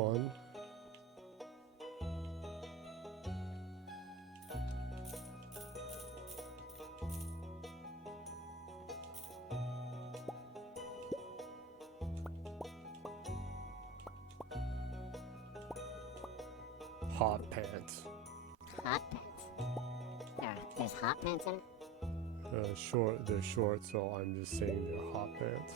fun. Hot pants. Hot pants. There's hot pants in it? They're short, so I'm just saying they're hot pants.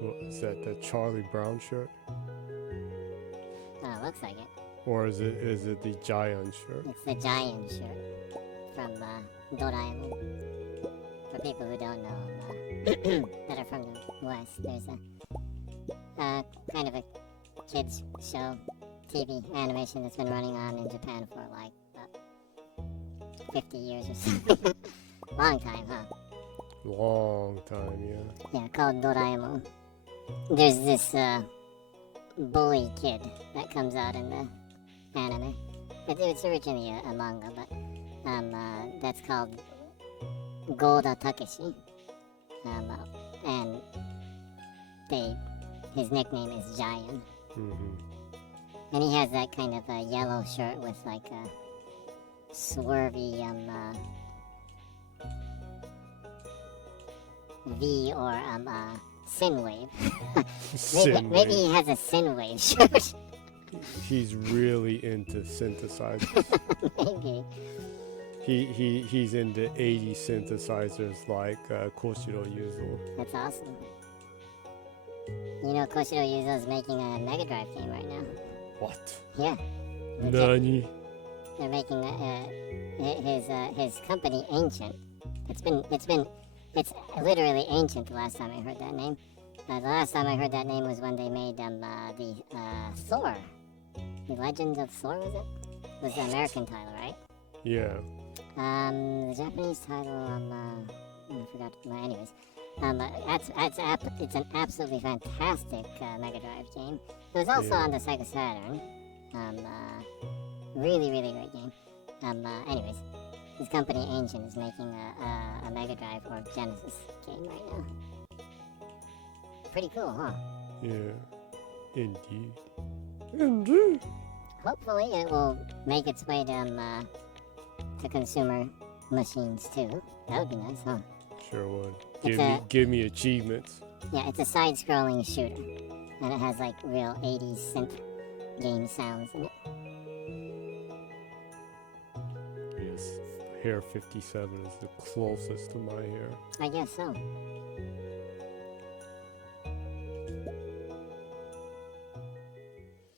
Well, is that the Charlie Brown shirt? Oh, it looks like it. Or is it the Giant shirt? It's the Giant shirt from Doraemon. For people who don't know, that are from the West, there's a kind of a kids show, TV animation that's been running on in Japan for like 50 years or something. Long time, huh? Long time, yeah. Yeah, called Doraemon. There's this bully kid that comes out in the anime. It's originally a manga, but that's called Golda Takeshi. And his nickname is Giant. Mm-hmm. And he has that kind of a yellow shirt with like a swervy V or sin wave. Maybe he has a sin wave shirt. He's really into synthesizers. Maybe. He's into 80 synthesizers like Koshiro Yuzo. That's awesome. You know, Koshiro Yuzo is making a Mega Drive game right now. What? Yeah. Nani? They're making his company Ancient. It's literally ancient. The last time I heard that name. The last time I heard that name was when they made the Thor. The Legends of Thor, was it? Was the American title, right? Yeah. The Japanese title, I forgot. Anyways, it's an absolutely fantastic Mega Drive game. It was also on the Sega Saturn. Really, really great game. Anyways, his company Ancient is making a Mega Drive or Genesis game right now. Pretty cool, huh? Yeah. Indeed. Indeed. Hopefully it will make its way to consumer machines too. That would be nice, huh? Sure would. Give me achievements. Yeah, it's a side-scrolling shooter, and it has like real 80s synth game sounds in it. Yes, Hair 57 is the closest to my hair. I guess so.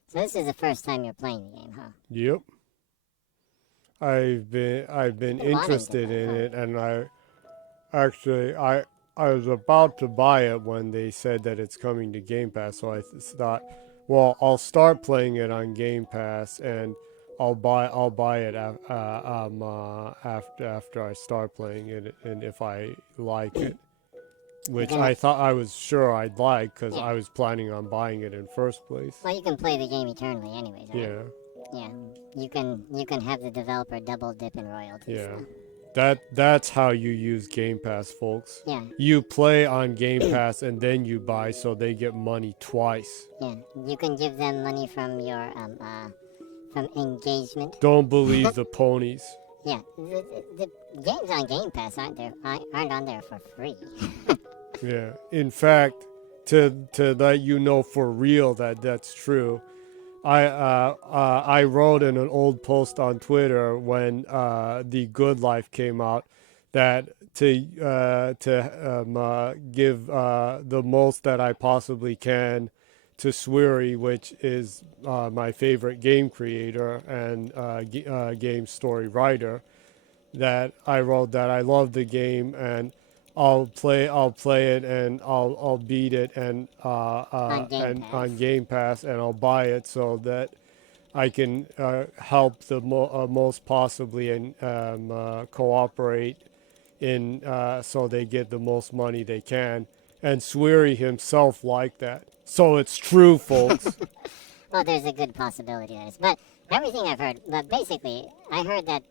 So this is the first time you're playing the game, huh? Yep. I've been interested in it, and I was about to buy it when they said that it's coming to Game Pass. So I thought, well, I'll start playing it on Game Pass, and I'll buy it after I start playing it, and if I like it, which I thought I was sure I'd like because I was planning on buying it in first place. Well, you can play the game eternally, anyways. Right? Yeah. Yeah, you can have the developer double dip in royalties. Yeah. So. That's how you use Game Pass, folks. Yeah. You play on Game Pass and then you buy, so they get money twice. Yeah, you can give them money from your from engagement. Don't believe the ponies. Yeah, the games on Game Pass aren't on there for free. Yeah. In fact, to let you know for real that's true, I wrote in an old post on Twitter when The Good Life came out that to give the most that I possibly can to Sweary, which is my favorite game creator and game story writer, that I wrote that I love the game and I'll play it and I'll beat it and on Game Pass, and I'll buy it so that I can help the most possibly and cooperate in so they get the most money they can. And Sweary himself liked that, so it's true, folks. Well, there's a good possibility that it's, but everything I've heard, but basically I heard that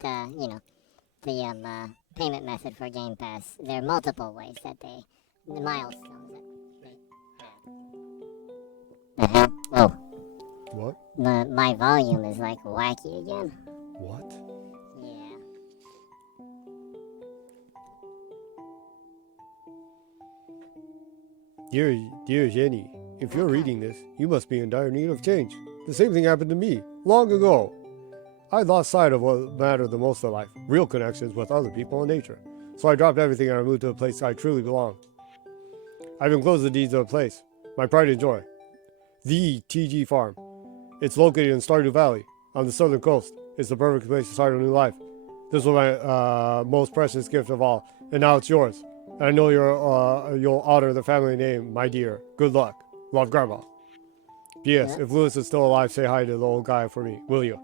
the payment method for Game Pass, there are multiple ways that the milestones that they have. Uh-huh. Oh, What? my volume is like wacky again. What? Yeah. Dear Jenny, if you're reading this, you must be in dire need of change. The same thing happened to me long ago. I lost sight of what mattered the most in life, real connections with other people and nature. So I dropped everything and I moved to a place I truly belong. I've enclosed the deeds of a place, my pride and joy. The TG Farm. It's located in Stardew Valley, on the southern coast. It's the perfect place to start a new life. This was my most precious gift of all, and now it's yours. And I know you'll honor the family name, my dear. Good luck. Love, Grandma. P.S. Yeah. If Lewis is still alive, say hi to the old guy for me, will you?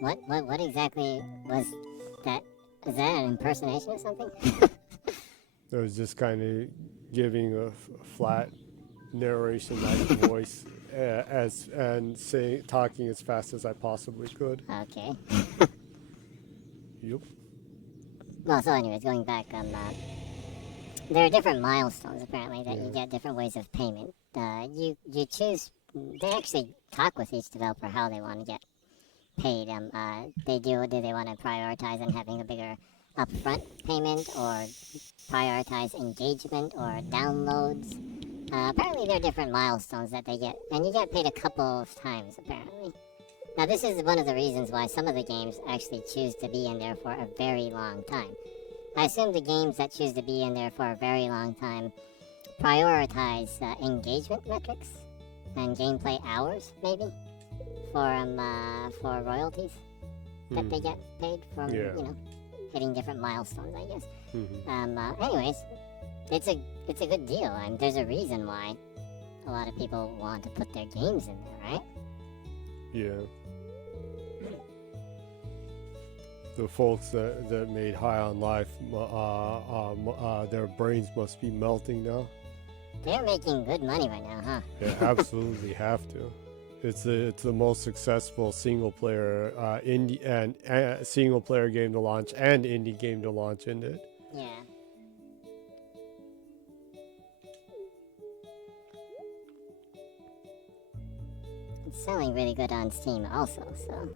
What exactly was that? Is that an impersonation or something? I was just kind of giving a flat narration like voice talking as fast as I possibly could. Okay. Yep. Well, so anyways, going back, there are different milestones apparently that you Yeah. get different ways of payment. You choose. They actually talk with each developer how they want to get paid. Do they want to prioritize on having a bigger upfront payment, or prioritize engagement or downloads? Apparently, there are different milestones that they get, and you get paid a couple of times apparently. Now, this is one of the reasons why some of the games actually choose to be in there for a very long time. I assume the games that choose to be in there for a very long time prioritize engagement metrics and gameplay hours, maybe, for royalties that they get paid from, hitting different milestones, I guess. Anyways, it's a good deal. I mean, there's a reason why a lot of people want to put their games in there, right? Yeah. The folks that made High on Life, their brains must be melting now. They're making good money right now, huh? They absolutely have to. It's the most successful single player indie and single player game to launch and indie game to launch, isn't it? Yeah. It's selling really good on Steam also, so.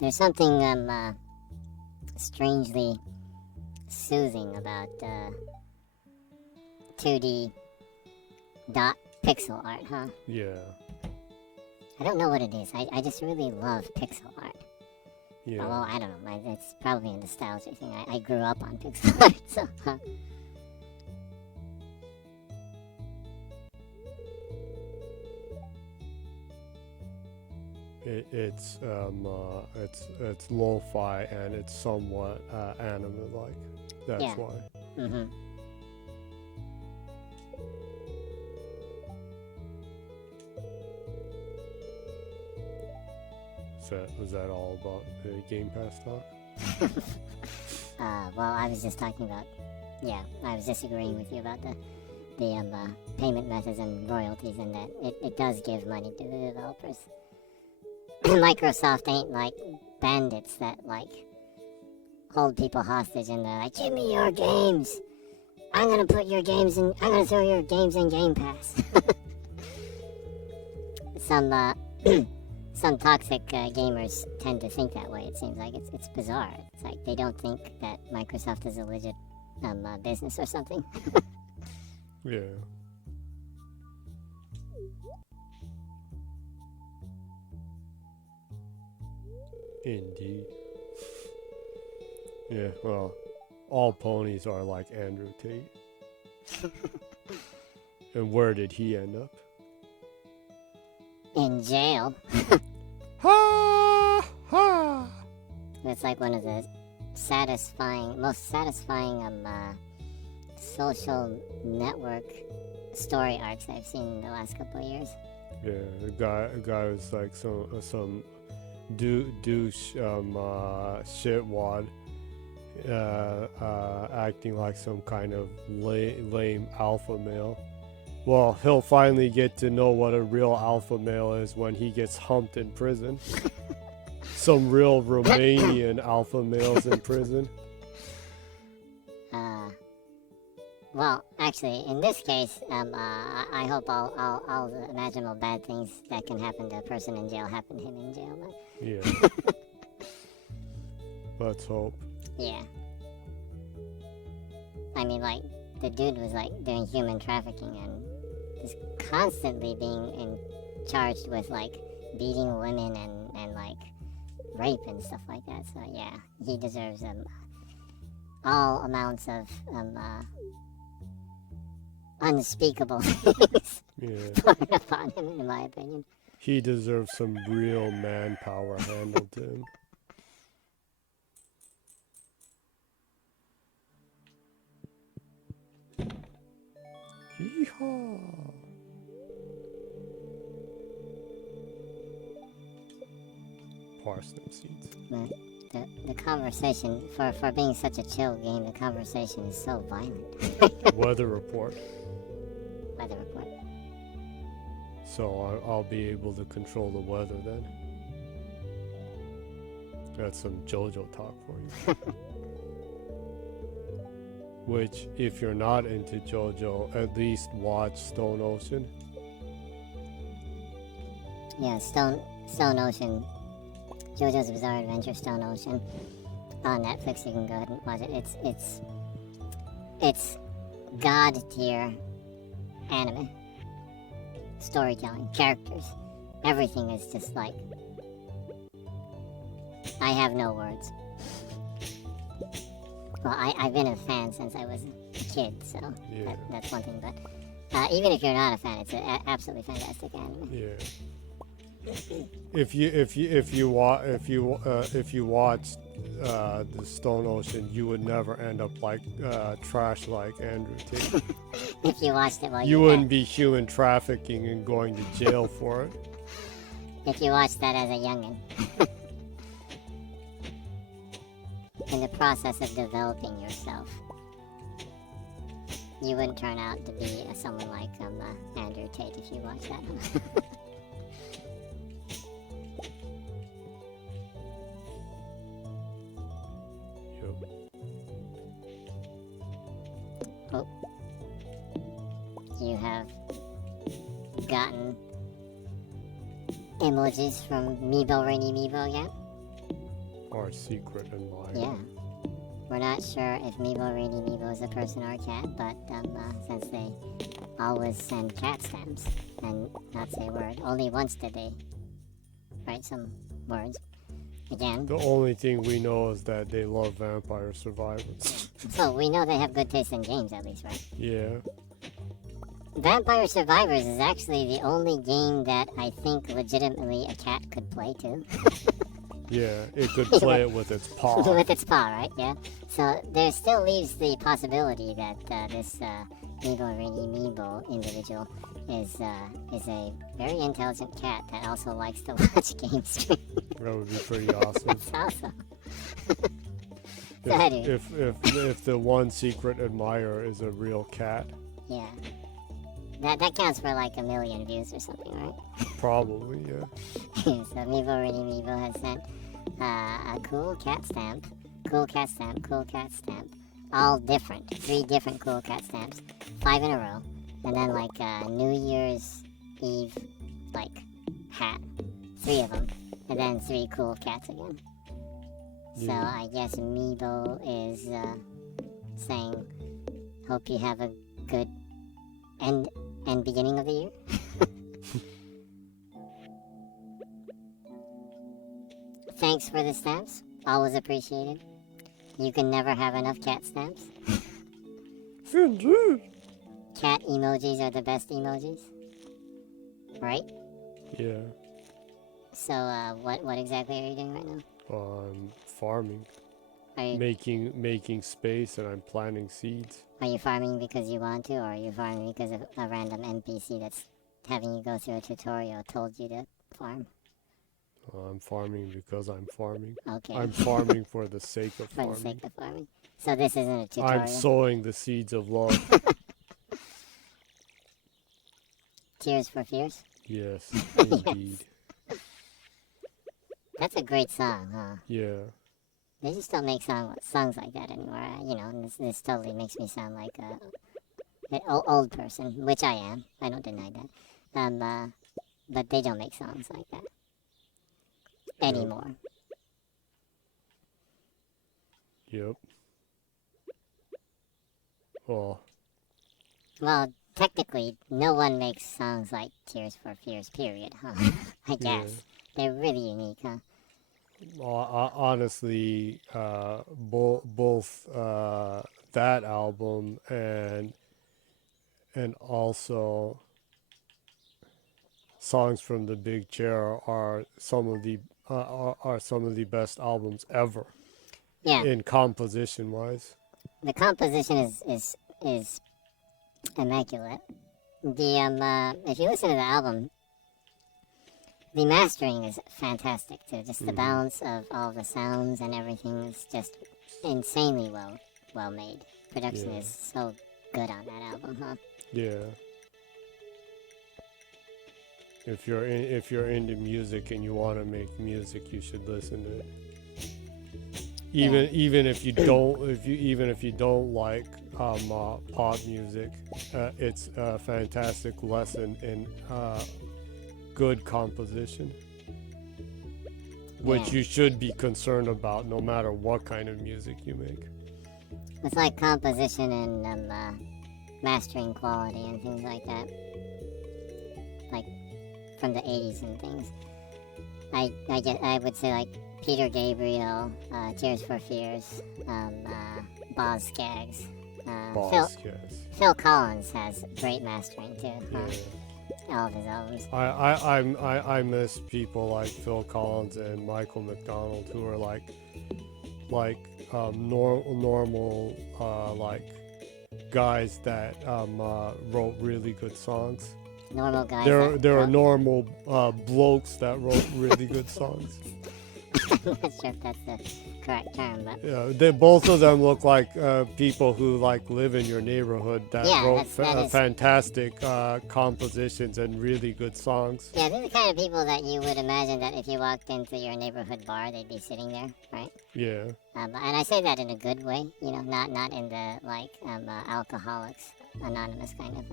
There's something strangely soothing about 2D dot pixel art, huh? Yeah. I don't know what it is. I just really love pixel art. Yeah. Well, I don't know. It's probably a nostalgia thing. I grew up on pixel art, so. It's lo-fi and it's somewhat anime-like. That's why. Mm-hmm. Was that all about the Game Pass talk? Well, I was just talking about. Yeah, I was disagreeing with you about the payment methods and royalties, and that it does give money to the developers. Microsoft ain't like bandits that like hold people hostage and they're like, give me your games. I'm gonna throw your games in Game Pass. Some toxic gamers tend to think that way. It seems like it's bizarre. It's like they don't think that Microsoft is a legit business or something. Yeah. Indeed. Yeah, well, all ponies are like Andrew Tate. And where did he end up? In jail. Ha ha! That's like one of the most satisfying social network story arcs I've seen in the last couple of years. Yeah, the guy was like some douche shitwad, acting like some kind of lame alpha male, Well, he'll finally get to know what a real alpha male is when he gets humped in prison. Some real Romanian alpha males in prison. Well, actually, in this case, I hope all the imaginable bad things that can happen to a person in jail happen to him in jail. But Yeah. Let's hope. yeah. I mean, like, the dude was, like, doing human trafficking and is constantly being charged with, like, beating women and like, rape and stuff like that. So, yeah, he deserves, all amounts of, unspeakable things poured upon him, in my opinion. He deserves some real manpower handled to him. Yeehaw! Parsnip seeds. The conversation, for being such a chill game, the conversation is so violent. Weather report. Weather report. So I'll be able to control the weather then. That's some JOJO talk for you. Which, if you're not into JOJO, at least watch Stone Ocean. Yeah, Stone Ocean. JoJo's Bizarre Adventure Stone Ocean on Netflix. You can go ahead and watch it. It's god tier anime. Storytelling, characters, everything is just like, I have no words. Well, I've been a fan since I was a kid, so Yeah. that's one thing. But even if you're not a fan, it's an absolutely fantastic anime. Yeah. If you watched the Stone Ocean, you would never end up like trash like Andrew Tate. If you watched it while You wouldn't be human trafficking and going to jail for it. If you watched that as a youngin. In the process of developing yourself, you wouldn't turn out to be someone like Andrew Tate if you watched that. Oh. You have gotten emojis from Meebo Rainy Meebo yet? Our secret admirer. Yeah. We're not sure if Meebo Rainy Meebo is a person or a cat, but since they always send cat stamps and not say a word, only once did they write some words. Again. The only thing we know is that they love Vampire Survivors. So we know they have good taste in games, at least, right? Yeah. Vampire Survivors is actually the only game that I think legitimately a cat could play too. Yeah, it could play it with its paw. With its paw, right? Yeah. So there still leaves the possibility that this Meebo Rainy Meebo individual is a very intelligent cat that also likes to watch game streams. That would be pretty awesome. That's awesome. So anyway. If the one secret admirer is a real cat. Yeah. That counts for like 1 million views or something, right? Probably, yeah. So Meebo Rainy Meebo has sent a cool cat stamp, cool cat stamp, cool cat stamp. All different. 3 different cool cat stamps. 5 in a row. And then like a New Year's Eve like hat. 3 of them. And then 3 cool cats again. So I guess Meebo is saying, hope you have a good end beginning of the year. Thanks for the stamps. Always appreciated. You can never have enough cat stamps. Cat emojis are the best emojis. Right? Yeah. So, what exactly are you doing right now? I'm farming. Are you, Making space, and I'm planting seeds. are you farming because you want to, or are you farming because of a random NPC that's having you go through a tutorial told you to farm? I'm farming because I'm farming. Okay. I'm farming for the sake of For farming. the sake of farming. So this isn't a tutorial? I'm sowing the seeds of love. Tears for Fears? Yes, indeed. That's a great song, huh? Yeah. They just don't make songs like that anymore. You know, and this totally makes me sound like an old person, which I am. I don't deny that. But they don't make songs like that anymore. Yep. Well, technically, no one makes songs like Tears for Fears, period, huh? I guess. yeah. They're really unique, huh? Honestly, both that album and also Songs from the Big Chair are some of the best albums ever. Yeah. In composition wise. The composition is immaculate. If you listen to the album, the mastering is fantastic too. Just the balance of all the sounds and everything is just insanely well made. Production is so good on that album, huh? Yeah. If you're into music and you want to make music, you should listen to it. Even if you don't like pop music, it's a fantastic lesson in good composition, which you should be concerned about no matter what kind of music you make. It's like composition and mastering quality and things like that, like from the 80s and things. I would say like Peter Gabriel, Tears for Fears, Boz Scaggs. Phil Collins has great mastering too. All of his albums. I miss people like Phil Collins and Michael McDonald, who are like normal like guys that wrote really good songs. Normal guys. There are normal blokes that wrote really good songs. I'm not sure if that's the correct term, but yeah, both of them look like people who like live in your neighborhood that wrote fantastic compositions and really good songs. Yeah, they're the kind of people that you would imagine that if you walked into your neighborhood bar, they'd be sitting there, right? Yeah. And I say that in a good way, you know, not in the like Alcoholics Anonymous kind of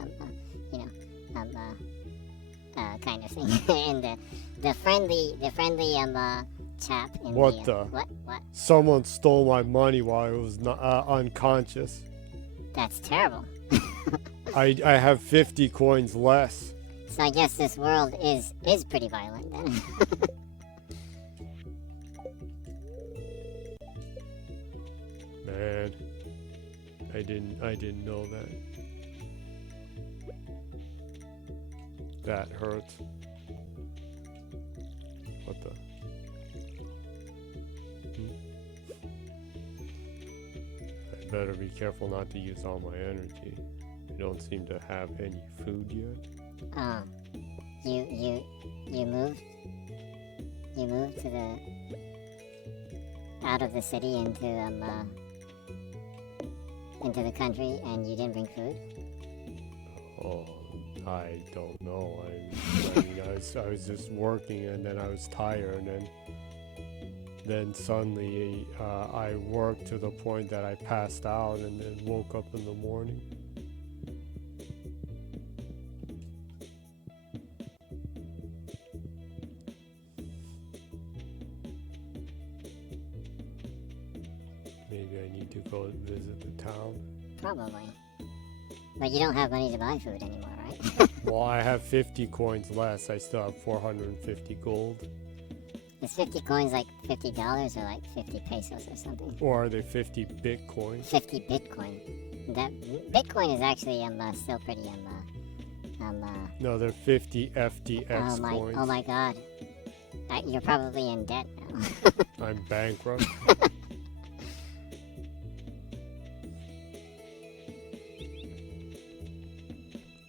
kind of thing. And the friendly chap in what what? Someone stole my money while I was unconscious. That's terrible. I have 50 coins less. So I guess this world is pretty violent then. Man, I didn't know that. That hurts. What the? I better be careful not to use all my energy. I don't seem to have any food yet. Oh, you moved? You moved to the out of the city into the country, and you didn't bring food? Oh, I don't know. I mean, I was just working, and then I was tired, and then suddenly I worked to the point that I passed out, and then woke up in the morning. Maybe I need to go visit the town. Probably. But you don't have money to buy food anymore, right? Well, I have 50 coins less. I still have 450 gold. Is 50 coins like $50 or like 50 pesos or something? Or are they 50 Bitcoin? 50 Bitcoin. That Bitcoin is actually still pretty No, they're 50 FTX coins. Oh my god. You're probably in debt now. I'm bankrupt.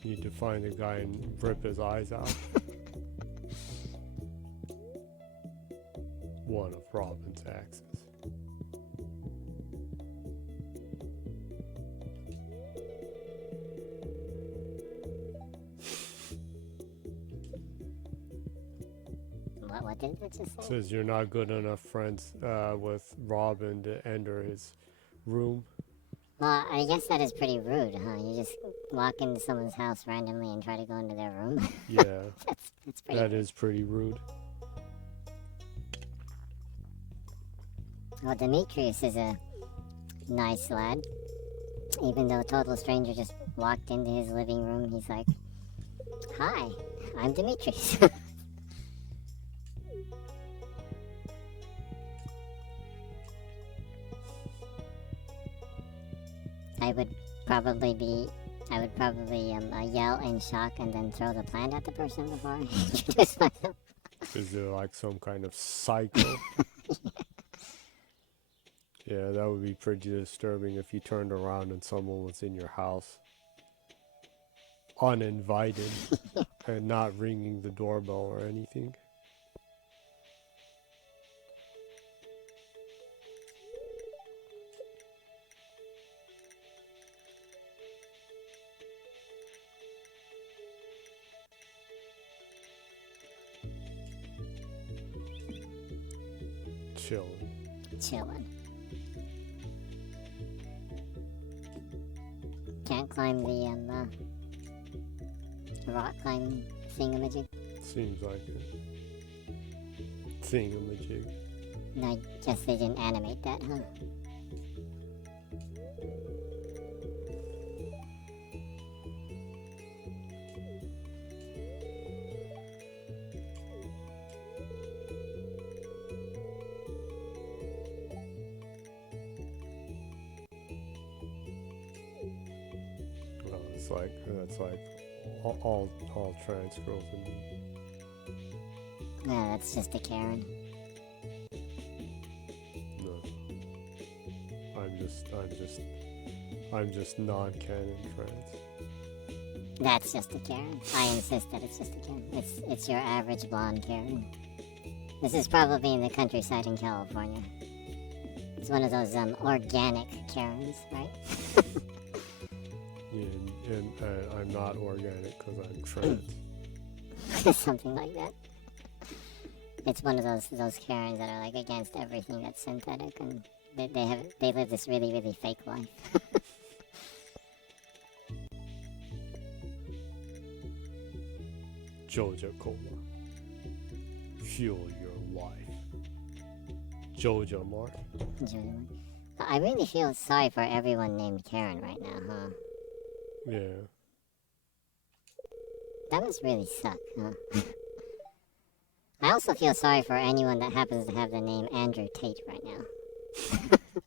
Need to find a guy and rip his eyes out. One of Robin's axes. did that just say? Says you're not good enough friends with Robin to enter his room. Well, I guess that is pretty rude, huh? You just walk into someone's house randomly and try to go into their room. Yeah, that's pretty that rude. is pretty rude. Well, Demetrius is a nice lad. Even though a total stranger just walked into his living room, he's like, "Hi, I'm Demetrius." I would probably yell in shock and then throw the plant at the person before I introduce myself. Is there like some kind of cycle? Yeah, that would be pretty disturbing if you turned around and someone was in your house uninvited and not ringing the doorbell or anything. Chilling. Can't climb the rock climbing thingamajig. Seems like it. Thingamajig. I guess they didn't animate that, huh? That's like all trans girls in me. Yeah, that's just a Karen. No. I'm just non-canon trans. That's just a Karen. I insist that it's just a Karen. It's your average blonde Karen. This is probably in the countryside in California. It's one of those organic Karens, right? Yeah, and I'm not organic because I'm trans. Something like that. It's one of those Karens that are like against everything that's synthetic, and they live this really, really fake life. JOJO Cola. Fuel your life. JOJO Mart. I really feel sorry for everyone named Karen right now, huh? Yeah. That must really suck, huh? I also feel sorry for anyone that happens to have the name Andrew Tate right now.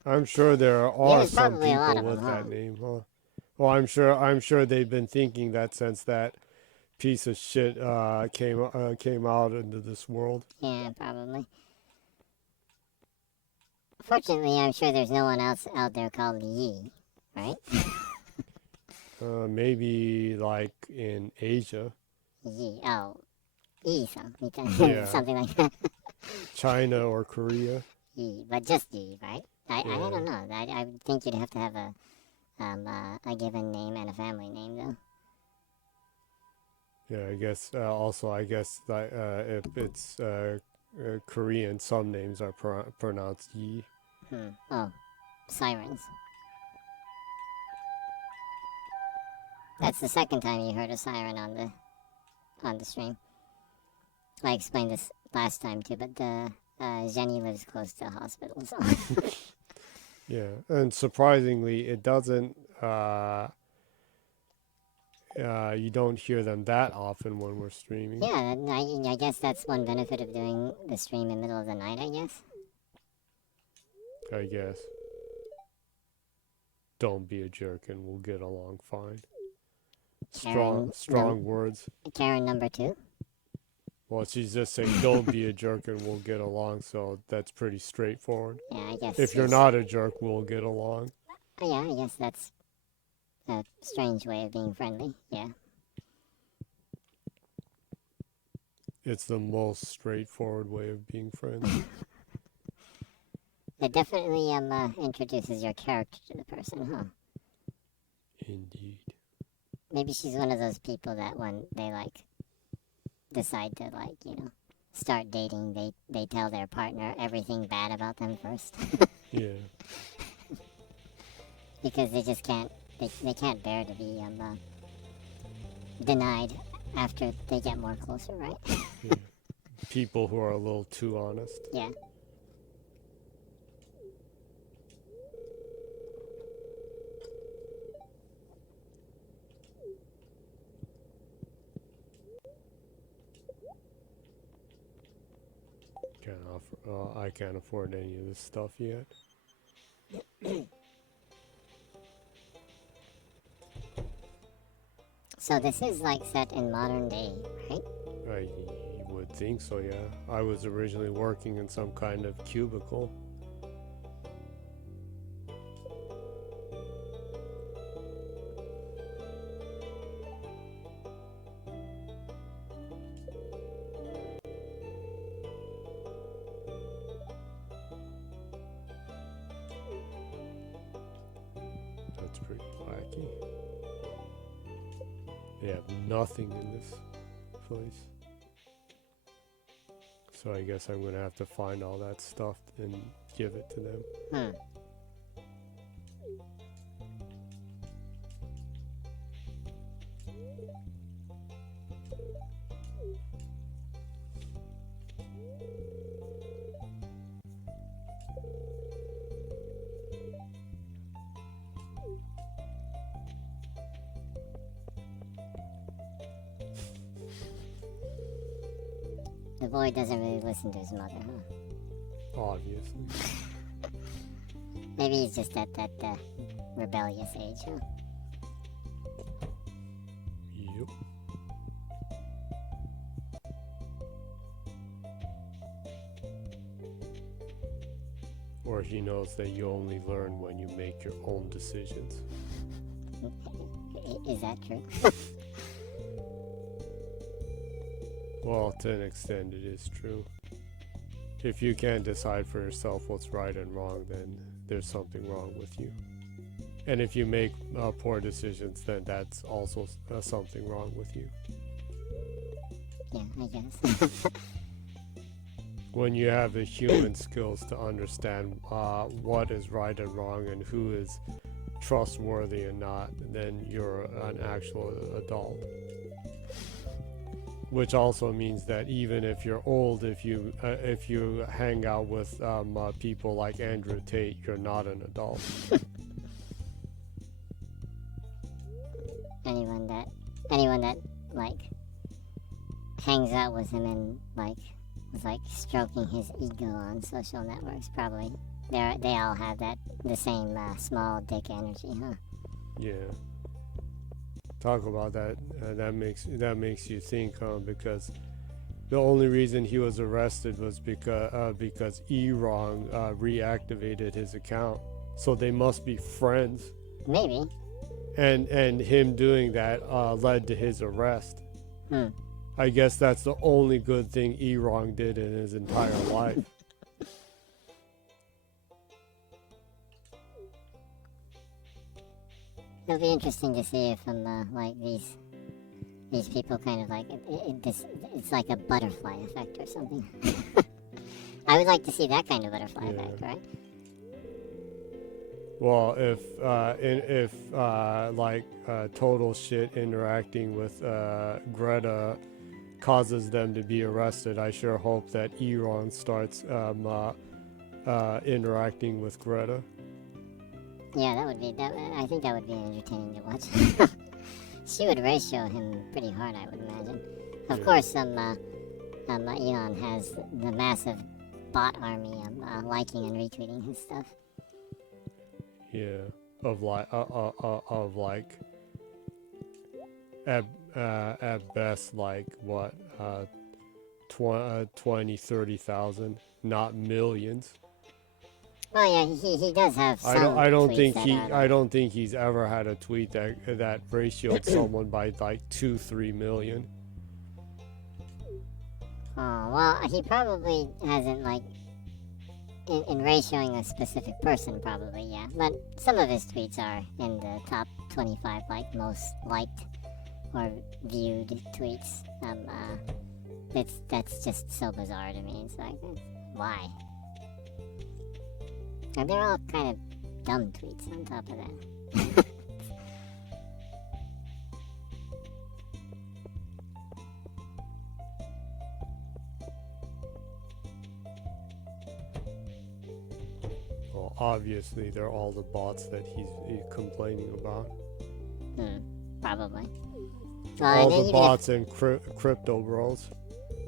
I'm sure there are some probably a lot people of with them, that huh? name, huh? Well, I'm sure they've been thinking that since that piece of shit came out into this world. Yeah, probably. Fortunately, I'm sure there's no one else out there called Yi, right? Maybe like in Asia. Yi, oh, Yi something, Yeah. something like that. China or Korea. Yi, but just Yi, right? I Yeah. don't know. I think you'd have to have a given name and a family name, though. Yeah, I guess that if it's Korean, some names are pronounced Yi. Oh, sirens. That's the second time you heard a siren on the stream. I explained this last time too, but Jenny lives close to a hospital, so. Yeah, and surprisingly, it doesn't. You don't hear them that often when we're streaming. Yeah, I guess that's one benefit of doing the stream in the middle of the night, I guess. I guess. Don't be a jerk and we'll get along fine. Strong words. Karen number 2? Well, she's just saying don't be a jerk and we'll get along, so that's pretty straightforward. Yeah, I guess. If you're not a jerk, we'll get along. Oh, yeah, I guess that's a strange way of being friendly, yeah. It's the most straightforward way of being friends. It definitely introduces your character to the person, huh? Indeed. Maybe she's one of those people that when they, decide to, start dating, they tell their partner everything bad about them first. Yeah. Because they just can't, they can't bear to be denied after they get more closer, right? Yeah. People who are a little too honest. Yeah. I can't afford any of this stuff yet. So this is like set in modern day, right? I would think so, yeah. I was originally working in some kind of cubicle. That's pretty wacky. They have nothing in this place. So I guess I'm gonna have to find all that stuff and give it to them. The boy doesn't really listen to his mother, huh? Obviously. Maybe he's just at that rebellious age, huh? Yep. Or he knows that you only learn when you make your own decisions. Is that true? Well, to an extent it is true. If you can't decide for yourself what's right and wrong, then there's something wrong with you. And if you make poor decisions, then that's also something wrong with you. Yeah, I guess. When you have the human skills to understand what is right and wrong and who is trustworthy and not, then you're an actual adult. Which also means that even if you're old, if you hang out with people like Andrew Tate, you're not an adult. anyone that like hangs out with him and like was like stroking his ego on social networks, probably they all have the same small dick energy, huh? Yeah. Talk about that. That makes you think, because the only reason he was arrested was because E-Wrong reactivated his account. So they must be friends. Maybe. And him doing that led to his arrest. I guess that's the only good thing E-Wrong did in his entire life. It'll be interesting to see if like these people kind of like it's like a butterfly effect or something. I would like to see that kind of butterfly effect, right? Well, if total shit interacting with Greta causes them to be arrested, I sure hope that E-Ron starts interacting with Greta. Yeah, I think that would be entertaining to watch. She would ratio him pretty hard, I would imagine. Of course, Elon has the massive bot army liking and retweeting his stuff. Yeah, of at best like what 20,000-30,000, not millions. Well, yeah, he does have some. I don't think he's ever had a tweet that ratioed someone by like 2-3 million. Oh well, he probably hasn't like in ratioing a specific person, probably, yeah. But some of his tweets are in the top 25 like most liked or viewed tweets That's just so bizarre to me. It's like, why? And they're all kind of dumb tweets on top of that. Well, obviously, they're all the bots that he's complaining about. Probably. All the bots and crypto bros.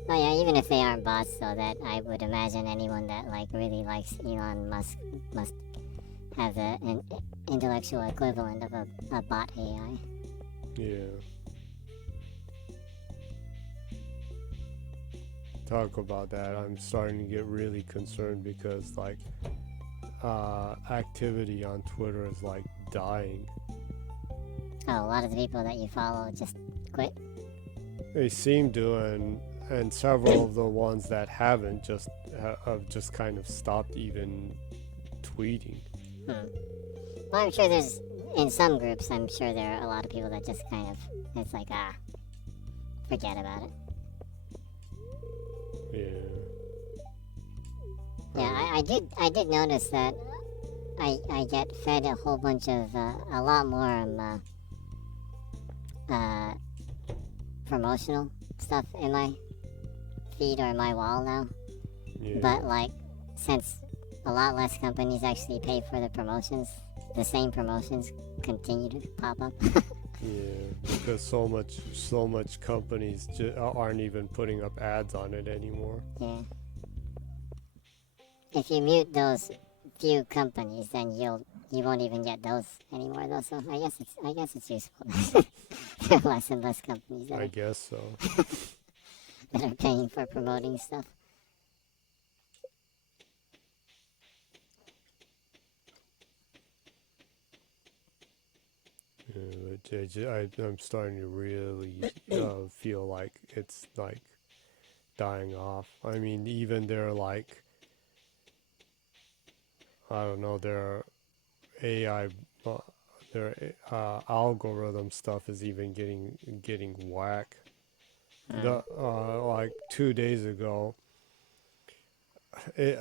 Oh yeah, even if they aren't bots, though, that I would imagine anyone that like really likes Elon Musk must have an intellectual equivalent of a bot AI. Yeah. Talk about that. I'm starting to get really concerned because like activity on Twitter is like dying. Oh, a lot of the people that you follow just quit. They seem to, and several of the ones that haven't have just kind of stopped even tweeting. Well, I'm sure there's, in some groups, I'm sure there are a lot of people that just kind of, it's like, forget about it. Yeah. Yeah, I did notice that I get fed a whole bunch of, a lot more, promotional stuff in my feed or my wall now. Yeah. But, like, since a lot less companies actually pay for the promotions, the same promotions continue to pop up. Yeah, because so much companies aren't even putting up ads on it anymore. Yeah. If you mute those few companies, then you won't even get those anymore, though. So I guess it's useful. There are less and less companies I guess so. that are paying for promoting stuff. I'm starting to really feel like it's like dying off. I mean, even their like, I don't know, their AI, their algorithm stuff is even getting whack. The like 2 days ago, it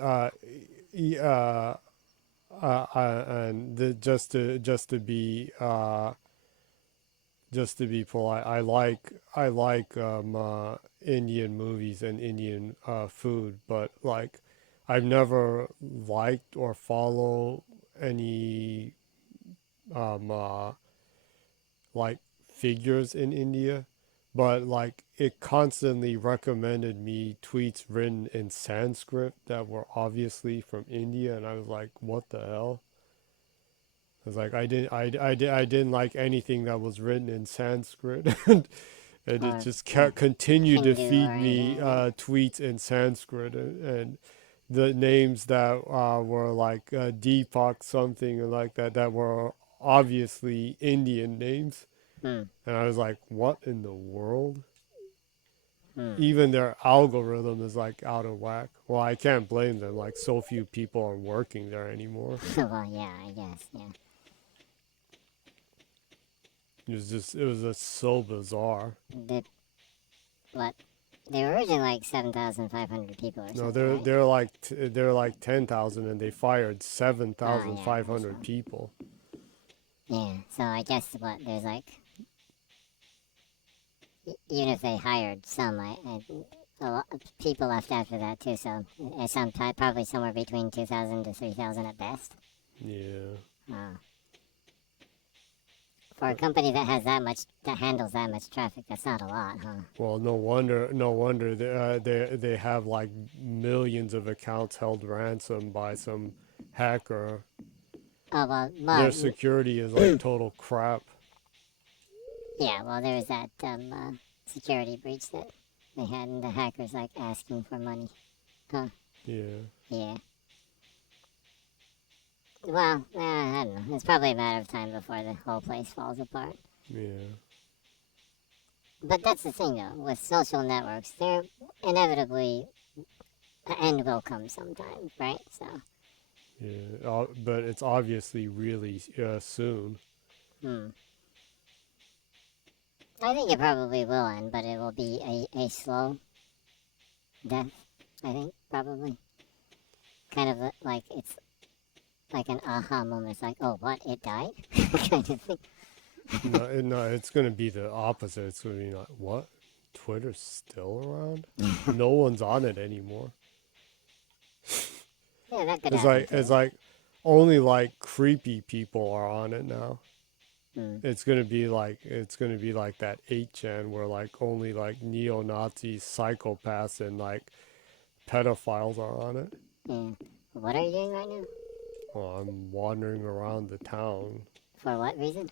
and just to be polite, I like Indian movies and Indian food, but like I've never liked or follow any like figures in India, but like it constantly recommended me tweets written in Sanskrit that were obviously from India, and I was like, what the hell? I was like, I didn't like anything that was written in Sanskrit. And it just continued to feed me tweets in Sanskrit, and the names that were like Deepak something and like that were obviously Indian names. And I was like, what in the world? Even their algorithm is like out of whack. Well, I can't blame them. Like, so few people are working there anymore. Well, yeah, I guess, yeah. It was just so bizarre. They were originally like 7,500 people or something. No, they're like 10,000, and they fired 7,500 people. Yeah, so I guess there's like, even if they hired some, a lot of people left after that too. So probably somewhere between 2,000 to 3,000 at best. Yeah. For a company that handles that much traffic, that's not a lot, huh? Well, no wonder they have like millions of accounts held ransom by some hacker. Oh, well, their security is like total crap. Yeah, well, there was that security breach that they had, and the hackers like asking for money, huh? Yeah. Yeah. Well, I don't know. It's probably a matter of time before the whole place falls apart. Yeah. But that's the thing, though. With social networks, there inevitably the end will come sometime, right? So. Yeah, but it's obviously really soon. I think it probably will end, but it will be a slow death, I think, probably. Kind of like it's like an aha moment. It's like, oh, what? It died? Kind of thing. No, it's going to be the opposite. It's going to be like, what? Twitter's still around? No one's on it anymore. Yeah, that could happen. It's like only like creepy people are on it now. It's gonna be like that 8chan where like only like neo-Nazi psychopaths and like pedophiles are on it. Yeah. What are you doing right now? Well, I'm wandering around the town. For what reason?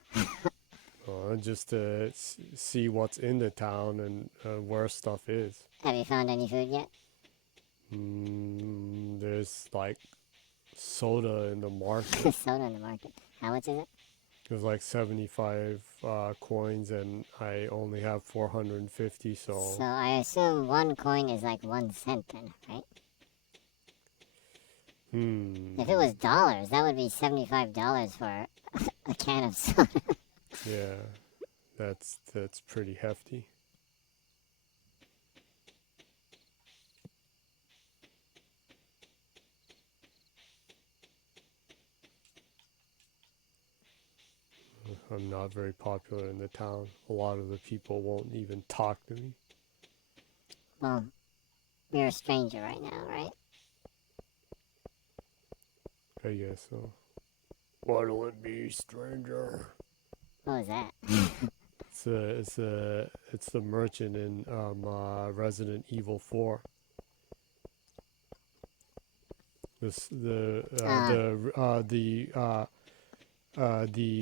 Just to see what's in the town and where stuff is. Have you found any food yet? There's like soda in the market. Soda in the market. How much is it? It was like 75 coins, and I only have 450. So I assume 1 coin is like 1 cent then, right? If it was dollars, that would be $75 for a can of soda. Yeah, that's pretty hefty. I'm not very popular in the town. A lot of the people won't even talk to me. Well, you're a stranger right now, right? I guess so. What'll it be, stranger? What was that? It's the merchant in Resident Evil 4. The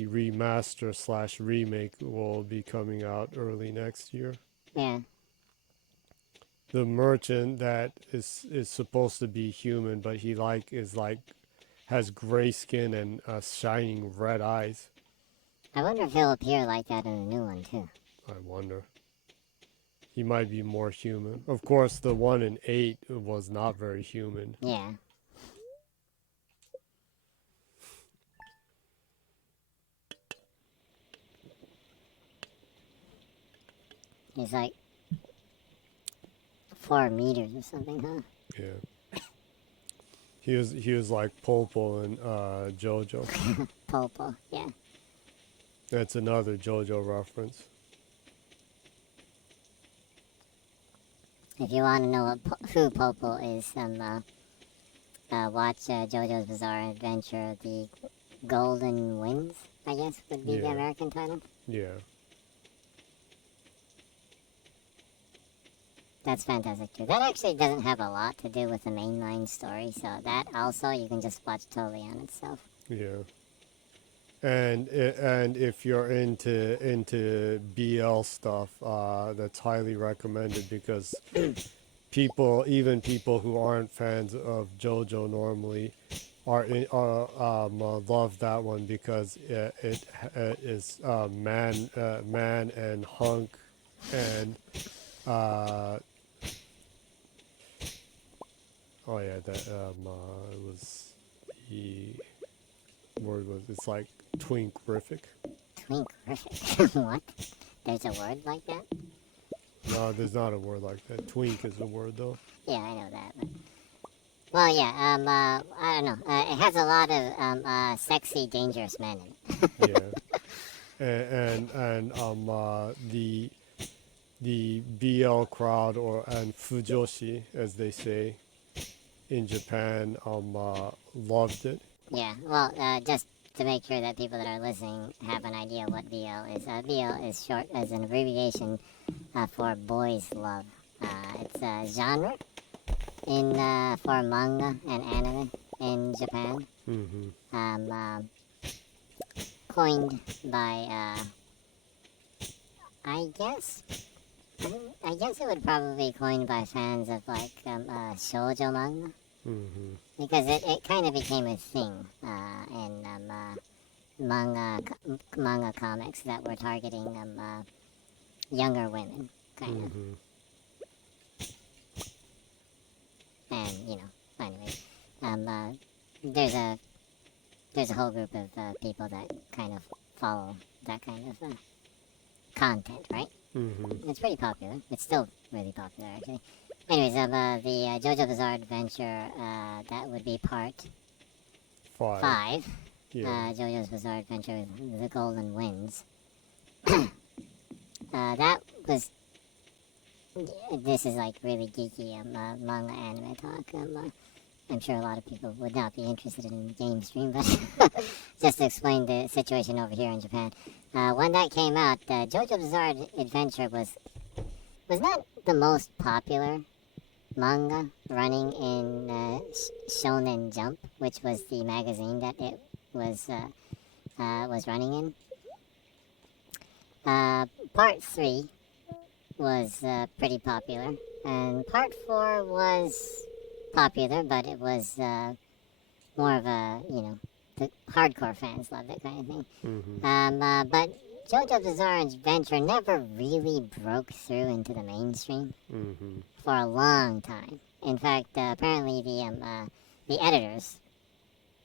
remaster / remake will be coming out early next year. Yeah. The merchant that is supposed to be human, but he has gray skin and shining red eyes. I wonder if he'll appear like that in the new one too. I wonder. He might be more human. Of course, the one in 8 was not very human. Yeah. He's like 4 meters or something, huh? Yeah. He was like Popo in JoJo. Popo, yeah. That's another JoJo reference. If you want to know who Popo is, watch JoJo's Bizarre Adventure, The Golden Winds, I guess would be the American title. Yeah. That's fantastic too. That actually doesn't have a lot to do with the mainline story, so that also you can just watch totally on itself. Yeah. And if you're into BL stuff, that's highly recommended because even people who aren't fans of JoJo normally love that one because it is man and hunk and oh yeah, that it was the word was it's like twink-rific. Twink-rific? What? There's a word like that? No, there's not a word like that. Twink is a word though. Yeah, I know that. But... Well, yeah. I don't know. It has a lot of sexy, dangerous men in it. Yeah, and the BL crowd and fujoshi, as they say in Japan, loved it. Yeah, well, just to make sure that people that are listening have an idea what BL is. BL is short as an abbreviation for boys love. It's a genre for manga and anime in Japan. Mm-hmm. Coined by, I guess it would probably be coined by fans of like shoujo manga. Mm-hmm. Because it kind of became a thing in manga comics that were targeting younger women, kind of. And anyway, there's a whole group of people that kind of follow that kind of content, right? Mm-hmm. It's pretty popular. It's still really popular, actually. Anyways, the JoJo Bizarre Adventure, that would be part 5. Yeah. JoJo's Bizarre Adventure, The Golden Winds. That was... This is like really geeky manga anime talk. I'm sure a lot of people would not be interested in the game stream, but just to explain the situation over here in Japan. When that came out, JoJo Bizarre Adventure was not the most popular manga running in Shonen Jump, which was the magazine that it was running in. Part 3 was pretty popular, and Part 4 was popular, but it was more of a, the hardcore fans loved it kind of thing. Mm-hmm. But JoJo Bizarre Adventure never really broke through into the mainstream Mm-hmm. for a long time. In fact, apparently the editors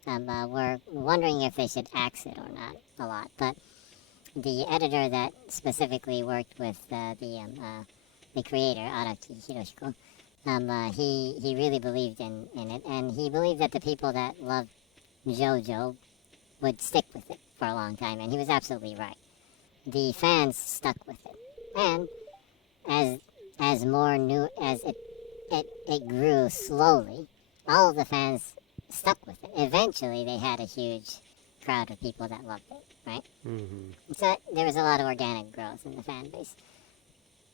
were wondering if they should axe it or not a lot. But the editor that specifically worked with the creator, Araki Hiroshiko, he really believed in it, and he believed that the people that loved JoJo would stick with it for a long time, and he was absolutely right. The fans stuck with it, and as more new as it grew slowly, all of the fans stuck with it. Eventually, they had a huge crowd of people that loved it, right? Mm-hmm. So there was a lot of organic growth in the fan base.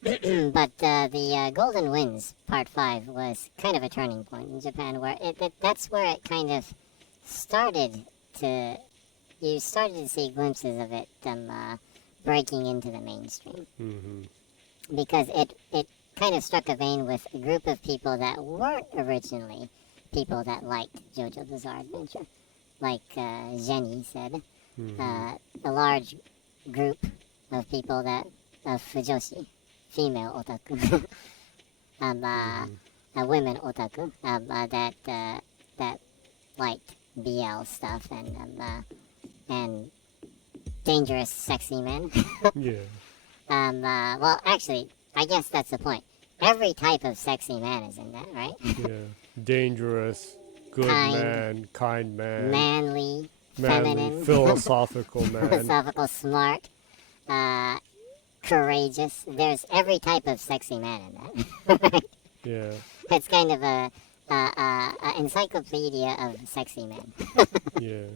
But the Golden Winds Part 5 was kind of a turning point in Japan, where that's where it kind of started to... You started to see glimpses of it breaking into the mainstream. Mm-hmm. Because it kind of struck a vein with a group of people that weren't originally people that liked JoJo Bizarre Adventure. Like Jenny said, Mm-hmm. a large group of people of fujoshi, female otaku, women otaku, that liked BL stuff and dangerous, sexy men. Yeah. Well, actually, I guess that's the point. Every type of sexy man is in that, right? Yeah. Dangerous, good man, kind man, manly, manly, feminine, philosophical man. philosophical, smart, courageous. There's every type of sexy man in that. Yeah. It's kind of a encyclopedia of sexy men. Yeah.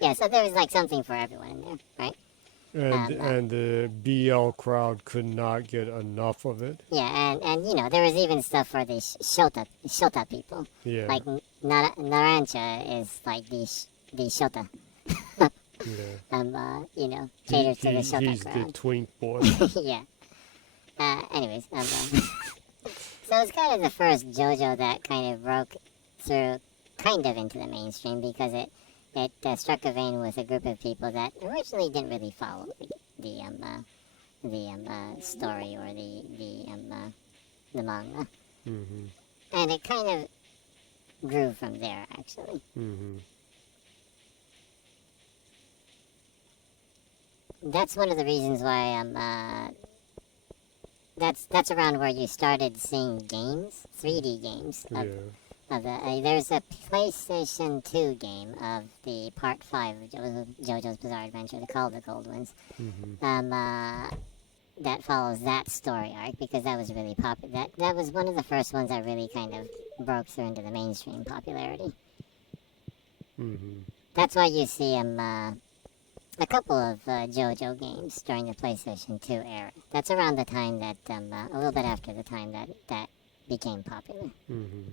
Yeah, so there's like something for everyone in there, right? And the BL crowd could not get enough of it. Yeah, and there was even stuff for the shota people. Yeah. Like Narancha is like the shota. Yeah. Caters to the shota He's crowd. the twink boy. Yeah. Anyways, so it's kind of the first JoJo that kind of broke through, kind of into the mainstream, because it struck a vein with a group of people that originally didn't really follow the story or the manga, Mm-hmm. and it kind of grew from there actually. Mm-hmm. That's one of the reasons why that's around where you started seeing games, 3D games of there's a PlayStation 2 game of the Part 5 of JoJo's Bizarre Adventure called The Gold Winds. Mm-hmm. That follows that story arc, because that was really popular. That was one of the first ones that really kind of broke through into the mainstream popularity. Mm-hmm. That's why you see a couple of JoJo games during the PlayStation 2 era. That's around the time that, a little bit after the time that became popular. Mm-hmm.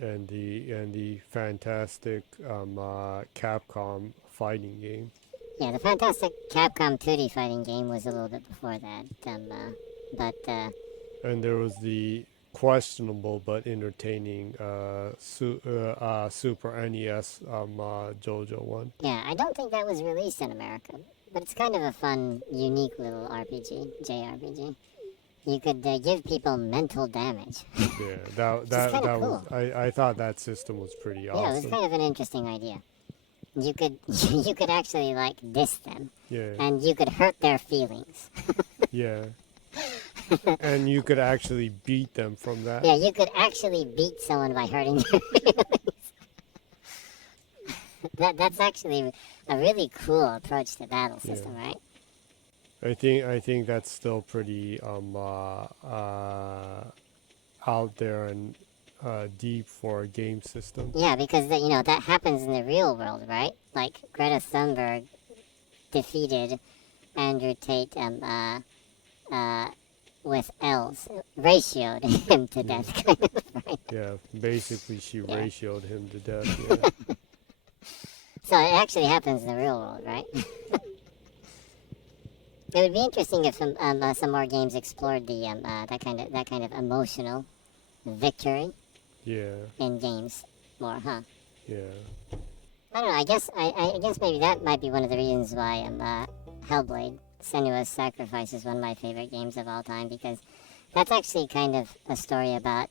And the fantastic Capcom fighting game. Yeah, the fantastic Capcom 2D fighting game was a little bit before that, but and there was the questionable but entertaining Super NES JoJo one. yeah, I don't think that was released in America, but it's kind of a fun, unique little JRPG. You could give people mental damage. Yeah, that cool. was. I thought that system was pretty awesome. Yeah, it was kind of an interesting idea. You could actually like diss them. Yeah. And you could hurt their feelings. Yeah. And you could actually beat them from that. Yeah, you could actually beat someone by hurting their feelings. That's actually a really cool approach to battle system, right? I think that's still pretty out there and deep for a game system. Yeah, because that happens in the real world, right? Like Greta Thunberg defeated Andrew Tate with L's, ratioed him to death, kind of, right? Yeah, basically she ratioed him to death. Yeah. So it actually happens in the real world, right? It would be interesting if some more games explored the that kind of emotional victory in games more, huh? Yeah. I don't know. I guess maybe that might be one of the reasons why Hellblade: Senua's Sacrifice is one of my favorite games of all time, because that's actually kind of a story about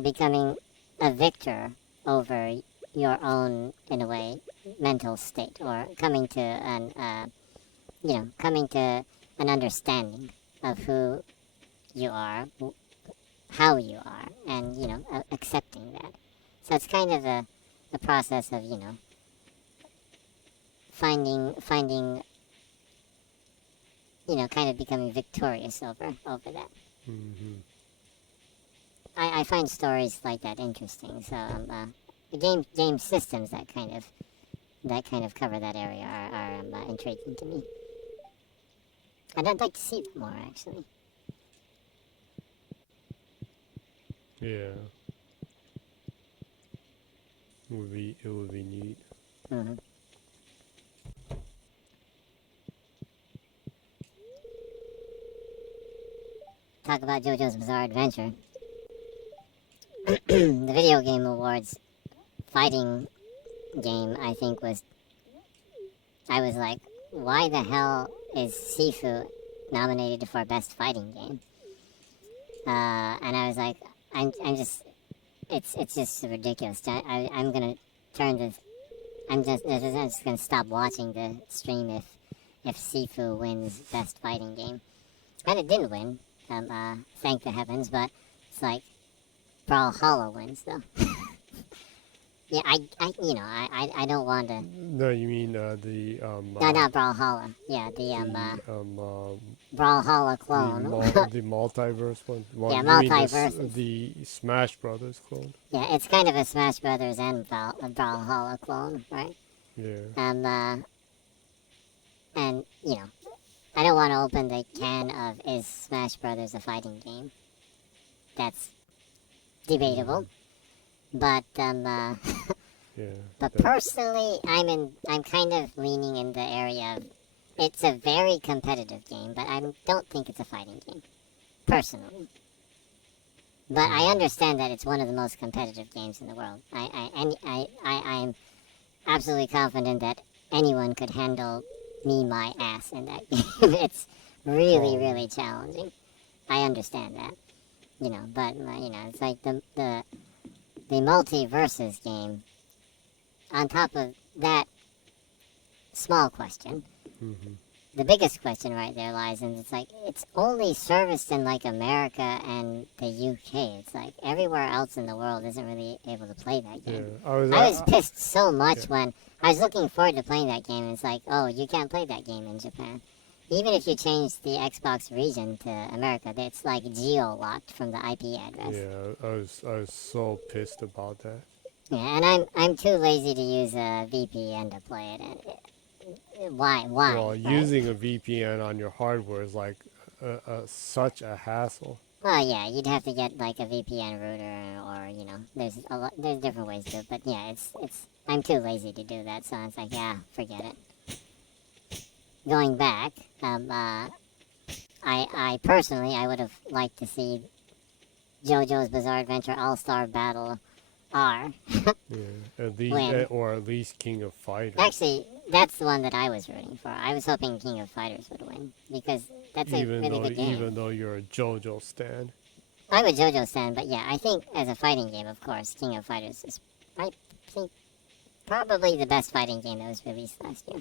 becoming a victor over your own, in a way, mental state, or coming to an understanding of who you are, how you are, and accepting that. So it's kind of a process of finding kind of becoming victorious over that. Mm-hmm. I find stories like that interesting. So the game systems that kind of cover that area are intriguing to me. I'd like to see them more, actually. Yeah. It would be neat. Mm-hmm. Talk about JoJo's Bizarre Adventure. The Video Game Awards fighting game, I think, I was like, why the hell is Sifu nominated for Best Fighting Game? And I was like, I'm just, it's just ridiculous. I'm gonna turn this. I'm just gonna stop watching the stream if Sifu wins Best Fighting Game. And it didn't win, thank the heavens. But it's like Brawlhalla wins though. Yeah, I don't want to. No, you mean the No, not Brawlhalla. Yeah, Brawlhalla clone. the multiverse one. Well, Yeah, you mean multiverse. the Smash Brothers clone? Yeah, it's kind of a Smash Brothers and Brawlhalla clone, right? Yeah. And I don't want to open the can of is Smash Brothers a fighting game. That's debatable, but Yeah. but personally, I'm kind of leaning in the area of it's a very competitive game, but I don't think it's a fighting game, personally. But I understand that it's one of the most competitive games in the world. I'm absolutely confident that anyone could handle my ass in that game. It's really, really challenging. I understand that, but it's like the multiverses game. On top of that small question, the biggest question right there lies in, it's like, it's only serviced in like America and the UK. It's like everywhere else in the world isn't really able to play that game. Yeah. I was pissed so much when I was looking forward to playing that game, and it's like, oh, you can't play that game in Japan. Even if you change the Xbox region to America, it's like geo-locked from the IP address. Yeah, I was so pissed about that. Yeah, and I'm too lazy to use a VPN to play it. Why? Well, right? using a VPN on your hardware is like such a hassle. Well, yeah, you'd have to get like a VPN router, or there's different ways to do it. But yeah, I'm too lazy to do that, so it's like, yeah, forget it. Going back, I personally, I would have liked to see JoJo's Bizarre Adventure All-Star Battle R. Yeah, at least, or at least King of Fighters. Actually, that's the one that I was rooting for. I was hoping King of Fighters would win, because that's a really good game. Even though you're a JoJo stan. I'm a JoJo stan, but yeah, I think as a fighting game, of course, King of Fighters is, I think, probably the best fighting game that was released last year.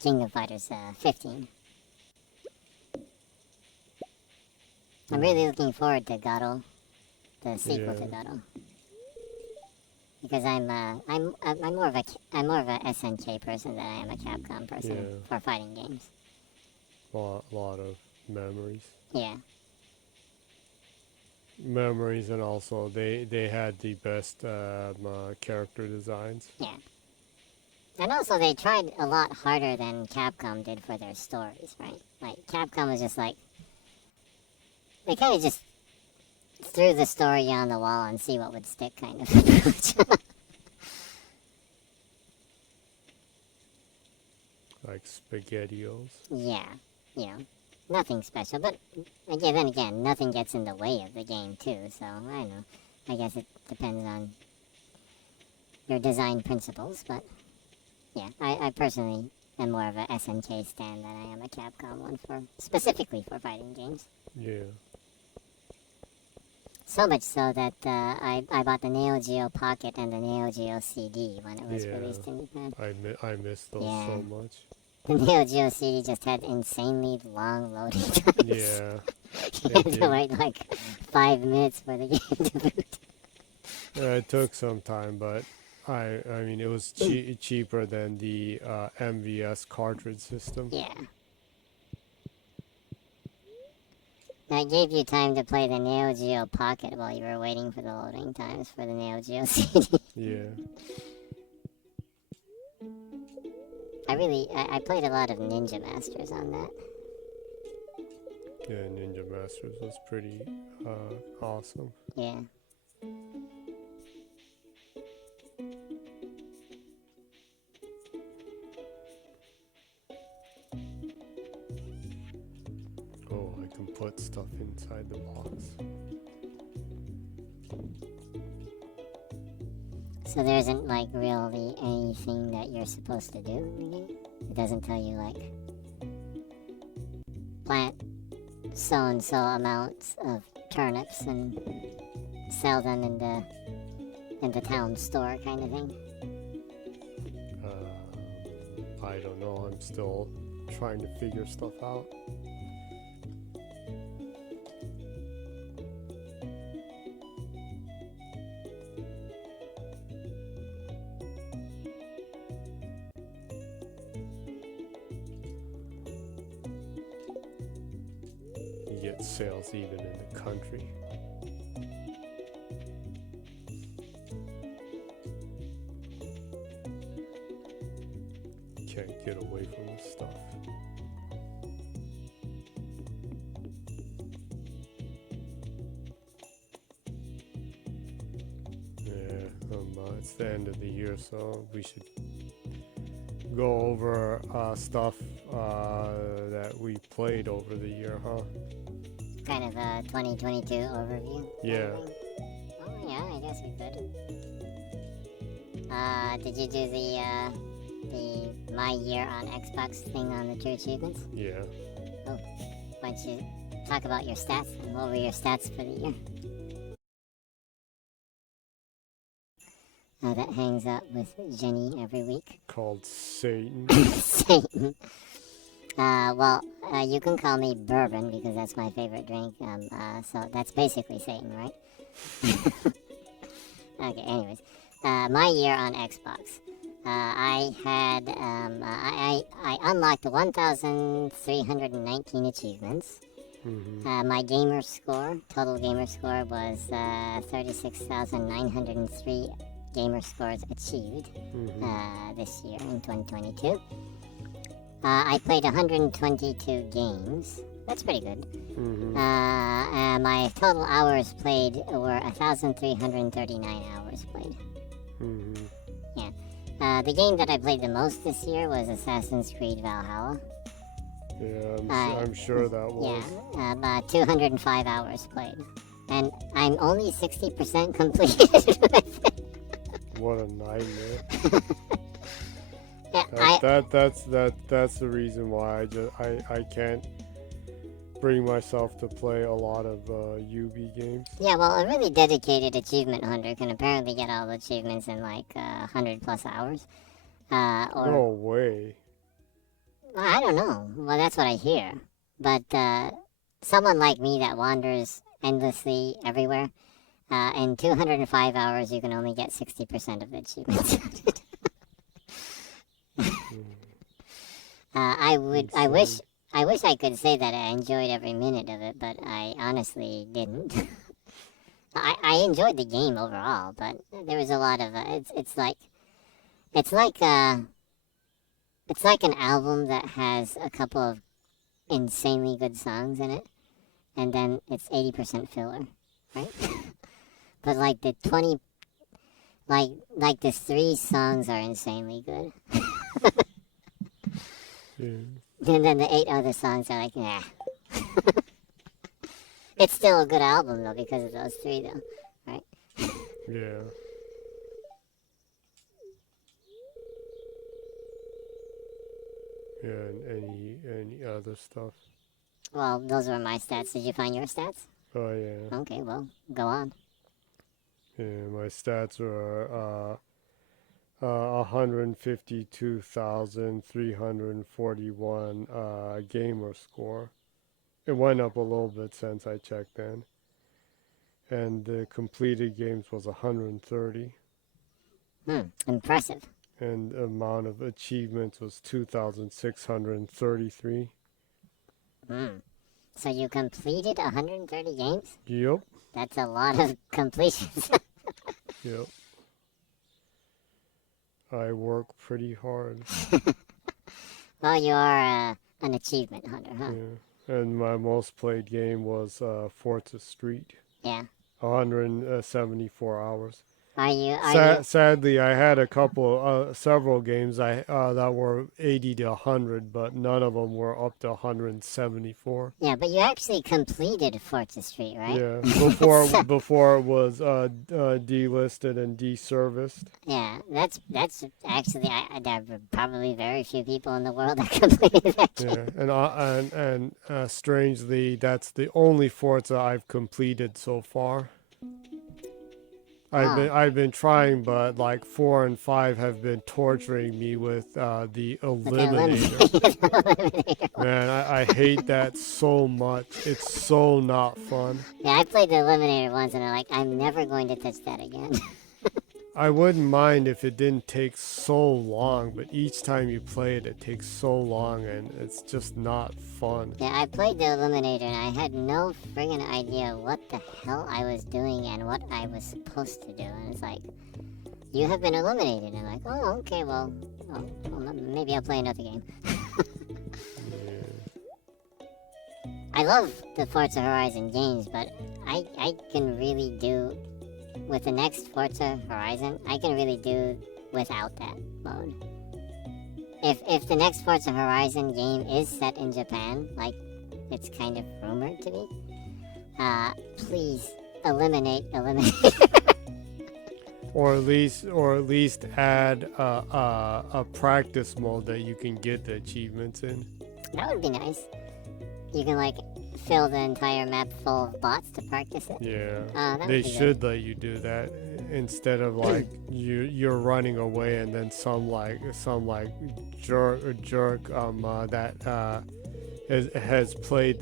King of Fighters 15. I'm really looking forward to Godel, the sequel to Godel, because I'm more of a SNK person than I am a Capcom person for fighting games. A lot of memories. Yeah. Memories, and also they had the best character designs. Yeah. And also they tried a lot harder than Capcom did for their stories, right? Like Capcom was just like, they kind of just threw the story on the wall and see what would stick kind of approach. Like SpaghettiOs. Yeah, you know, nothing special, but again, nothing gets in the way of the game too, so I don't know. I guess it depends on your design principles, but yeah, I personally am more of a SNK stan than I am a Capcom one, specifically for fighting games. Yeah. So much so that I bought the Neo Geo Pocket and the Neo Geo CD when it was released in Japan. I missed those so much. The Neo Geo CD just had insanely long loading times. Yeah. You had to wait like 5 minutes for the game to boot. It took some time, but I mean, it was cheaper than the MVS cartridge system. Yeah. That gave you time to play the Neo Geo Pocket while you were waiting for the loading times for the Neo Geo CD. Yeah. I played a lot of Ninja Masters on that. Yeah, Ninja Masters was pretty awesome. Yeah. Oh, I can put stuff inside the box. So there isn't like really anything that you're supposed to do in the game? It doesn't tell you like plant so and so amounts of turnips and sell them in the town store kind of thing? I don't know. I'm still trying to figure stuff out. You get sales even in the country. Can't get away from this stuff. Yeah, it's the end of the year, so we should go over stuff that we played over the year, huh? Kind of a 2022 overview? Yeah. Oh yeah, I guess we could. Did you do the My Year on Xbox thing on the True Achievements? Yeah. Oh, why don't you talk about your stats and what were your stats for the year? That hangs out with Jenny every week. Called Satan. Satan. Well, you can call me Bourbon because that's my favorite drink. So that's basically Satan, right? Okay, anyways. My year on Xbox. I had, I unlocked 1,319 achievements. Mm-hmm. My gamer score, total gamer score was 36,903 gamer scores achieved this year in 2022. I played 122 games. That's pretty good. Mm-hmm. My total hours played were 1,339 hours played. Mm-hmm. Yeah. The game that I played the most this year was Assassin's Creed Valhalla. Yeah, I'm sure that was. Yeah, about 205 hours played. And I'm only 60% completed with it. What a nightmare. Yeah, that's the reason why I can't bring myself to play a lot of UB games. Yeah, well, a really dedicated achievement hunter can apparently get all the achievements in like 100 plus hours. No way. I don't know. Well, that's what I hear. But someone like me that wanders endlessly everywhere, in 205 hours, you can only get 60% of the achievements. I wish, I could say that I enjoyed every minute of it, but I honestly didn't. I enjoyed the game overall, but there was a lot of it's like it's like an album that has a couple of insanely good songs in it, and then it's 80% filler, right? But like the 20, like the 3 songs are insanely good. Yeah. And then the 8 other songs are like, nah. It's still a good album though because of those 3 though, right? Yeah. Yeah, and any other stuff. Well, those were my stats. Did you find your stats? Oh yeah. Okay, well, go on. Yeah, my stats are 152,341 gamer score. It went up a little bit since I checked then. And the completed games was 130. Impressive. And the amount of achievements was 2,633. So you completed 130 games? Yep. That's a lot of completions. Yep. I work pretty hard. Well, you are an achievement hunter, huh? Yeah. And my most played game was Forza Street. Yeah. 174 hours. Are you? Sadly, I had several games that were 80 to 100, but none of them were up to 174. Yeah, but you actually completed Forza Street, right? Yeah, before it was delisted and deserviced. Yeah, that's actually there are probably very few people in the world that completed that game. Yeah, and strangely, that's the only Forza I've completed so far. I've been trying, but like 4 and 5 have been torturing me with the Eliminator. Man, I hate that so much. It's so not fun. Yeah, I played the Eliminator once, and I'm never going to touch that again. I wouldn't mind if it didn't take so long, but each time you play it, it takes so long, and it's just not fun. Yeah, I played the Eliminator, and I had no friggin' idea what the hell I was doing and what I was supposed to do. And it's like, you have been eliminated. And I'm like, oh, okay, well maybe I'll play another game. I love the Forza Horizon games, but I can really do... With the next Forza Horizon, I can really do without that mode. If the next Forza Horizon game is set in Japan, like it's kind of rumored to be, please eliminate. Or at least add a practice mode that you can get the achievements in. That would be nice. You can fill the entire map full of bots to practice it. Yeah, they should let you do that instead of you're running away and then some jerk that has played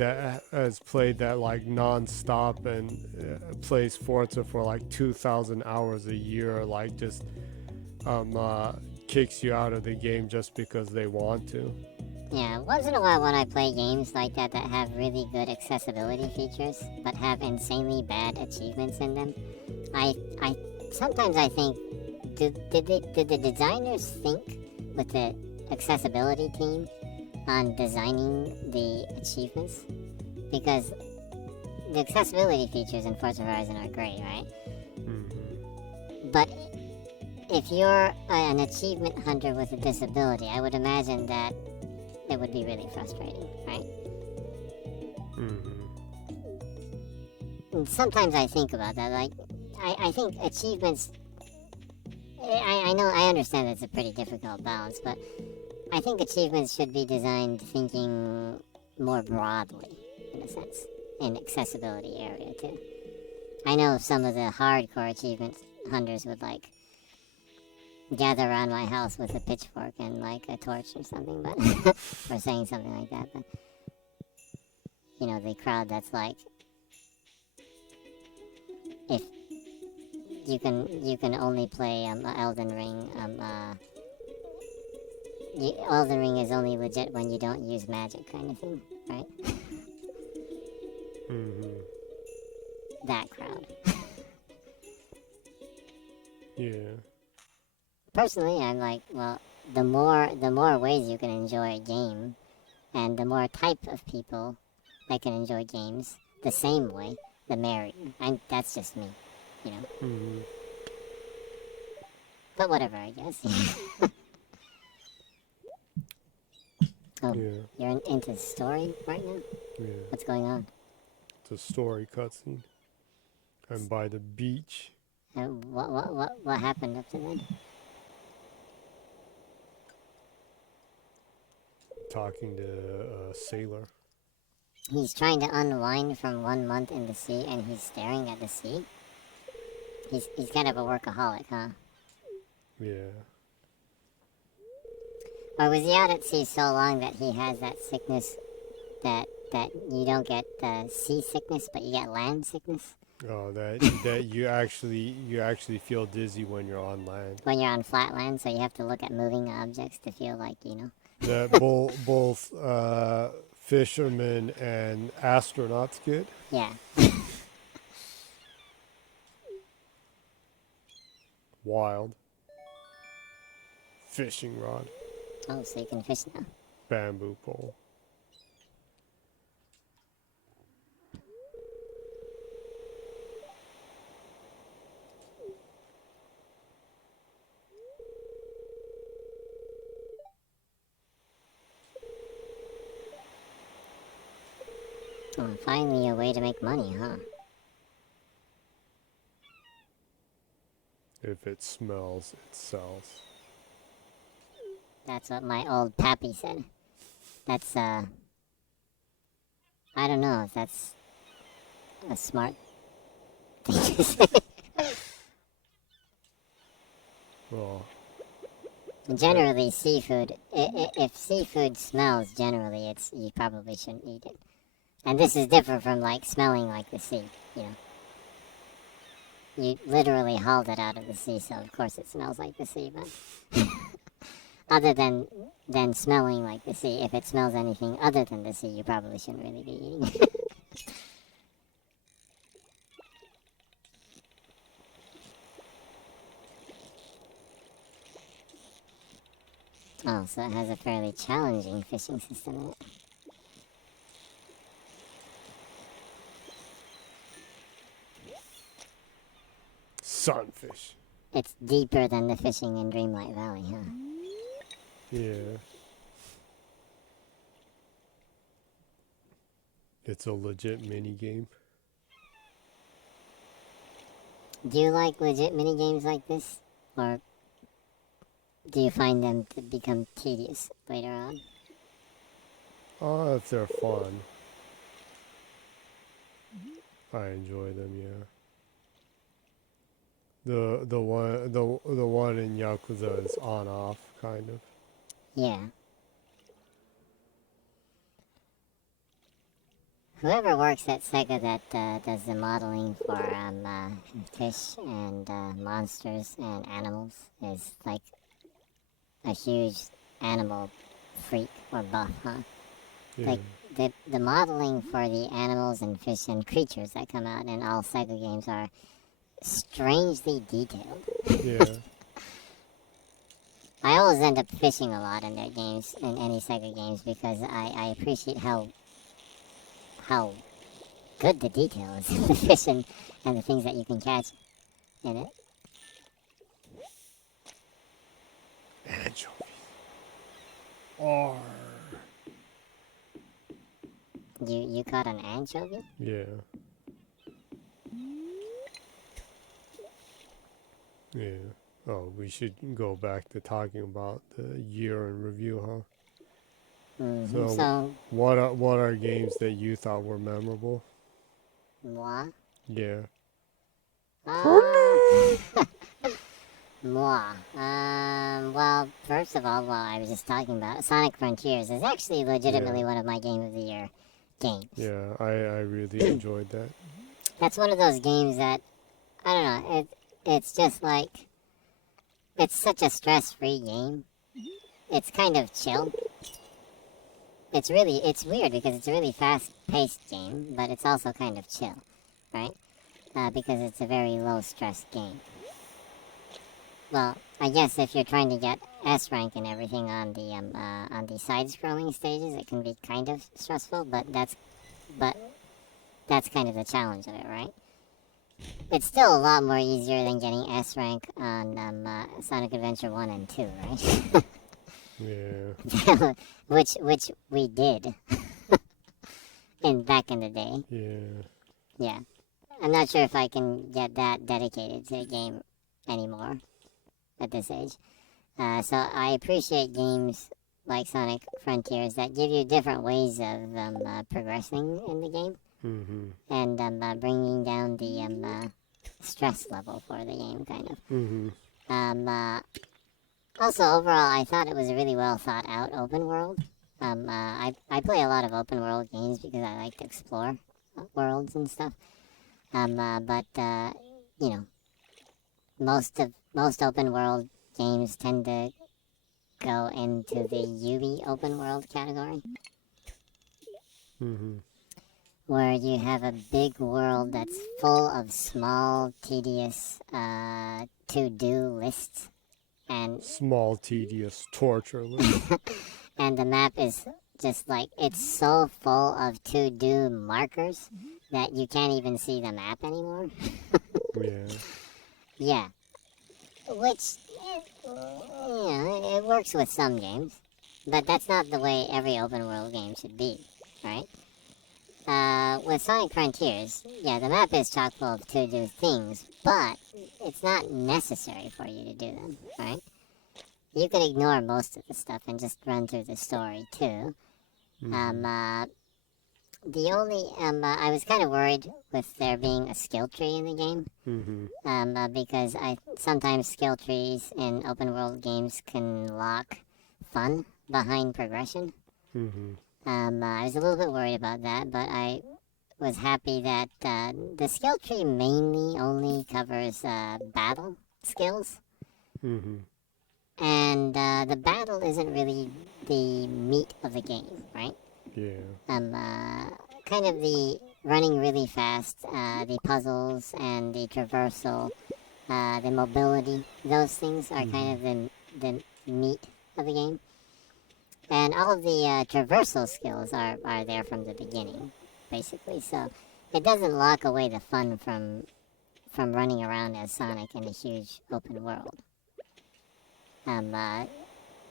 that like non-stop and plays Forza for 2,000 hours a year, just kicks you out of the game just because they want to. Yeah, once in a while when I play games like that have really good accessibility features but have insanely bad achievements in them, I sometimes I think, did the designers think with the accessibility team on designing the achievements? Because the accessibility features in Forza Horizon are great, right? Mm-hmm. But if you're an achievement hunter with a disability, I would imagine that it would be really frustrating, right? Mm-hmm. And sometimes I think about that. I think achievements... I know, I understand it's a pretty difficult balance, but I think achievements should be designed thinking more broadly, in a sense, in accessibility area, too. I know some of the hardcore achievement hunters would gather around my house with a pitchfork and like a torch or something, but or saying something like that. But you know, the crowd that's like, if you can only play Elden Ring. Elden Ring is only legit when you don't use magic, kind of thing, right? Mm-hmm. That crowd. Yeah. Personally, I'm like, well, the more ways you can enjoy a game, and the more type of people that can enjoy games the same way, the merrier. And that's just me, you know. Mm-hmm. But whatever, I guess. Oh, Yeah. you're into the story right now? Yeah. What's going on? It's a story cutscene. I'm by the beach. What happened up to then? Talking to a sailor. He's trying to unwind from 1 month in the sea, and he's staring at the sea. He's kind of a workaholic, huh? Yeah. Or was he out at sea so long that he has that sickness that you don't get sea sickness, but you get land sickness? Oh, that you actually feel dizzy when you're on land. When you're on flat land, so you have to look at moving objects to feel like, you know. That both fishermen and astronauts get. Yeah. Wild. Fishing rod. Oh, so you can fish now. Bamboo pole. Oh, finally a way to make money, huh? If it smells, it sells. That's what my old pappy said. That's, I don't know if that's a smart thing to say. Well, Generally, seafood, if seafood smells, generally, you probably shouldn't eat it. And this is different from, like, smelling like the sea, you know. You literally hauled it out of the sea, so of course it smells like the sea, but... other than smelling like the sea, if it smells anything other than the sea, you probably shouldn't really be eating it. Oh, so it has a fairly challenging fishing system in it. sunfish. It's deeper than the fishing in Dreamlight Valley, huh? Yeah. It's a legit mini game. Do you like legit minigames like this? Or do you find them to become tedious later on? Oh, if they're fun. I enjoy them, yeah. The one in Yakuza is on off kind of. Yeah. Whoever works at Sega that does the modeling for fish and monsters and animals is like a huge animal freak or buff, huh? Yeah. Like the modeling for the animals and fish and creatures that come out in all Sega games are strangely detailed. Yeah. I always end up fishing a lot in their games, in any Sega games, because I appreciate how good the detail is in the fish and the things that you can catch in it. Anchovies. Arr. You caught an anchovy? Yeah. Yeah. Oh, we should go back to talking about the year in review, huh? Mm-hmm. So, what are games that you thought were memorable? What? Yeah. Moi. Well, first of all, I was just talking about Sonic Frontiers is actually legitimately one of my Game of the Year games. Yeah, I really enjoyed that. That's one of those games that, I don't know, it's just like, it's such a stress-free game. It's kind of chill. It's weird because it's a really fast-paced game, but it's also kind of chill, right? Because it's a very low-stress game. Well, I guess if you're trying to get S rank and everything on the side-scrolling stages, it can be kind of stressful, but that's kind of the challenge of it, right? It's still a lot more easier than getting S rank on Sonic Adventure 1 and 2, right? Yeah. which we did back in the day. Yeah. Yeah. I'm not sure if I can get that dedicated to a game anymore at this age. So I appreciate games like Sonic Frontiers that give you different ways of progressing in the game. Mm-hmm. And bringing down the stress level for the game, kind of. Mm-hmm. Also, overall, I thought it was a really well thought out open world. I play a lot of open world games because I like to explore worlds and stuff. But you know, most open world games tend to go into the Ubi open world category. Mm-hmm. Where you have a big world that's full of small, tedious to-do lists. And small, tedious torture list. And the map is just like, it's so full of to-do markers that you can't even see the map anymore. Yeah. Yeah. Which, it works with some games. But that's not the way every open world game should be, right? With Sonic Frontiers, yeah, the map is chock full of to-do things, but it's not necessary for you to do them, right? You could ignore most of the stuff and just run through the story, too. Mm-hmm. The only, I was kind of worried with there being a skill tree in the game. Mm-hmm. Because sometimes skill trees in open world games can lock fun behind progression. Mm-hmm. I was a little bit worried about that, but I was happy that the skill tree mainly only covers battle skills. Mm-hmm. And the battle isn't really the meat of the game, right? Yeah. Kind of the running really fast, the puzzles and the traversal, the mobility, those things are kind of the meat of the game. And all of the traversal skills are there from the beginning, basically. So it doesn't lock away the fun from running around as Sonic in a huge open world.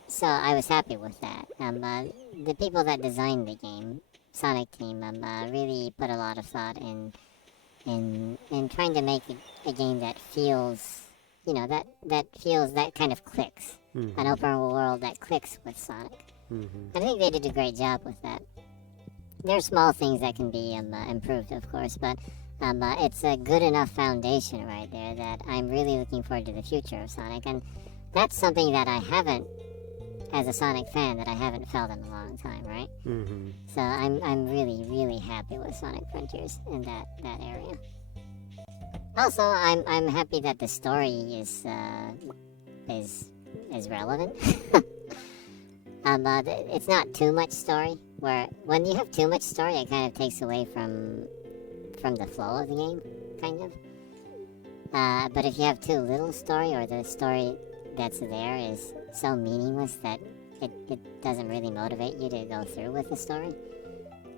So I was happy with that. The people that designed the game, Sonic team, really put a lot of thought in trying to make a game that feels, that kind of clicks. Mm-hmm. An open world that clicks with Sonic. Mm-hmm. I think they did a great job with that. There are small things that can be improved, of course, but it's a good enough foundation right there that I'm really looking forward to the future of Sonic. And that's something that I haven't, as a Sonic fan, that I haven't felt in a long time, right? Mm-hmm. So I'm really, really happy with Sonic Frontiers in that area. Also, I'm happy that the story is relevant. It's not too much story. Where when you have too much story, it kind of takes away from the flow of the game, kind of. But if you have too little story, or the story that's there is so meaningless that it doesn't really motivate you to go through with the story,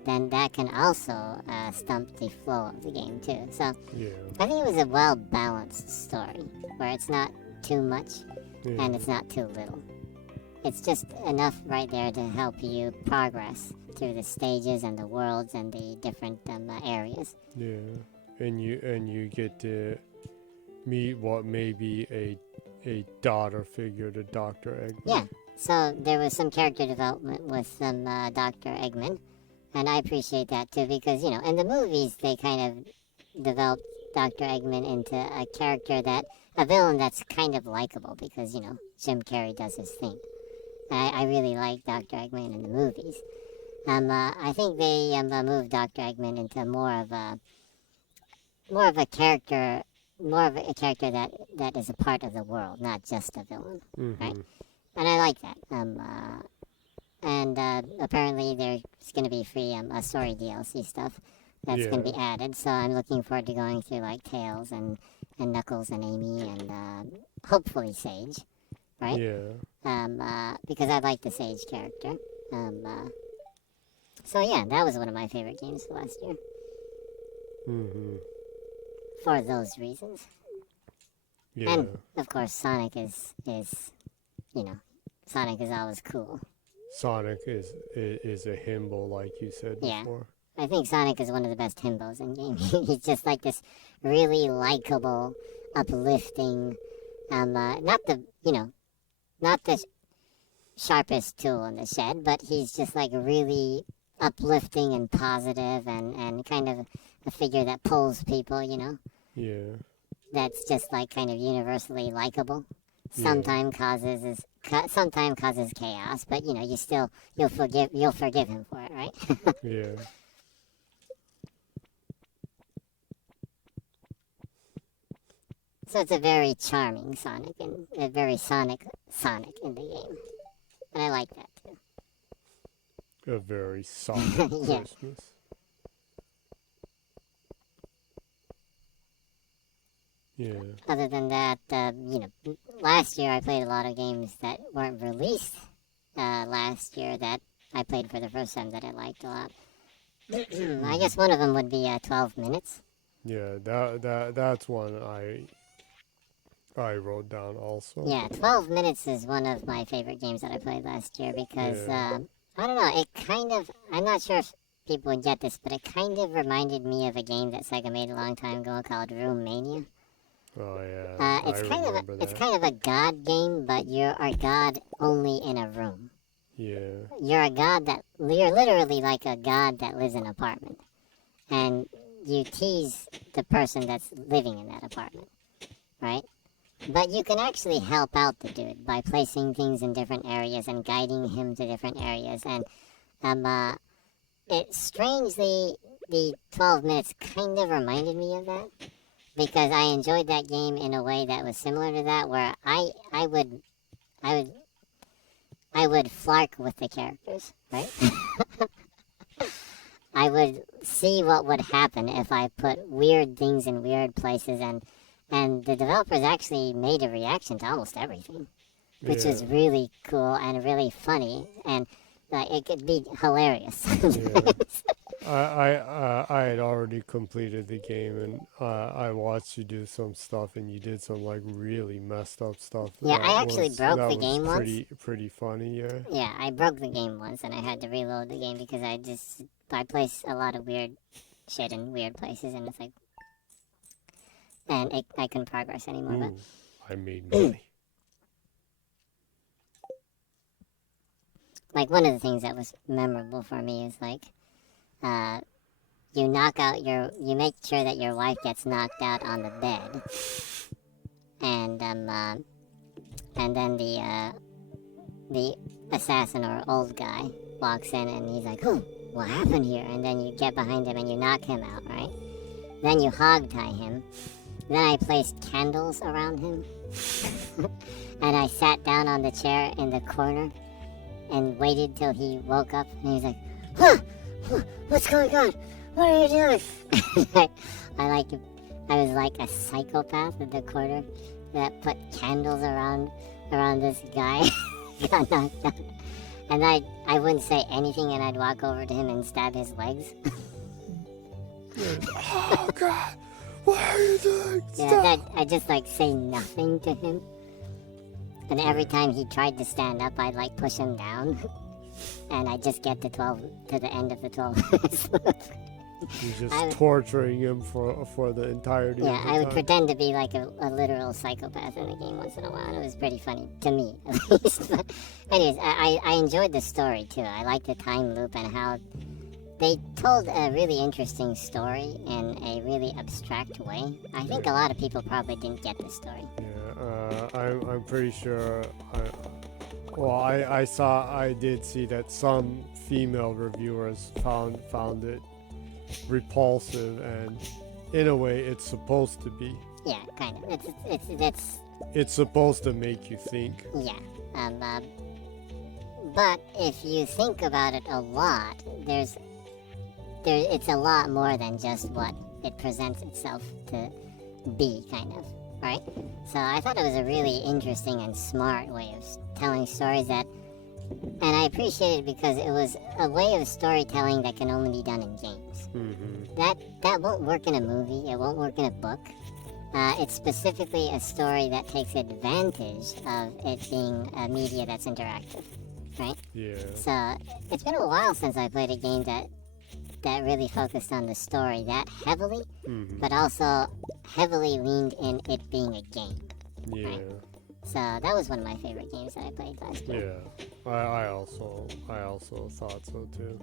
then that can also stump the flow of the game too. So Yeah. I think it was a well-balanced story, where it's not too much Yeah. and it's not too little. It's just enough right there to help you progress through the stages and the worlds and the different areas. Yeah. And you get to meet what may be a daughter figure to Dr. Eggman. Yeah. So there was some character development with some Dr. Eggman, and I appreciate that too, because in the movies they kind of developed Dr. Eggman into a character that a villain that's kind of likable because, you know, Jim Carrey does his thing. I really like Dr. Eggman in the movies. I think they moved Dr. Eggman into more of a character, that is a part of the world, not just a villain, right? And I like that. Apparently there's going to be free story DLC stuff that's going to be added. So I'm looking forward to going through like Tails and Knuckles and Amy and hopefully Sage, right? Yeah. Because I like the Sage character. So yeah, that was one of my favorite games last year. For those reasons. Yeah. And of course, Sonic is you know, Sonic is always cool. Sonic is a himbo, like you said before. I think Sonic is one of the best himbos in games. He's just like this really likable, uplifting, not the sharpest tool in the shed, but he's just like really uplifting and positive and kind of a figure that pulls people, you know? Yeah. That's just like kind of universally likable. Sometimes causes chaos, but you know, you'll forgive him for it, right? Yeah. So it's a very charming Sonic and a very Sonic in the game. And I like that too. A very Sonic Christmas. Yeah. Other than that, you know, last year I played a lot of games that weren't released last year that I played for the first time that I liked a lot. I guess one of them would be 12 Minutes. Yeah, that's one I wrote down also. Yeah, 12 Minutes is one of my favorite games that I played last year because, I don't know, it kind of, I'm not sure if people would get this, but it kind of reminded me of a game that Sega made a long time ago called Room Mania. Oh yeah, it's kind of a god game, but you're a god only in a room. Yeah. You're literally like a god that lives in an apartment, and you tease the person that's living in that apartment, right? But you can actually help out the dude by placing things in different areas and guiding him to different areas, and it strangely the 12 Minutes kind of reminded me of that. Because I enjoyed that game in a way that was similar to that, where I would flark with the characters, right? I would see what would happen if I put weird things in weird places, and the developers actually made a reaction to almost everything, which is really cool and really funny, and it could be hilarious. I had already completed the game, and I watched you do some stuff, and you did some like really messed up stuff. Yeah, I actually broke the game once. Pretty funny, yeah. Yeah, I broke the game once, and I had to reload the game because I place a lot of weird shit in weird places, and it's like, and I couldn't progress anymore. I made money. Like one of the things that was memorable for me is like, you make sure that your wife gets knocked out on the bed, and then the assassin or old guy walks in and he's like, "Oh, what happened here?" And then you get behind him and you knock him out, right? Then you hog tie him. Then I placed candles around him, and I sat down on the chair in the corner and waited till he woke up, and he's like, "Huh? What's going on? What are you doing?" I was like a psychopath in the corner that put candles around this guy. Got knocked out. And I wouldn't say anything, and I'd walk over to him and stab his legs. Oh God, what are you doing? Yeah, I'd just like say nothing to him. And every time he tried to stand up, I'd like push him down. And I'd just get to the end of the 12 minutes. You're just torturing him for the entirety of the I would time. pretend to be like a literal psychopath in the game once in a while, and it was pretty funny, to me at least. But anyways, I enjoyed the story too. I liked the time loop and how they told a really interesting story in a really abstract way. I think a lot of people probably didn't get the story. Yeah, I'm pretty sure. I did see that some female reviewers found it repulsive, and in a way, it's supposed to be. Yeah, kind of. It's supposed to make you think. Yeah. But if you think about it a lot, it's a lot more than just what it presents itself to be, kind of, right? So I thought it was a really interesting and smart way of telling stories and I appreciate it because it was a way of storytelling that can only be done in games. That won't work in a movie, it won't work in a book. It's specifically a story that takes advantage of it being a media that's interactive, right? Yeah. So it's been a while since I played a game that really focused on the story that heavily, but also heavily leaned in it being a game. Yeah. Right? So that was one of my favorite games that I played last year. Yeah. I also thought so too.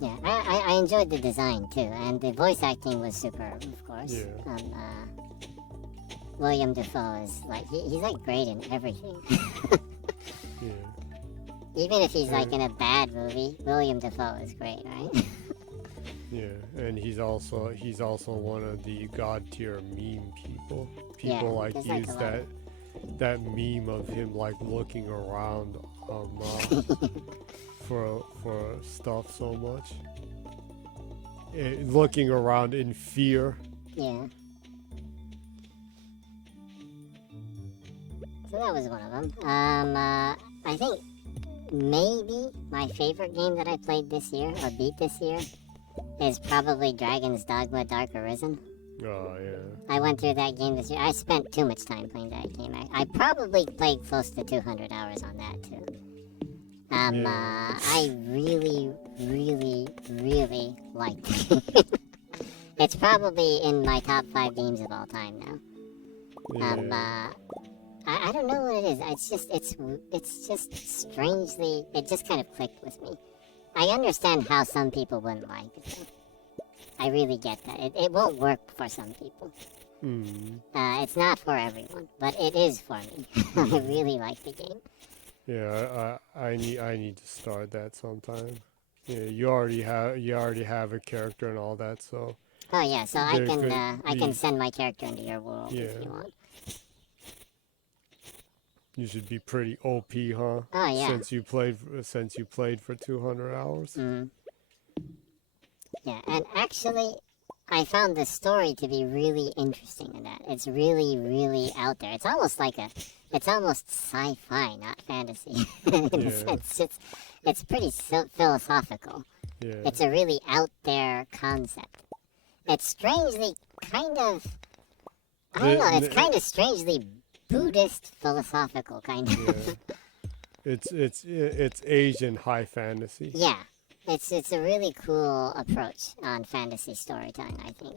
Yeah, I enjoyed the design too, and the voice acting was superb, of course. Yeah. William Dafoe is like he's like great in everything. Yeah. Even if he's like in a bad movie, William Dafoe is great, right? Yeah, and he's also one of the god tier meme people. People use that meme of him like looking around for stuff so much, looking around in fear. Yeah. So that was one of them. I think maybe my favorite game that I played this year or beat this year is probably Dragon's Dogma Dark Arisen. Oh yeah. I went through that game this year. I spent too much time playing that game. I probably played close to 200 hours on that too. I really, really, really liked it. It's probably in my top 5 games of all time now. Yeah. I don't know what it is. It's just strangely, it just kind of clicked with me. I understand how some people wouldn't like it, though. I really get that. It won't work for some people. It's not for everyone, but it is for me. I really like the game. Yeah, I need to start that sometime. Yeah, you already have a character and all that, so. Oh yeah, so I can send my character into your world if you want. You should be pretty OP, huh? Oh yeah. Since you played for 200 hours. Yeah, and actually, I found the story to be really interesting in that. It's really, really out there. It's almost sci-fi, not fantasy. It's pretty philosophical. Yeah. It's a really out there concept. It's strangely kind of, I don't know, it's kind of strangely Buddhist philosophical kind of. Yeah. It's Asian high fantasy. Yeah. It's a really cool approach on fantasy storytelling, I think.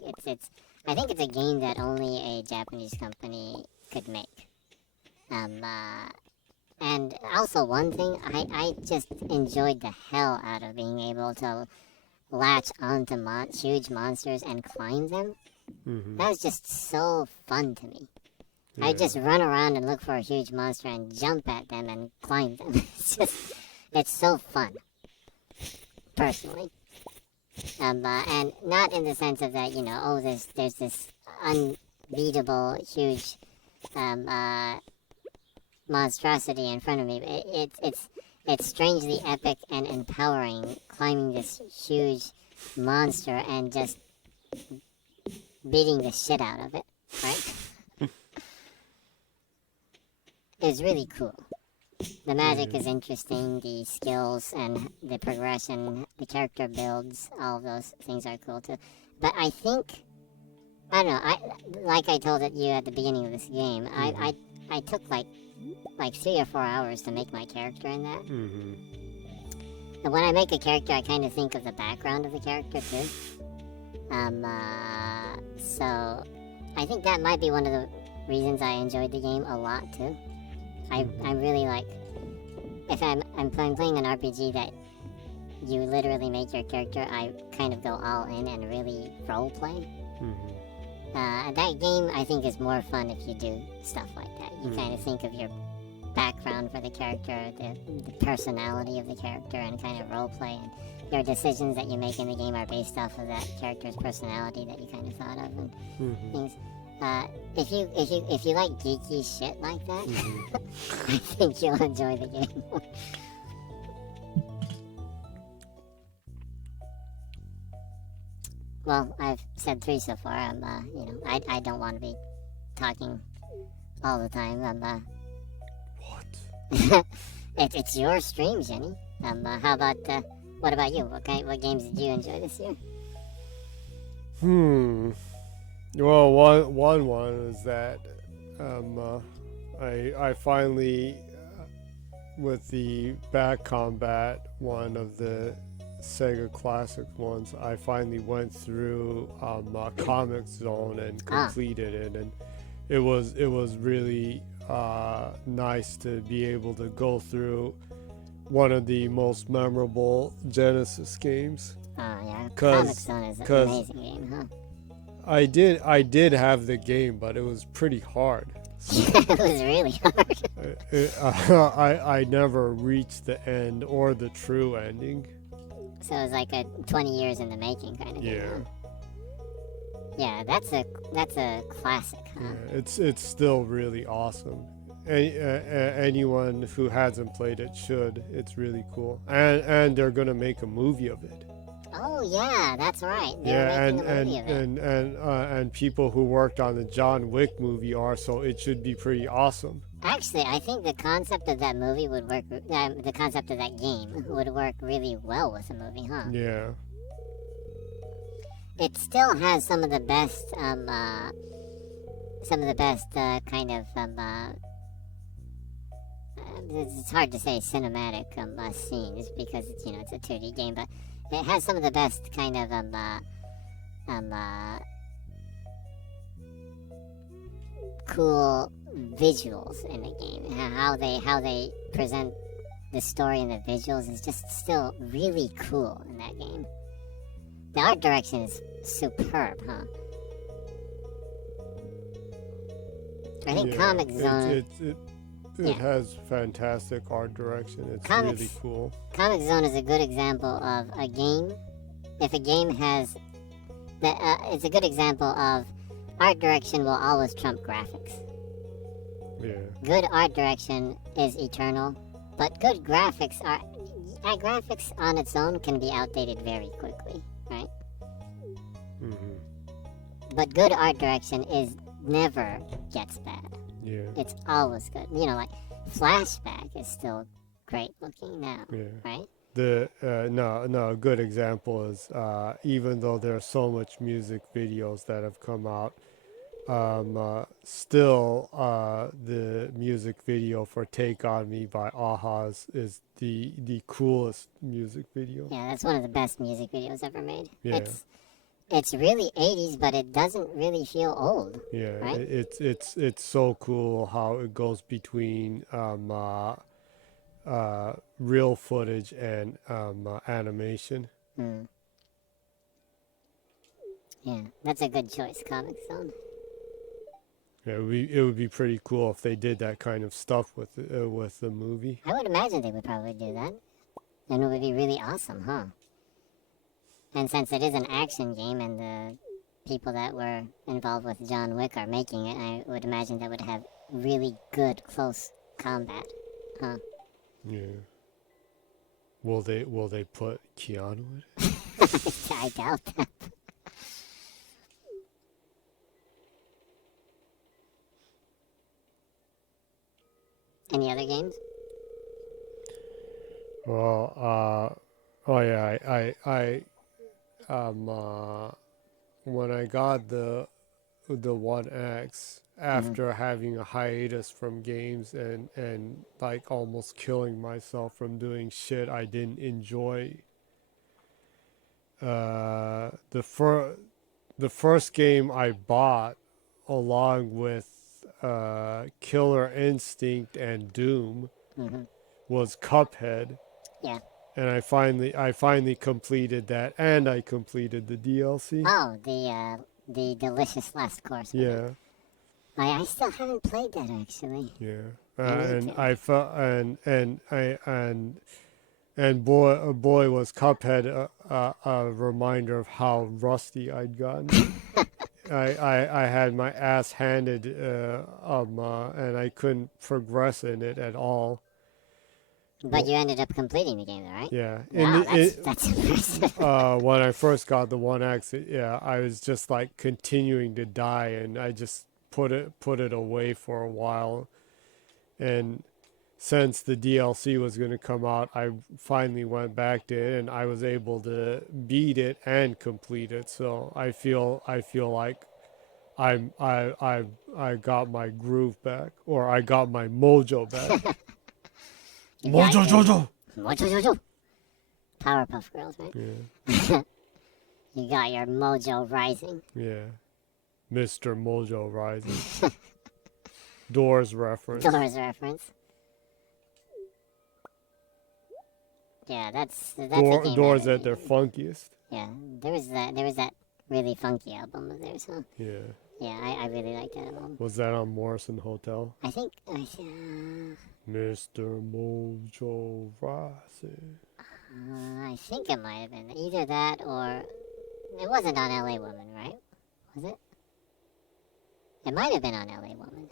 I think it's a game that only a Japanese company could make. And also one thing, I just enjoyed the hell out of being able to latch onto huge monsters and climb them. That was just so fun to me. Yeah. I just run around and look for a huge monster and jump at them and climb them. It's so fun. Personally. And not in the sense of that, there's this unbeatable, huge monstrosity in front of me. It's strangely epic and empowering, climbing this huge monster and just beating the shit out of it, right? It's really cool. The magic is interesting, the skills and the progression, the character builds, all of those things are cool too. But I think, I don't know, like I told you at the beginning of this game, I took like 3 or 4 hours to make my character in that. And when I make a character, I kind of think of the background of the character too. So I think that might be one of the reasons I enjoyed the game a lot too. I'm really like, if I'm playing an RPG that you literally make your character, I kind of go all in and really role play. That game, I think, is more fun if you do stuff like that. You kind of think of your background for the character, the personality of the character, and kind of role play. And your decisions that you make in the game are based off of that character's personality that you kind of thought of and things. If you like geeky shit like that, I think you'll enjoy the game. Well, I've said 3 so far. I don't want to be talking all the time. What? It's your stream, Jenny. How about what about you? What games did you enjoy this year? Well, one is that I finally with the back combat one of the Sega Classic ones, I finally went through Comic Zone and completed it, and it was really nice to be able to go through one of the most memorable Genesis games. Oh yeah, Comic Zone is an amazing game, huh? I did have the game, but it was pretty hard. It was really hard. I never reached the end or the true ending. So it was like a 20 years in the making kind of game. Yeah. Huh? Yeah, that's a classic, huh? Yeah, it's still really awesome. Anyone who hasn't played it should. It's really cool, and they're gonna make a movie of it. Oh yeah, that's right. And people who worked on the John Wick movie are, so it should be pretty awesome. Actually, I think the concept of that movie would work. The concept of that game would work really well with a movie, huh? Yeah. It still has some of the best, kind of it's hard to say cinematic scenes because it's a 2D game, but it has some of the best kind of cool visuals in the game. How they present the story and the visuals is just still really cool in that game. The art direction is superb, huh? I think Comic Zone. It has fantastic art direction. It's really cool. Comic Zone is a good example of a game. If a game has it's a good example of art direction will always trump graphics. Yeah. Good art direction is eternal, but good graphics on its own can be outdated very quickly, right? But good art direction never gets bad. Yeah. It's always good. Like Flashback is still great looking now, right? A good example is even though there's so much music videos that have come out, still the music video for Take On Me by a-ha is the coolest music video. Yeah, that's one of the best music videos ever made. Yeah. It's really 80s, but it doesn't really feel old. Yeah, right? It's so cool how it goes between real footage and animation. Yeah, that's a good choice, Comic Zone. Yeah, it would be pretty cool if they did that kind of stuff with the movie. I would imagine they would probably do that, and it would be really awesome, huh? And since it is an action game and the people that were involved with John Wick are making it, I would imagine that would have really good close combat, huh? Yeah. Will they put Keanu in it? I doubt that. Any other games? Well, when I got the One X after having a hiatus from games and like almost killing myself from doing shit I didn't enjoy, the first game I bought along with Killer Instinct and Doom was Cuphead. Yeah. And I finally completed that, and I completed the DLC. Oh, the delicious last course. Yeah. I still haven't played that actually. Yeah. need And to. I felt and boy was Cuphead a reminder of how rusty I'd gotten. I had my ass handed and I couldn't progress in it at all. But you ended up completing the game, though, right? Yeah. Wow, that's impressive. When I first got the 1X, yeah, I was just like continuing to die, and I just put it away for a while. And since the DLC was going to come out, I finally went back to it, and I was able to beat it and complete it. So I feel like I got my groove back, or I got my mojo back. Mojo Jojo. Mojo Jojo. Powerpuff Girls, right? Yeah. You got your mojo rising. Yeah. Mr. Mojo Rising. Doors reference. Doors reference. Yeah, that's a game Doors I at their funkiest. Yeah, there was that really funky album of theirs, huh? Yeah. Yeah, I really like that album. Was that on Morrison Hotel? I think Mr. Mojo Rising. I think it might have been either that or it wasn't on LA Woman, right? Was it? It might have been on LA Woman.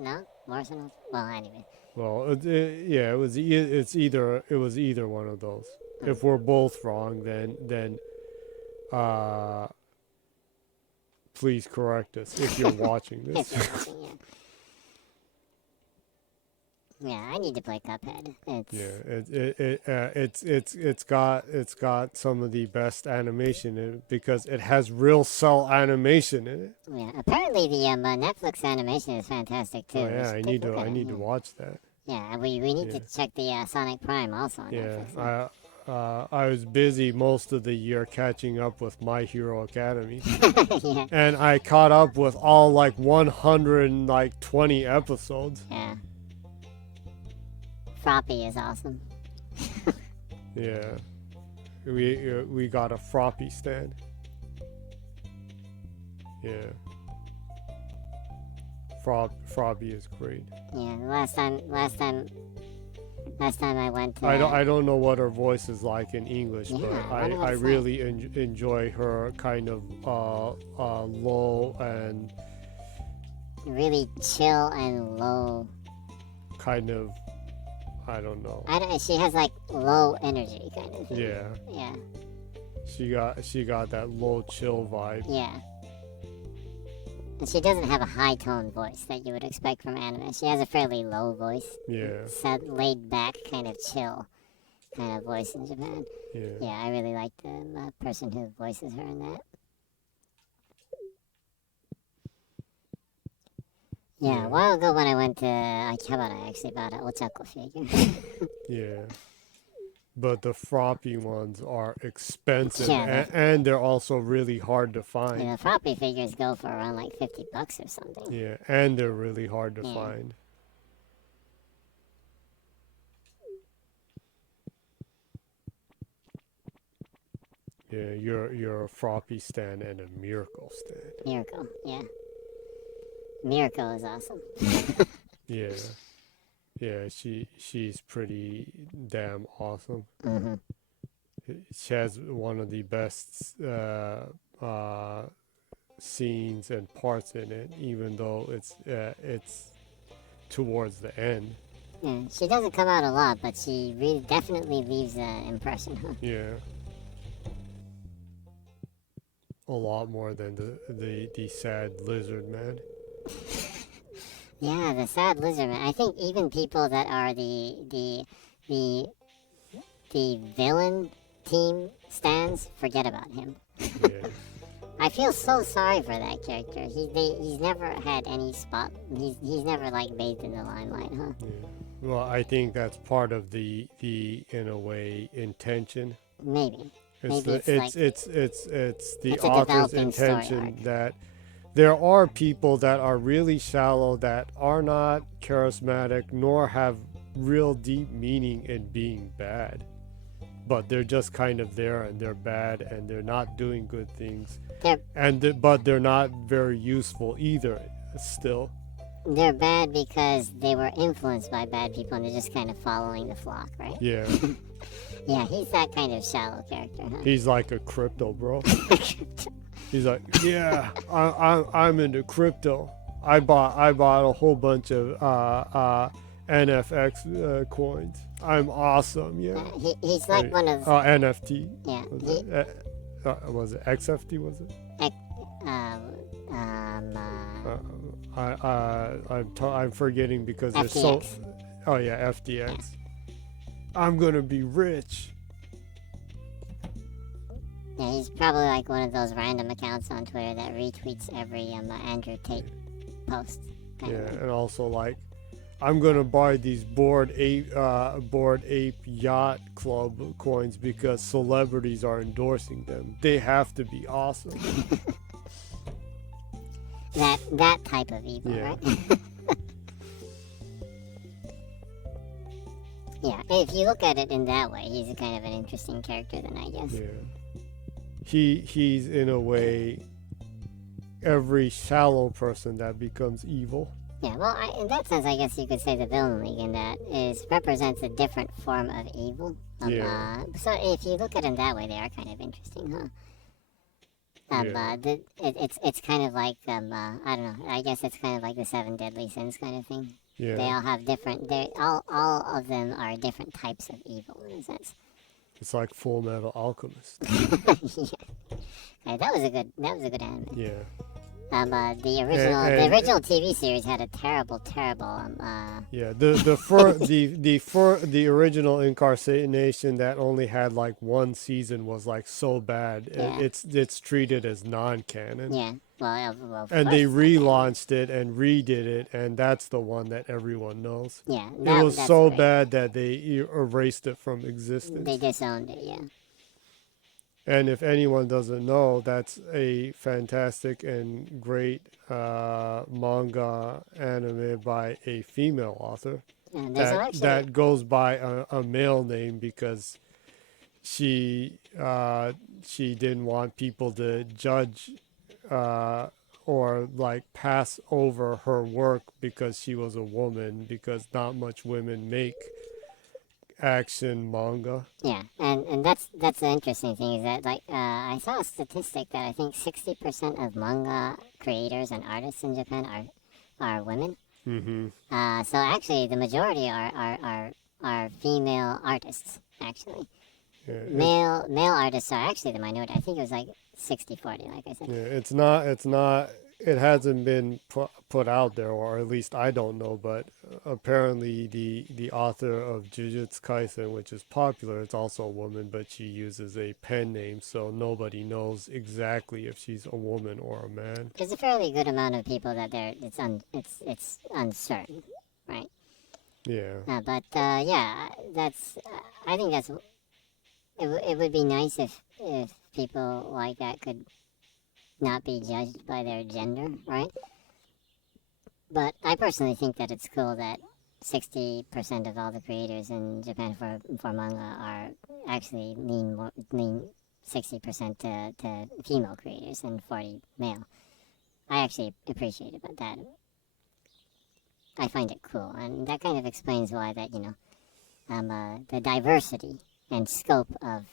No, Morrison. Well, anyway. Well, yeah, it was. It's either. It was either one of those. If we're both wrong, then, please correct us if you're watching this. Yeah, I need to play Cuphead. It's got some of the best animation in it because it has real cell animation in it. Yeah, apparently the Netflix animation is fantastic too. Oh yeah, I need to watch that. Yeah, and we need to check the Sonic Prime also on Netflix. Yeah, I was busy most of the year catching up with My Hero Academy. Yeah. And I caught up with all like 120 episodes. Yeah. Froppy is awesome. Yeah. We got a Froppy stand. Yeah. Froppy is great. Yeah, last time I went to... I don't know what her voice is like in English, but I I really enjoy her kind of low and... really chill and low. Kind of, I don't know. She has like low energy kind of thing. Yeah. Yeah. She got that low chill vibe. Yeah. And she doesn't have a high tone voice that you would expect from anime. She has a fairly low voice. Yeah. Sad, laid back, kind of chill kind of voice in Japan. Yeah. Yeah, I really like the person who voices her in that. Yeah, a while ago when I went to Akihabara, I actually bought an Ochako figure. Yeah. But the Froppy ones are expensive, Yeah, and they're also really hard to find. The Froppy figures go for around like $50 or something. Yeah, and they're really hard to find. Yeah, you're a Froppy stand and a Miracle stand. Miracle, yeah. Miracle is awesome. Yeah. Yeah, she's pretty damn awesome. Mm-hmm. She has one of the best scenes and parts in it, even though it's towards the end. Yeah, she doesn't come out a lot, but she really definitely leaves an impression, huh? Yeah. A lot more than the sad lizard man. Yeah, the sad lizard man. I think even people that are the villain team stands forget about him. Yeah. I feel so sorry for that character. He's never had any spot. He's never like bathed in the limelight, huh? Yeah. Well, I think that's part of the in a way intention. Maybe. It's the it's a author's developing story intention arc. that there are people that are really shallow, that are not charismatic, nor have real deep meaning in being bad. but they're just kind of there, and they're bad, and they're not doing good things, They're but they're not very useful either. Still, they're bad because they were influenced by bad people, and they're just kind of following the flock, right? yeah, Yeah, he's that kind of shallow character, huh? he's like a crypto bro. He's like, yeah, I'm into crypto. I bought a whole bunch of NFX coins. I'm awesome. Yeah. He's like one of NFT. yeah. Was it XFT? Was it? I'm forgetting because there's so. Oh yeah, FTX. Yeah. I'm gonna be rich. Yeah, he's probably like one of those random accounts on Twitter that retweets every Andrew Tate post. Yeah, and also like, I'm gonna buy these Bored Ape Yacht Club coins because celebrities are endorsing them. They have to be awesome. that type of evil, Yeah. right? Yeah, if you look at it in that way, he's a kind of an interesting character then, I guess. Yeah. He's in a way every shallow person that becomes evil. Yeah, well, in that sense, I guess you could say the Villain League in that represents a different form of evil. Yeah. So if you look at it that way, they are kind of interesting, huh? Yeah. It's kind of like I don't know. I guess it's kind of like the 7 deadly sins kind of thing. Yeah. They all have different. All of them are different types of evil in a sense. It's like Full Metal Alchemist. Yeah, that was a good anime. Yeah. The original TV series had a terrible. Yeah, the original Incarnation that only had like one season was like so bad. Yeah. It's treated as non-canon. Yeah, well, and they relaunched it and redid it, and that's the one that everyone knows. Yeah, it was that's so great. bad that they erased it from existence. They disowned it. Yeah. And if anyone doesn't know, that's a fantastic and great manga anime by a female author that goes by a male name because she didn't want people to judge or like pass over her work because she was a woman, because not much women make action manga. Yeah, and that's the interesting thing is that like I saw a statistic that I think 60% of manga creators and artists in Japan are women. Mm-hmm. So actually, the majority are female artists. Actually, yeah, male artists are actually the minority. I think it was like 60-40, like I said. Yeah, it's not. It hasn't been put out there, or at least I don't know, but apparently the author of Jujutsu Kaisen, which is popular, it's also a woman, but she uses a pen name, so nobody knows exactly if she's a woman or a man. There's a fairly good amount of people that it's uncertain, right? Yeah. But yeah, that's I think that's it would be nice if people like that could not be judged by their gender, right? But I personally think that it's cool that 60% of all the creators in Japan for manga are actually lean 60% to female creators and 40 male. I actually appreciate about that. I find it cool, and that kind of explains why that the diversity and scope of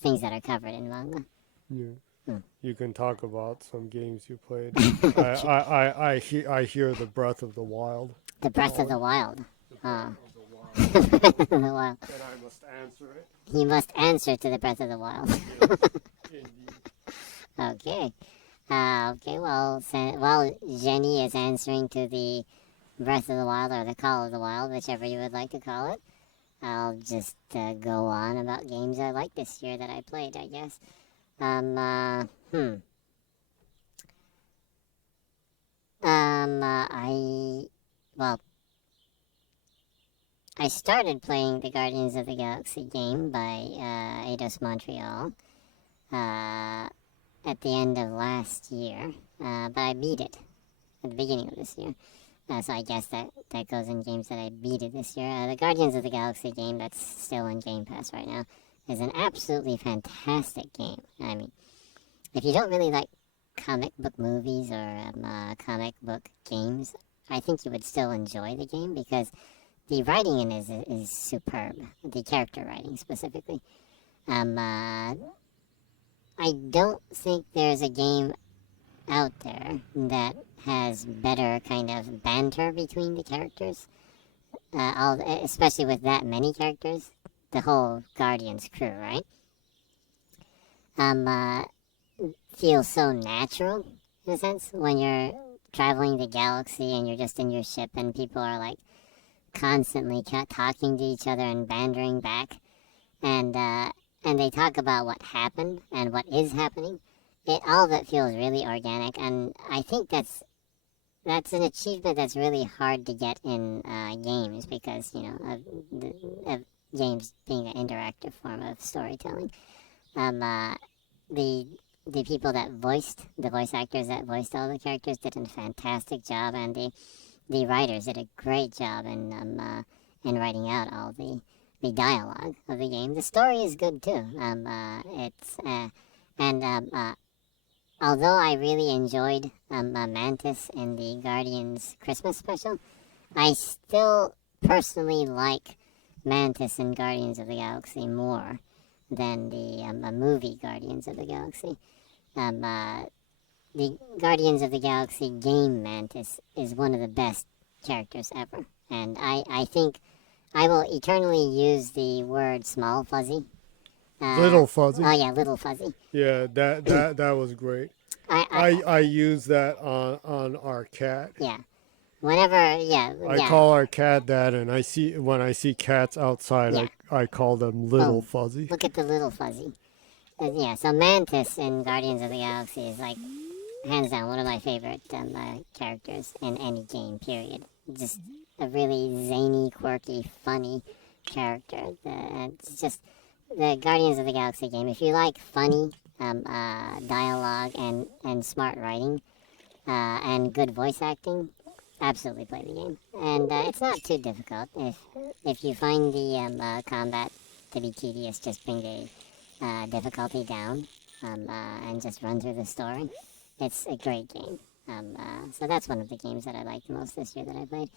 things that are covered in manga. Yeah. Hmm. You can talk about some games you played. I hear the Breath of the Wild. The Breath of the Wild. The Wild. The Wild. And I must answer it. You must answer to the Breath of the Wild. Indeed. Okay. Okay. While Jenny is answering to the Breath of the Wild or the Call of the Wild, whichever you would like to call it, I'll just go on about games I liked this year that I played, I guess. I started playing the Guardians of the Galaxy game by Eidos Montreal at the end of last year, but I beat it at the beginning of this year. So I guess that goes in games that I beat it this year. The Guardians of the Galaxy game that's still in Game Pass right now is an absolutely fantastic game. I mean, if you don't really like comic book movies or comic book games, I think you would still enjoy the game because the writing in it is superb. The character writing specifically. I don't think there's a game out there that has better kind of banter between the characters. Especially with that many characters, the whole Guardians crew, right? Feels so natural in a sense when you're traveling the galaxy and you're just in your ship and people are like constantly talking to each other and bantering back, and they talk about what happened and what is happening. All of it feels really organic, and I think that's an achievement that's really hard to get in games because of games being an interactive form of storytelling. The people that the voice actors that voiced all the characters did a fantastic job, and the writers did a great job in writing out all the dialogue of the game. The story is good too. Although I really enjoyed Mantis in the Guardians Christmas special, I still personally like Mantis in Guardians of the Galaxy more than the movie Guardians of the Galaxy. The Guardians of the Galaxy game Mantis is one of the best characters ever. And I think I will eternally use the word small fuzzy. Little Fuzzy. Oh yeah, Little Fuzzy. Yeah, that was great. I use that on our cat. Yeah. Whenever, I call our cat that, and when I see cats outside, I call them Little Fuzzy. Look at the Little Fuzzy. So Mantis in Guardians of the Galaxy is like hands down one of my favorite characters in any game. Period. Just a really zany, quirky, funny character. It's just the Guardians of the Galaxy game. If you like funny dialogue and smart writing and good voice acting, absolutely play the game. And it's not too difficult. If you find the combat to be tedious, just bring the difficulty down and just run through the story. It's a great game. So that's one of the games that I liked the most this year that I played.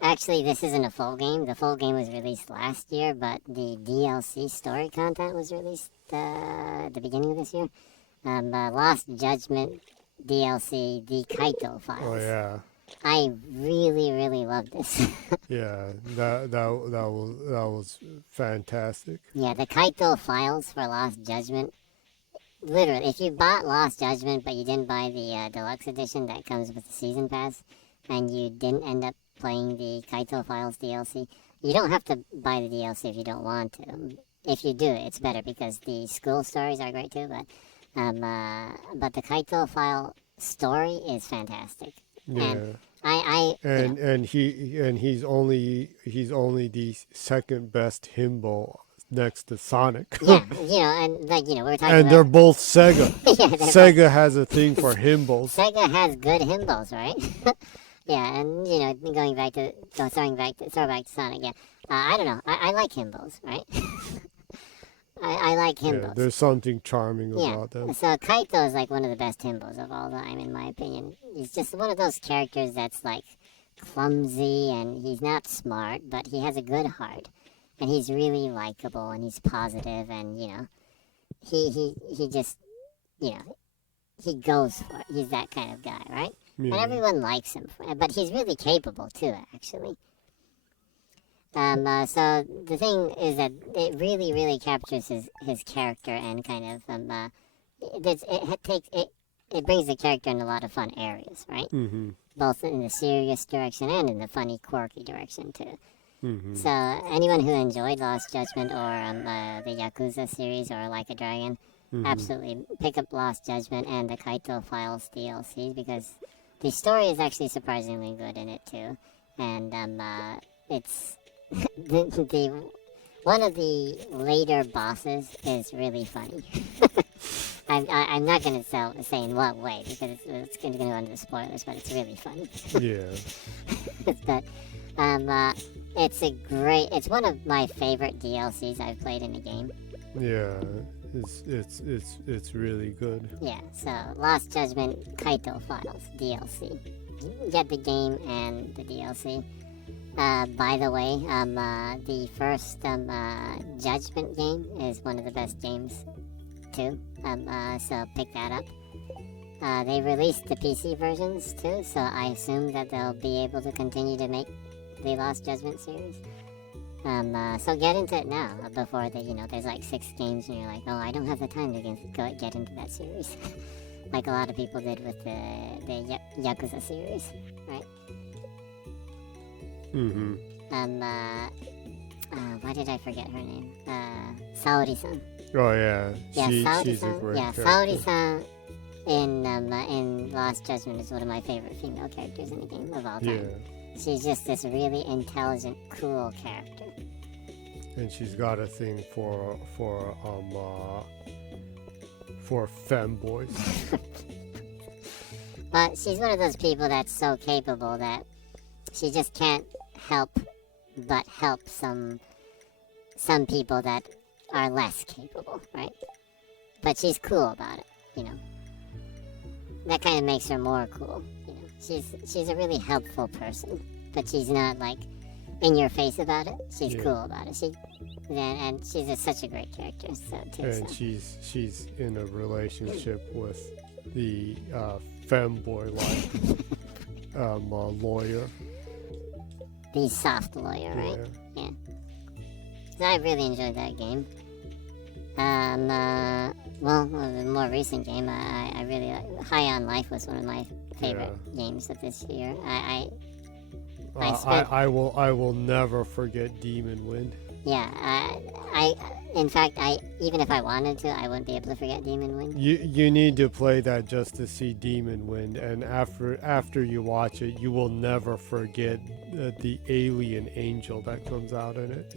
Actually, this isn't a full game. The full game was released last year, but the DLC story content was released at the beginning of this year. Lost Judgment DLC, the Kaito Files. Oh yeah. I really, really love this. Yeah, that was fantastic. Yeah, the Kaito Files for Lost Judgment. Literally, if you bought Lost Judgment but you didn't buy the deluxe edition that comes with the season pass, and you didn't end up playing the Kaito Files DLC, you don't have to buy the DLC if you don't want to. If you do, it's better because the school stories are great too. But the Kaito File story is fantastic. Yeah. And he's only the second best himbo next to Sonic. Yeah, and we were talking and about... they're both Sega. Yeah, Sega has a thing for himbos. Sega has good himbos, right? Yeah, and throwing back to Sonic. Yeah, I don't know. I like himbos, right? I like himbos. Yeah, there's something charming about them. So Kaito is like one of the best himbos of all time, in my opinion. He's just one of those characters that's like clumsy and he's not smart, but he has a good heart, and he's really likable and he's positive, and he just he goes for it. He's that kind of guy, right? Yeah. And everyone likes him, but he's really capable too, actually. So the thing is that it really, really captures his character and kind of it brings the character in a lot of fun areas, right? Mm-hmm. Both in the serious direction and in the funny, quirky direction too. Mm-hmm. So anyone who enjoyed Lost Judgment or the Yakuza series or Like a Dragon, absolutely pick up Lost Judgment and the Kaito Files DLC because the story is actually surprisingly good in it too, and it's the one of the later bosses is really funny. I'm not going to say in what way because it's going to go into the spoilers, but it's really funny. Yeah. But It's one of my favorite DLCs I've played in a game. Yeah, it's really good. Yeah, so Lost Judgment Kaito Files DLC. You get the game and the DLC. By the way, the first Judgment game is one of the best games too. So pick that up. They released the PC versions too, so I assume that they'll be able to continue to make the Lost Judgment series. So get into it now before there's like 6 games and you're like, oh, I don't have the time to get into that series. Like a lot of people did with the Yakuza series, right? Mm-hmm. Why did I forget her name? Saori-san. Oh yeah, she's a Saori-san. great Yeah, character. Saori-san in Lost Judgment is one of my favorite female characters in the game of all time. Yeah, She's just this really intelligent, cool character. and she's got a thing for femboys. But she's one of those people that's so capable that she just can't help but help some people that are less capable, right? But she's cool about it, That kind of makes her more cool, She's a really helpful person, but she's not like in your face about it. She's cool about it. And she's such a great character. And she's in a relationship with the femboy lawyer. The soft lawyer, right? Yeah. So I really enjoyed that game. Well, the more recent game, I really like. High on Life was one of my favorite games of this year. I will never forget Demon Wind. Yeah, in fact, even if I wanted to, I wouldn't be able to forget Demon Wind. You need to play that just to see Demon Wind, and after you watch it, you will never forget the alien angel that comes out in it.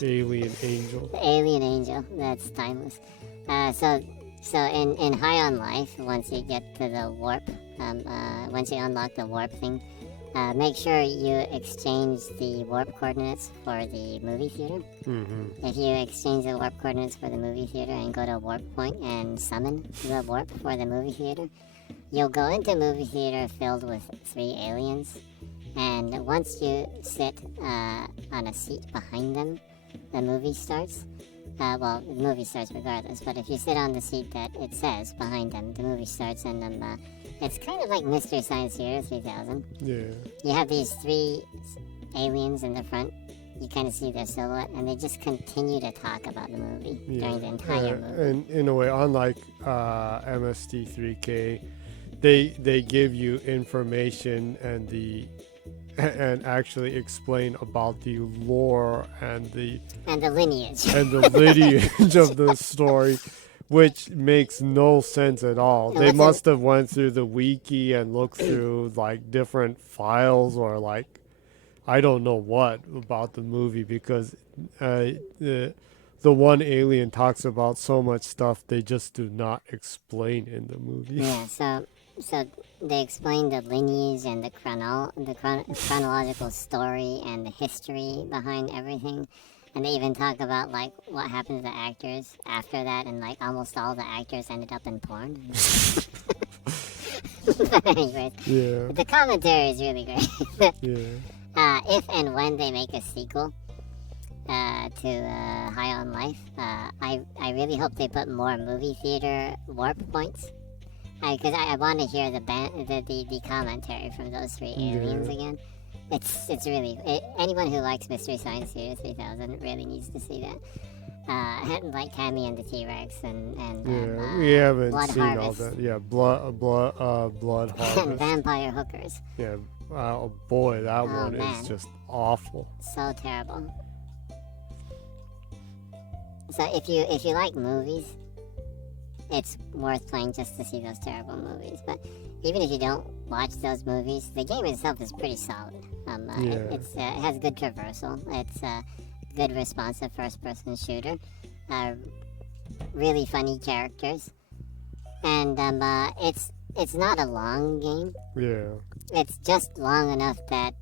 Alien angel. The alien angel, that's timeless. So in High on Life, once you get to the warp, once you unlock the warp thing, make sure you exchange the warp coordinates for the movie theater. Mm-hmm. If you exchange the warp coordinates for the movie theater and go to a warp point and summon the warp for the movie theater, you'll go into movie theater filled with 3 aliens, and once you sit on a seat behind them, the movie starts. Well, the movie starts regardless, but if you sit on the seat that it says behind them, the movie starts, and it's kind of like Mystery Science Theater 3000. Yeah. You have these 3 aliens in the front. You kind of see their silhouette, and they just continue to talk about the movie during the entire movie. And in a way, unlike MST3K, they give you information and actually explain about the lore and the lineage of the story, which makes no sense at all. They must have went through the wiki and looked through like different files or like I don't know what about the movie, because the one alien talks about so much stuff they just do not explain in the movie. Yeah, so they explain the lineage and the chronological story and the history behind everything, and they even talk about like what happened to the actors after that, and like almost all the actors ended up in porn. But anyways, the commentary is really great. If and when they make a sequel to High on Life, I really hope they put more movie theater warp points. Because I want to hear the commentary from those 3 aliens again. It's really anyone who likes Mystery Science Theater 3000 really needs to see that. Like Tammy and the T-Rex and we haven't Blood seen Harvest. all that. Yeah, blood harvest. And vampire hookers. Yeah, oh boy, that one man. is just awful. So terrible. So if you like movies, it's worth playing just to see those terrible movies. But even if you don't watch those movies, the game itself is pretty solid. It has good traversal. It's a good responsive first-person shooter. Really funny characters, and it's not a long game. Yeah. It's just long enough that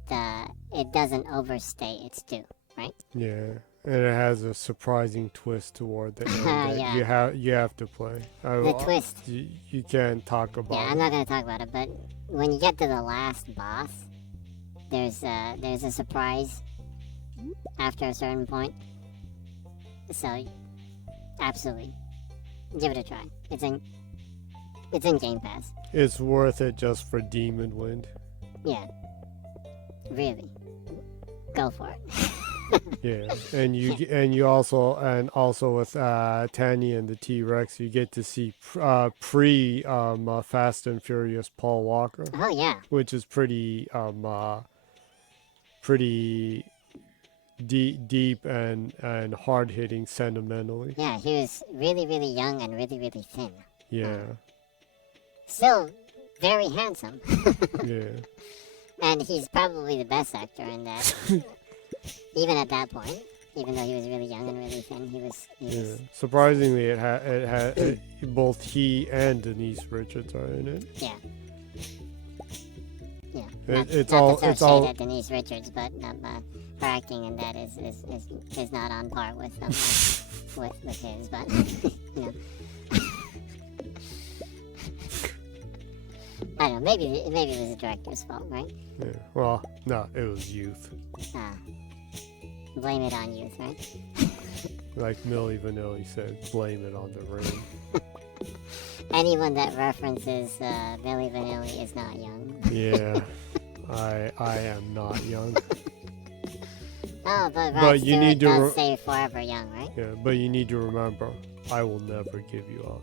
it doesn't overstay its due, right? Yeah. And it has a surprising twist toward the end that Yeah. you have to play. The twist. You can't talk about Yeah, it. I'm not gonna talk about it, but when you get to the last boss, there's a surprise after a certain point. So, absolutely, give it a try. It's in Game Pass. It's worth it just for Demon Wind. Yeah, really, go for it. Yeah, and you also with Tanny and the T-Rex, you get to see pre Fast and Furious Paul Walker. Oh yeah, which is pretty deep and hard hitting sentimentally. yeah. He was really, really young and really, really thin. Yeah. Still very handsome. Yeah. And he's probably the best actor in that. Even at that point, even though he was really young and really thin, he was. Surprisingly, it had both he and Denise Richards are in it. Yeah. Yeah. It's not all to it's throw all shade at Denise Richards, but her acting in that is not on par with with his, but you know. I don't know. Maybe it was the director's fault, right? Yeah. Well, no, it was youth. Blame it on youth, right? Like Milli Vanilli said, blame it on the rain. Anyone that references Milli Vanilli is not young. Yeah, I am not young. Oh, but you need to say forever young, right? Yeah, but you need to remember, I will never give you up.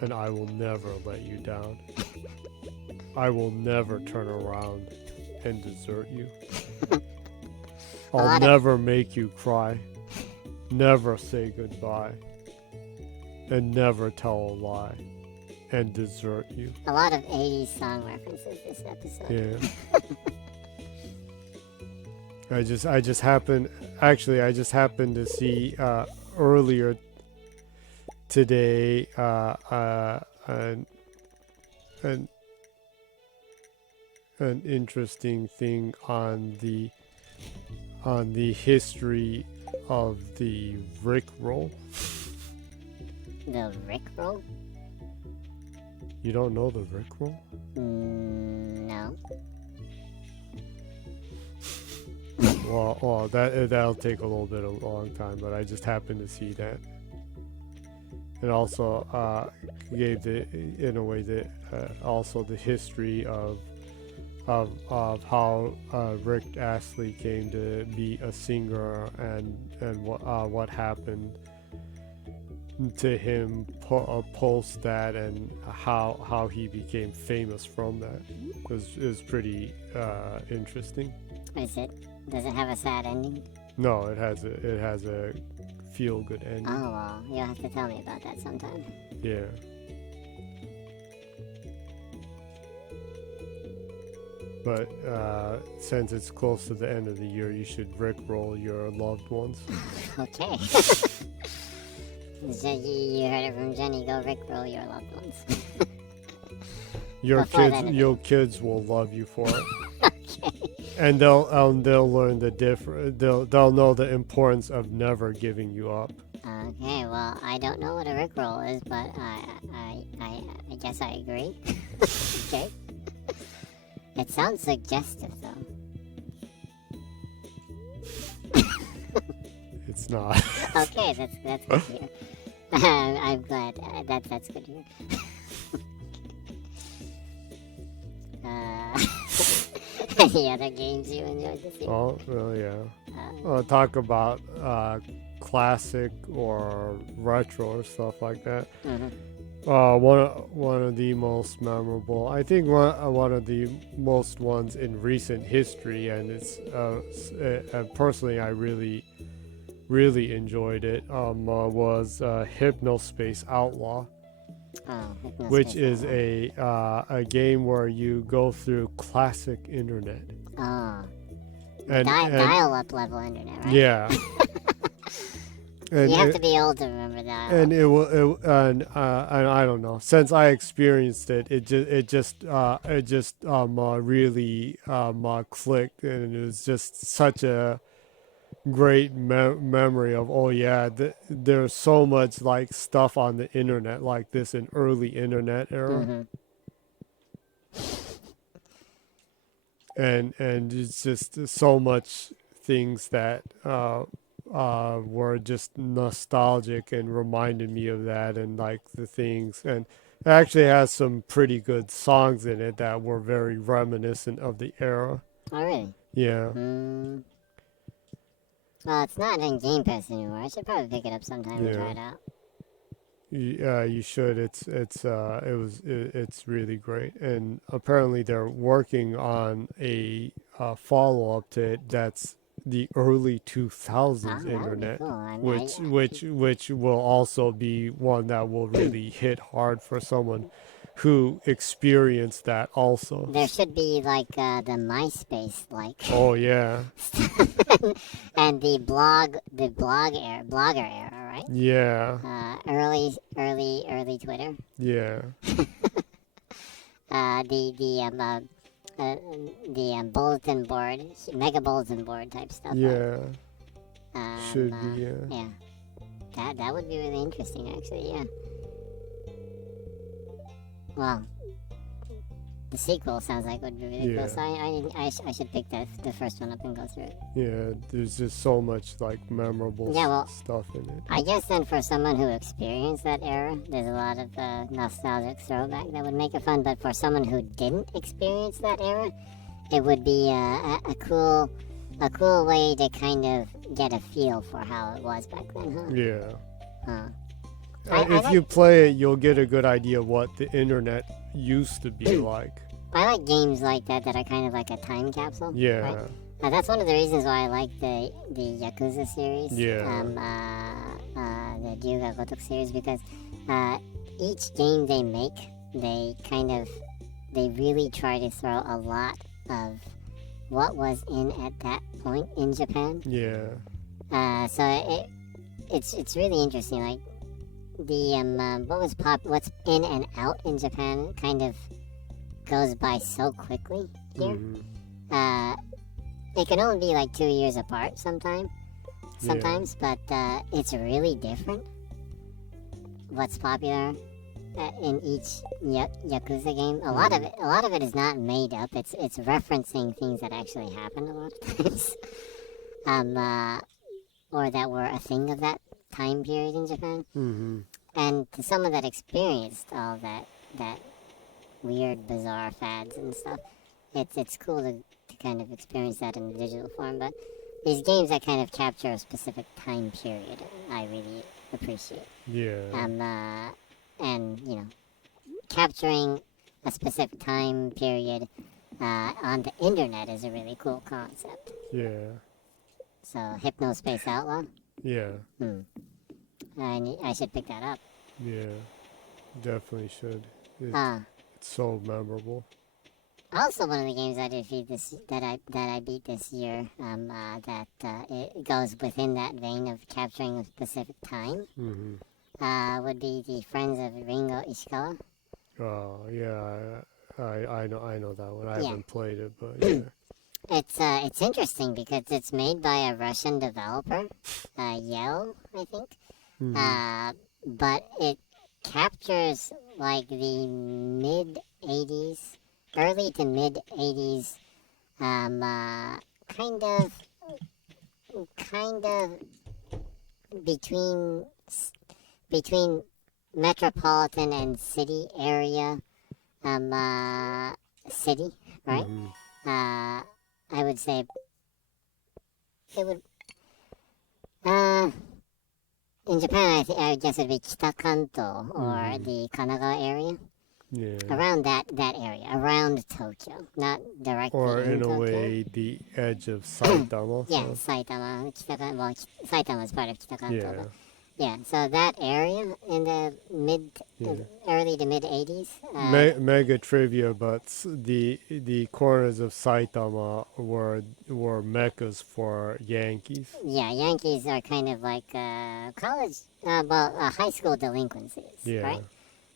And I will never let you down. I will never turn around and desert you. I'll never make you cry. Never say goodbye. And never tell a lie. And desert you. A lot of 80s song references this episode. Yeah. I just happened to see earlier today an interesting thing on the history of the Rick roll. The Rick roll? You don't know the Rick roll? No. Well, that'll take a little bit of a long time, but I just happened to see that. It also gave also the history of how Rick Astley came to be a singer and what happened to him post that and how he became famous from that. It was pretty interesting. Is it? Does it have a sad ending? No, it has a feel good ending. Oh well, you'll have to tell me about that sometime. Yeah. But since it's close to the end of the year, you should rickroll your loved ones. Okay. So you heard it from Jenny. Go rickroll your loved ones. Your kids will love you for it. Okay. And they'll learn they'll know the importance of never giving you up. Okay, well, I don't know what a rickroll is, but I guess I agree. Okay. It sounds suggestive, though. It's not. Okay, that's good to hear. I'm glad. That's good to hear. Any other games you enjoyed this year? Oh, well, yeah. Talk about classic or retro or stuff like that. Mm-hmm. One of the most memorable, I think one of the most ones in recent history, and it's personally I really enjoyed it. Was Hypnospace Outlaw. Which is a game where you go through classic internet. Oh. And dial-up level internet, right? Yeah. And You have to be old to remember that. and and I don't know. Since I experienced it, it just really clicked, and it was just such a great memory of, oh yeah, there's so much like stuff on the internet like this in early internet era. Mm-hmm. And it's just so much things that were just nostalgic and reminded me of that, and like the things, and it actually has some pretty good songs in it that were very reminiscent of the era. Oh, really? Yeah. Well, it's not in Game Pass anymore. I should probably pick it up sometime and try it out. You should. It's really great, and apparently they're working on a follow up to it that's the early 2000s internet, Cool. which will also be one that will really hit hard for someone who experienced that also. There should be like the MySpace Oh yeah. and the blogger era, right? Yeah. Early Twitter. Yeah. The bulletin board, mega bulletin board type stuff. Yeah. Should be. Yeah. That would be really interesting, actually. Yeah. Well, the sequel sounds like would be really cool. So I should pick the first one up and go through it. Yeah, there's just so much like memorable stuff in it. I guess then for someone who experienced that era, there's a lot of nostalgic throwback that would make it fun. But for someone who didn't experience that era, it would be a cool way to kind of get a feel for how it was back then, huh? Yeah. If you play it, you'll get a good idea what the internet used to be like. I like games like that are kind of like a time capsule. Yeah. Right? That's one of the reasons why I like the Yakuza series. Yeah. The Ryuga Gotoku series, because each game they make, they really try to throw a lot of what was in at that point in Japan. Yeah. So it's really interesting. Like what's in and out in Japan kind of goes by so quickly here. Mm-hmm. It can only be like 2 years apart sometimes, but it's really different. What's popular in each Yakuza game? A lot of it is not made up. It's referencing things that actually happened a lot of times, or that were a thing of that time period in Japan. Mm-hmm. And to someone that experienced all that weird, bizarre fads and stuff, it's cool to kind of experience that in the digital form. But these games that kind of capture a specific time period, I really appreciate. Yeah. And capturing a specific time period on the internet is a really cool concept. Yeah. So Hypnospace Outlaw. Yeah. I should pick that up. Yeah. Definitely should. It's so memorable. Also, one of the games I did beat that I beat this year, it goes within that vein of capturing a specific time, would be the Friends of Ringo Ishikawa. Oh yeah, I know that one. I haven't played it, but yeah. It's interesting because it's made by a Russian developer, Yell, I think. But it captures like the mid 80s. Early to mid 80s, kind of between metropolitan and city area, city, right? I would say it would. In Japan, I guess it would be Kitakanto or the Kanagawa area. Yeah. Around that area, around Tokyo, not directly or in Tokyo. a way the edge of Saitama. Yeah, Saitama. Saitama is part of Kitakanto. Yeah. Yeah, so that area in the early to mid 80s. Mega trivia, but the corners of Saitama were meccas for Yankees. Yeah, Yankees are kind of like high school delinquencies, right?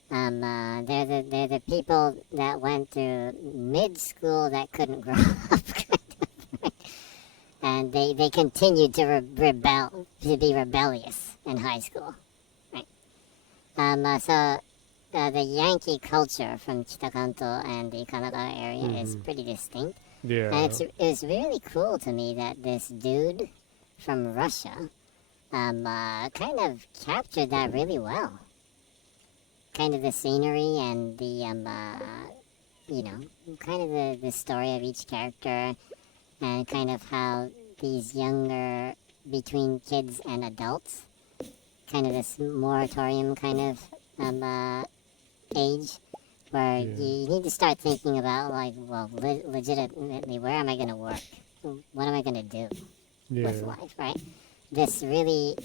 Yeah. They're the people that went through mid school that couldn't grow up, and they continued to be rebellious in high school, right? The Yankee culture from Kitakanto and the Kanagawa area is pretty distinct. Yeah. And it's really cool to me that this dude from Russia kind of captured that really well. Kind of the scenery and the, kind of the story of each character and kind of how these younger, between kids and adults, kind of this moratorium kind of age where you need to start thinking about, like, well, legitimately, where am I going to work? What am I going to do with life, right? This really,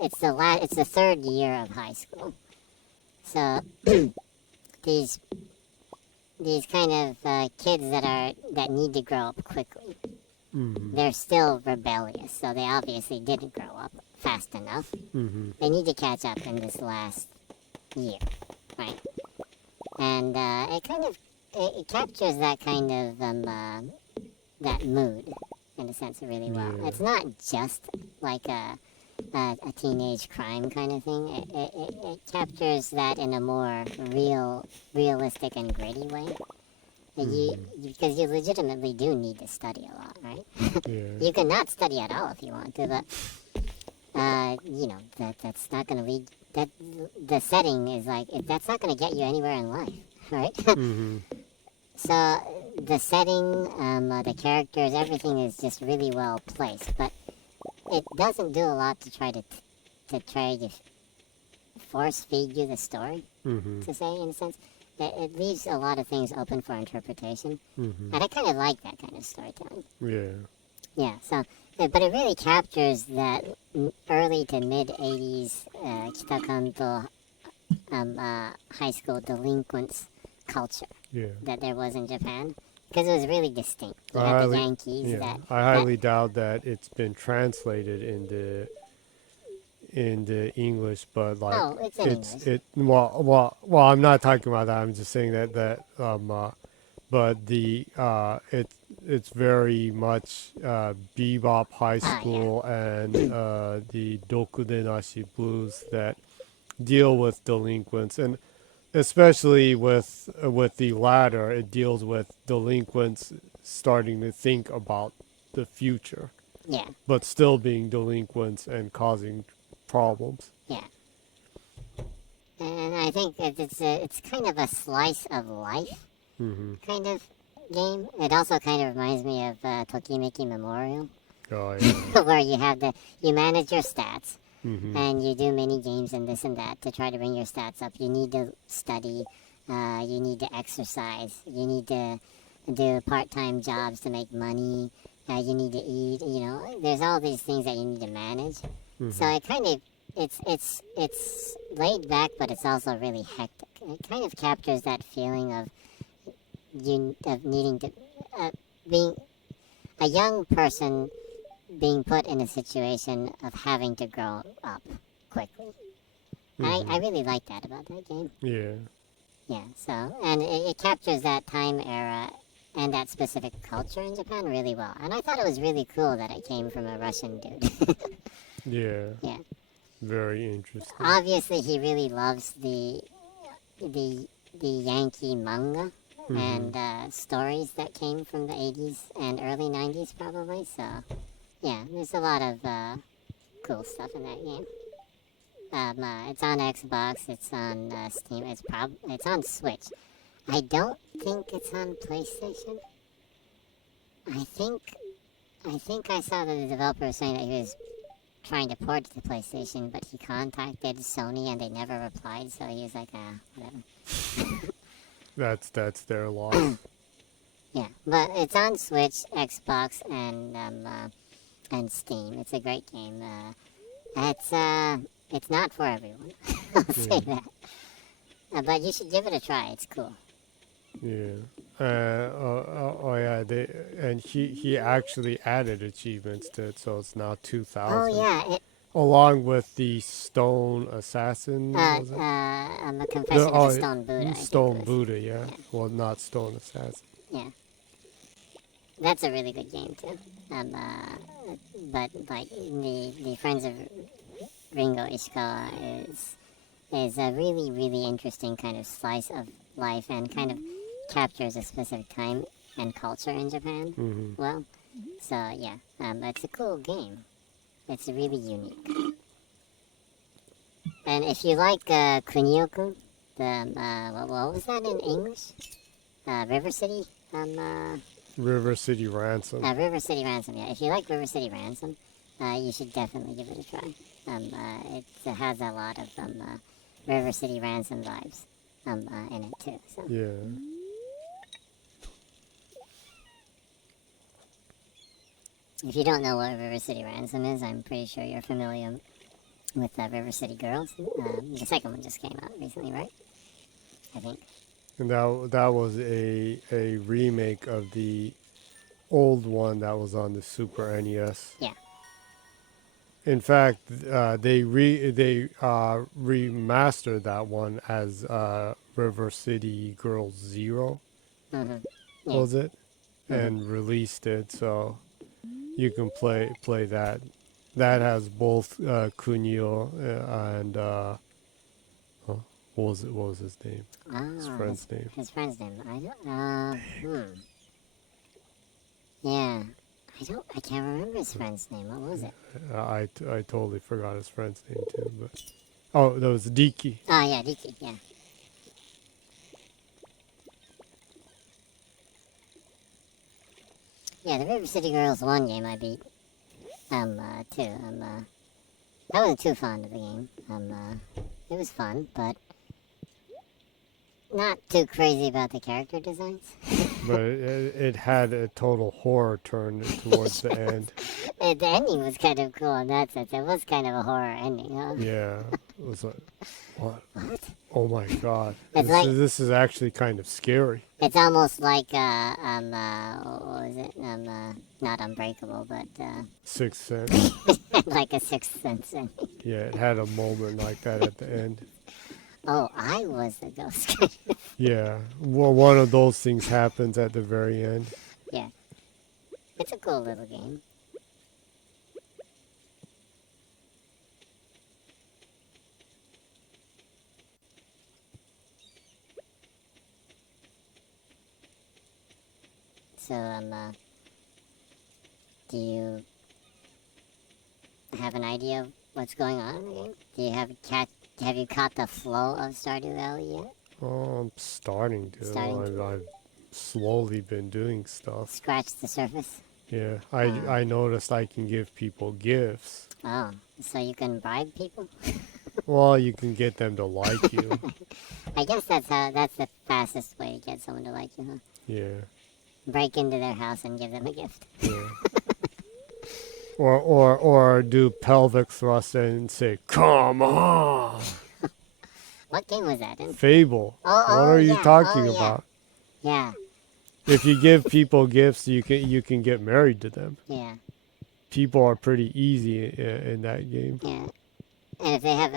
it's the third year of high school. So these kind of kids that need to grow up quickly, they're still rebellious, so they obviously didn't grow up fast enough. They need to catch up in this last year, right? And it captures that kind of that mood in a sense really well. It's not just like a teenage crime kind of thing. It captures that in a more realistic and gritty way. Because you legitimately do need to study a lot, right? You can not study at all if you want to, but that's not going to lead. That the setting is like that's not going to get you anywhere in life, right? So the setting, the characters, everything is just really well placed, but it doesn't do a lot to try to force feed you the story, to say, in a sense. It leaves a lot of things open for interpretation, and I kind of like that kind of storytelling. Yeah. So, but it really captures that early to mid '80s Kitakanto high school delinquents culture that there was in Japan, because it was really distinct. You had the Yankees. I highly doubt that it's been translated into English, but like it's in English. Well, I'm not talking about that. I'm just saying that but it's very much bebop high school and the Dokudenashi blues that deal with delinquents, and especially with the latter, it deals with delinquents starting to think about the future, but still being delinquents and causing problems. And I think it's kind of a slice of life kind of game. It also kind of reminds me of Tokimeki Memorial, where you manage your stats, and you do mini games and this and that to try to bring your stats up. You need to study, you need to exercise, you need to do part-time jobs to make money, you need to eat. There's all these things that you need to manage. So it kind of it's laid back, but it's also really hectic. It kind of captures that feeling of needing to being a young person being put in a situation of having to grow up quickly. I really like that about that game. Yeah. So, and it captures that time era and that specific culture in Japan really well. And I thought it was really cool that it came from a Russian dude. Yeah. Very interesting. Obviously, he really loves the Yankee manga and stories that came from the 80s and early 90s, probably. So, yeah, there's a lot of cool stuff in that game. It's on Xbox. It's on Steam. It's on Switch. I don't think it's on PlayStation. I think I saw that the developer was saying that he was trying to port it to PlayStation, but he contacted Sony and they never replied, so he was like, whatever. That's their loss. Yeah, but it's on Switch, Xbox, and Steam. It's a great game. It's not for everyone. I'll say that. But you should give it a try. It's cool. Yeah. Yeah. He actually added achievements to it, so it's now 2,000. Oh yeah, Along with the Stone Assassin, was it? a Confession of a Stone Buddha. Stone Buddha, yeah. Well, not Stone Assassin. Yeah, that's a really good game too. But like the Friends of Ringo Ishikawa is a really interesting kind of slice of life and kind of captures a specific time and culture in Japan. Well, so yeah, it's a cool game. It's really unique. And if you like Kunio-kun, what was that in English? River City? River City Ransom. River City Ransom, yeah. If you like River City Ransom, you should definitely give it a try. It has a lot of River City Ransom vibes in it too. So. Yeah. If you don't know what River City Ransom is, I'm pretty sure you're familiar with River City Girls. The second one just came out recently, right? I think. And that was a remake of the old one that was on the Super NES. Yeah. In fact, they remastered that one as River City Girls 0. Yeah. Was it? And released it, so you can play that. That has both Kunio and what was his name? His friend's name. His friend's name. Yeah. I can't remember his friend's name. What was it? I totally forgot his friend's name too, but that was Diki. Oh yeah, Diki, yeah. Yeah, the River City Girls 1 game I beat. Too. I wasn't too fond of the game. It was fun, but not too crazy about the character designs. But it had a total horror turn towards the end. The ending was kind of cool in that sense. It was kind of a horror ending, huh? Yeah. It was like, what? What? Oh my god. It's this is actually kind of scary. It's almost like, what was it? Not Unbreakable, but, Sixth Sense. like a Sixth Sense ending. Yeah, it had a moment like that at the end. Oh, I was the ghost. Yeah. Well, one of those things happens at the very end. Yeah. It's a cool little game. So, do you have an idea of what's going on in the game? Do you have you caught the flow of Stardew Valley yet? Oh, I'm starting to. Starting I've slowly been doing stuff. Scratch the surface? Yeah, I noticed I can give people gifts. Oh, so you can bribe people? Well, you can get them to like you. I guess that's the fastest way to get someone to like you, huh? Yeah. Break into their house and give them a gift. Yeah. or do pelvic thrust and say, "Come on." What game was that in? Fable. What are you talking about? Yeah. If you give people gifts, you can get married to them. Yeah. People are pretty easy in that game. Yeah. And if they have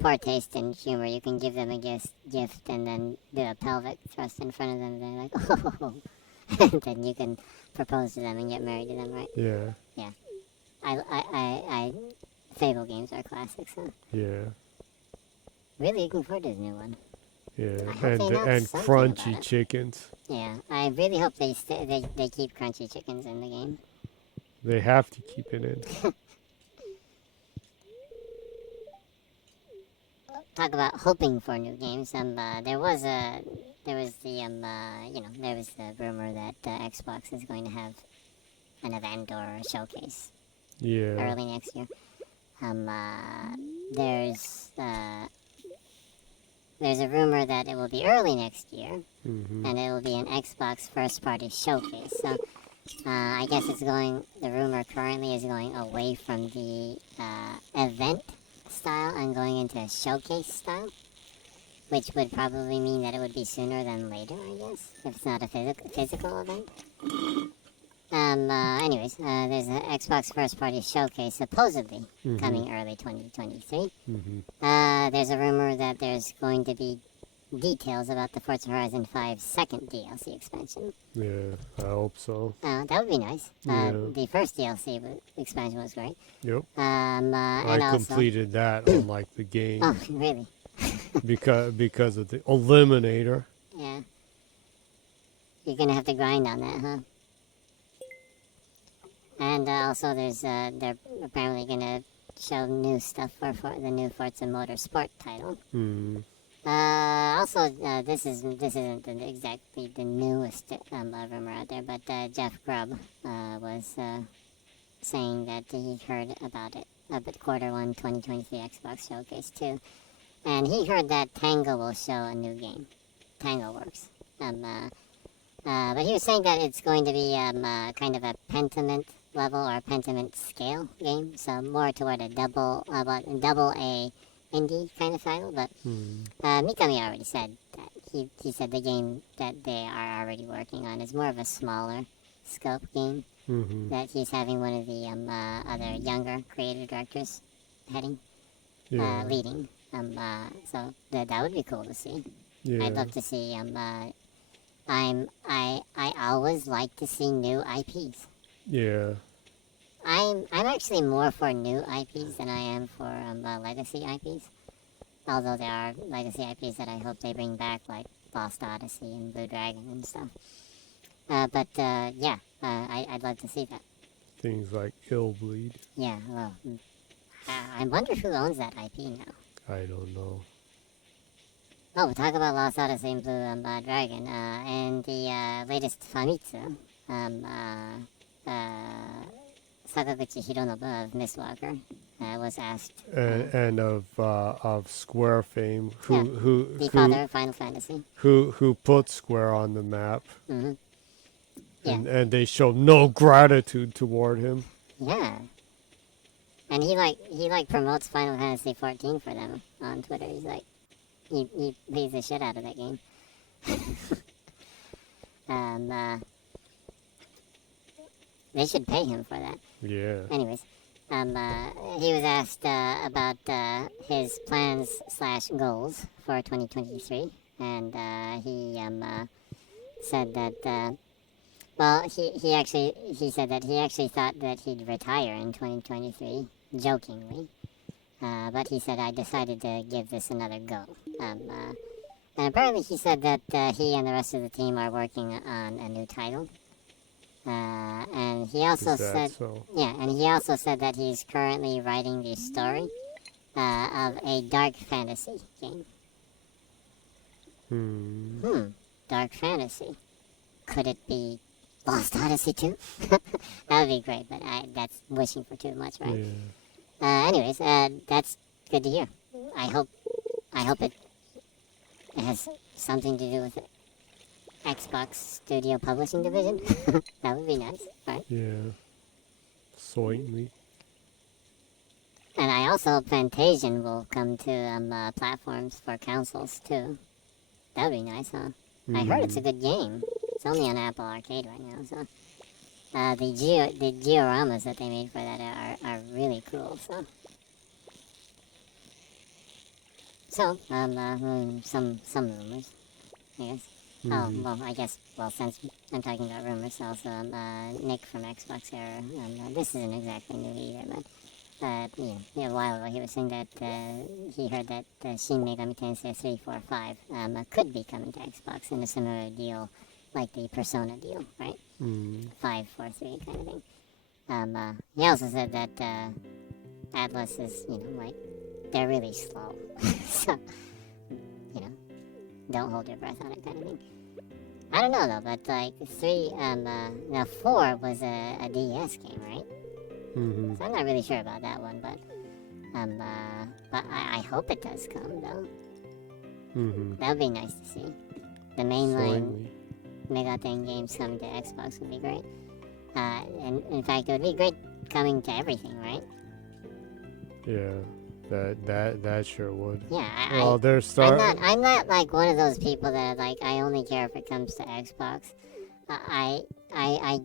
poor taste in humor, you can give them a gift and then do a pelvic thrust in front of them. They're like, oh. And then you can propose to them and get married to them, right? Yeah. Yeah. Fable games are classics, huh? Yeah. Really looking forward to the new one. Yeah. I hope they announce And something crunchy about it. chickens. Yeah. I really hope they keep crunchy chickens in the game. They have to keep it in. Talk about hoping for new games. There was the rumor that Xbox is going to have an event or a showcase Yeah. early next year. There's a rumor that it will be early next year, and it will be an Xbox first-party showcase. So I guess the rumor currently is going away from the event style and going into showcase style, which would probably mean that it would be sooner than later, I guess, if it's not a physical event. Anyways, there's an Xbox First Party Showcase supposedly coming early 2023. There's a rumor that there's going to be details about the Forza Horizon 5 second DLC expansion. Yeah, I hope so. That would be nice. Yeah. The first DLC expansion was great. Yep. And I also, completed that on like the game oh, really? because of the Eliminator. Yeah. You're gonna have to grind on that, huh? And also, they're apparently gonna show new stuff for the new Forza Motorsport title. Also, this isn't exactly the newest rumor out there, but Jeff Grubb was saying that he heard about it up at Q1 2023 Xbox Showcase too, and he heard that Tango will show a new game, Tango Works. But he was saying that it's going to be kind of a Pentiment level or Pentiment scale game, so more toward a double A indie kind of title. But Mikami already said that he said the game that they are already working on is more of a smaller scope game that he's having one of the other younger creative directors leading. So that would be cool to see. Yeah. I'd love to see. I always like to see new IPs. Yeah. I'm actually more for new IPs than I am for legacy IPs. Although there are legacy IPs that I hope they bring back, like Lost Odyssey and Blue Dragon and stuff. Yeah, I'd love to see that. Things like Illbleed. Yeah, well, I wonder who owns that IP now. I don't know. Oh, we'll talk about Lost Odyssey and Blue Dragon. And the latest Famitsu, Sakaguchi Hironobu of Mistwalker was asked. And of Square fame, the father of Final Fantasy, who put Square on the map, yeah, and they show no gratitude toward him. Yeah, and he promotes Final Fantasy 14 for them on Twitter. He's like, he plays the shit out of that game. They should pay him for that. Yeah. Anyways, he was asked about his plans/goals for 2023, and he said that he said that he actually thought that he'd retire in 2023, jokingly, but he said, I decided to give this another go. And apparently he said that he and the rest of the team are working on a new title. And he also said, and he also said that he's currently writing the story of a dark fantasy game. Dark fantasy. Could it be Lost Odyssey 2? That would be great, but that's wishing for too much, right? Yeah. Anyways, that's good to hear. I hope it has something to do with it. Xbox Studio Publishing Division. That would be nice, right? Yeah. Certainly. And I also hope Fantasian will come to platforms for consoles too. That would be nice, huh? I heard it's a good game. It's only on Apple Arcade right now, so the dioramas that they made for that are really cool. So some rumors, I guess. Oh, well, I guess, since I'm talking about rumors, also, Nick from Xbox Era, this isn't exactly new either, but, a while ago he was saying that he heard that Shin Megami Tensei 3, 4, 5 could be coming to Xbox in a similar deal, like the Persona deal, right? 5, 4, 3 kind of thing. He also said that Atlas is, they're really slow, so, don't hold your breath on it kind of thing. I don't know though, but 4 was a DS game, right? So I'm not really sure about that one, but I hope it does come though. That would be nice to see. The mainline Megaten games coming to Xbox would be great. And in fact, it would be great coming to everything, right? Yeah. That sure would. Yeah, Well, I'm not like one of those people that like I only care if it comes to Xbox. I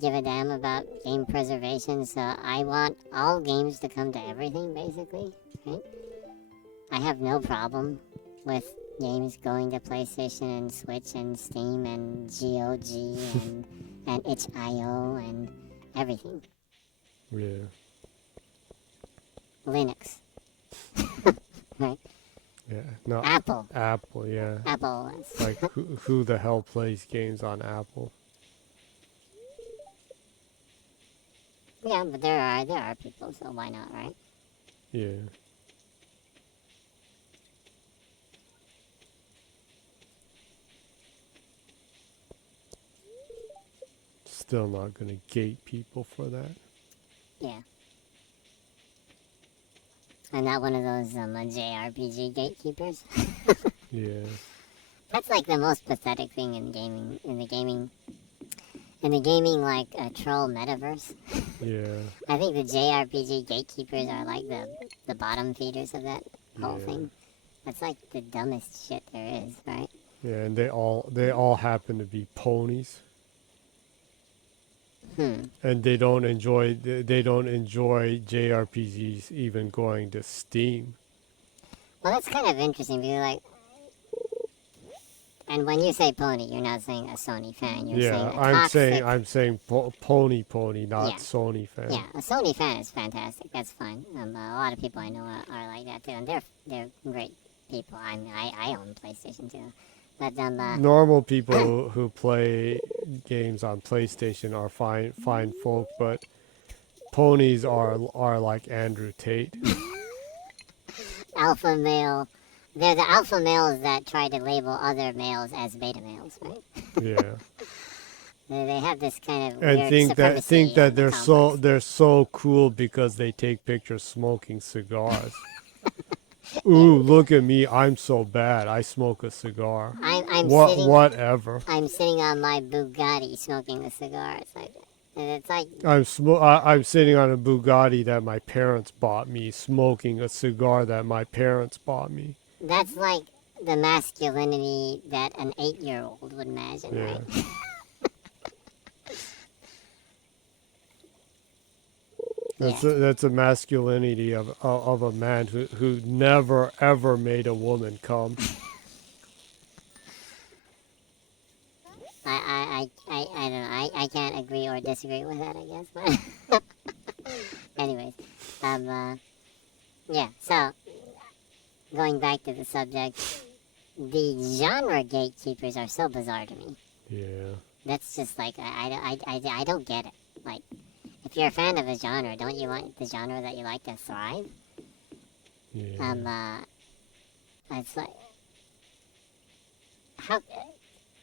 give a damn about game preservation, so I want all games to come to everything, basically. Right? I have no problem with games going to PlayStation and Switch and Steam and GOG and itch.io and everything. Yeah. Linux. Right? Yeah. No. Apple. Apple. Yeah. Apple. Like who the hell plays games on Apple? Yeah, but there are people, so why not, right? Yeah. Still not gonna gate people for that. Yeah. I'm not one of those JRPG gatekeepers. Yeah. That's like the most pathetic thing in the gaming like troll metaverse. Yeah. I think the JRPG gatekeepers are like the bottom feeders of that whole thing. That's like the dumbest shit there is, right? Yeah, and they all happen to be ponies. And they don't enjoy JRPGs even going to Steam. Well, that's kind of interesting because like, and when you say pony, you're not saying a Sony fan. You're saying a toxic... I'm saying pony, not Sony fan. Yeah, a Sony fan is fantastic. That's fine. A lot of people I know are like that too, and they're great people. I own PlayStation too, but normal people who play games on PlayStation are fine folk, but ponies are like Andrew Tate. Alpha male. They're the alpha males that try to label other males as beta males, right? Yeah. They have this kind of and weird think that complex. they're so cool because they take pictures smoking cigars. Ooh, look at me! I'm so bad. I smoke a cigar. Whatever. I'm sitting on my Bugatti smoking a cigar. It's like I'm sitting on a Bugatti that my parents bought me, smoking a cigar that my parents bought me. That's like the masculinity that an 8-year-old would imagine, right? That's a masculinity of a man who never ever made a woman come. I don't know. I can't agree or disagree with that, I guess. But anyways, yeah. So going back to the subject, the genre gatekeepers are so bizarre to me. Yeah. That's just like I don't get it. Like, if you're a fan of a genre, don't you want the genre that you like to thrive? Yeah. It's like how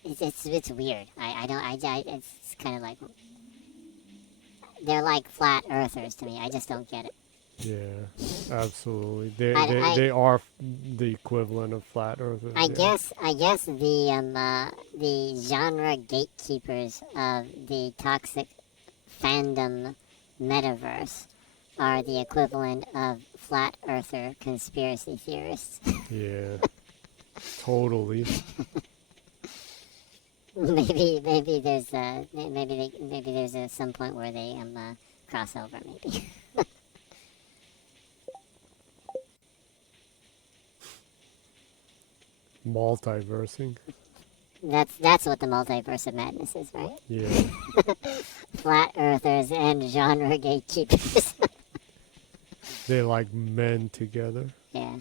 it's weird. It's kind of like they're like flat earthers to me. I just don't get it. Yeah, absolutely. They are the equivalent of flat earthers. I guess the genre gatekeepers of the toxic fandom metaverse are the equivalent of flat earther conspiracy theorists. Yeah, totally. maybe there's some point where they cross over, maybe. Multiversing. That's what the multiverse of madness is, right? Yeah. Flat earthers and genre gatekeepers. They like men together. Yeah.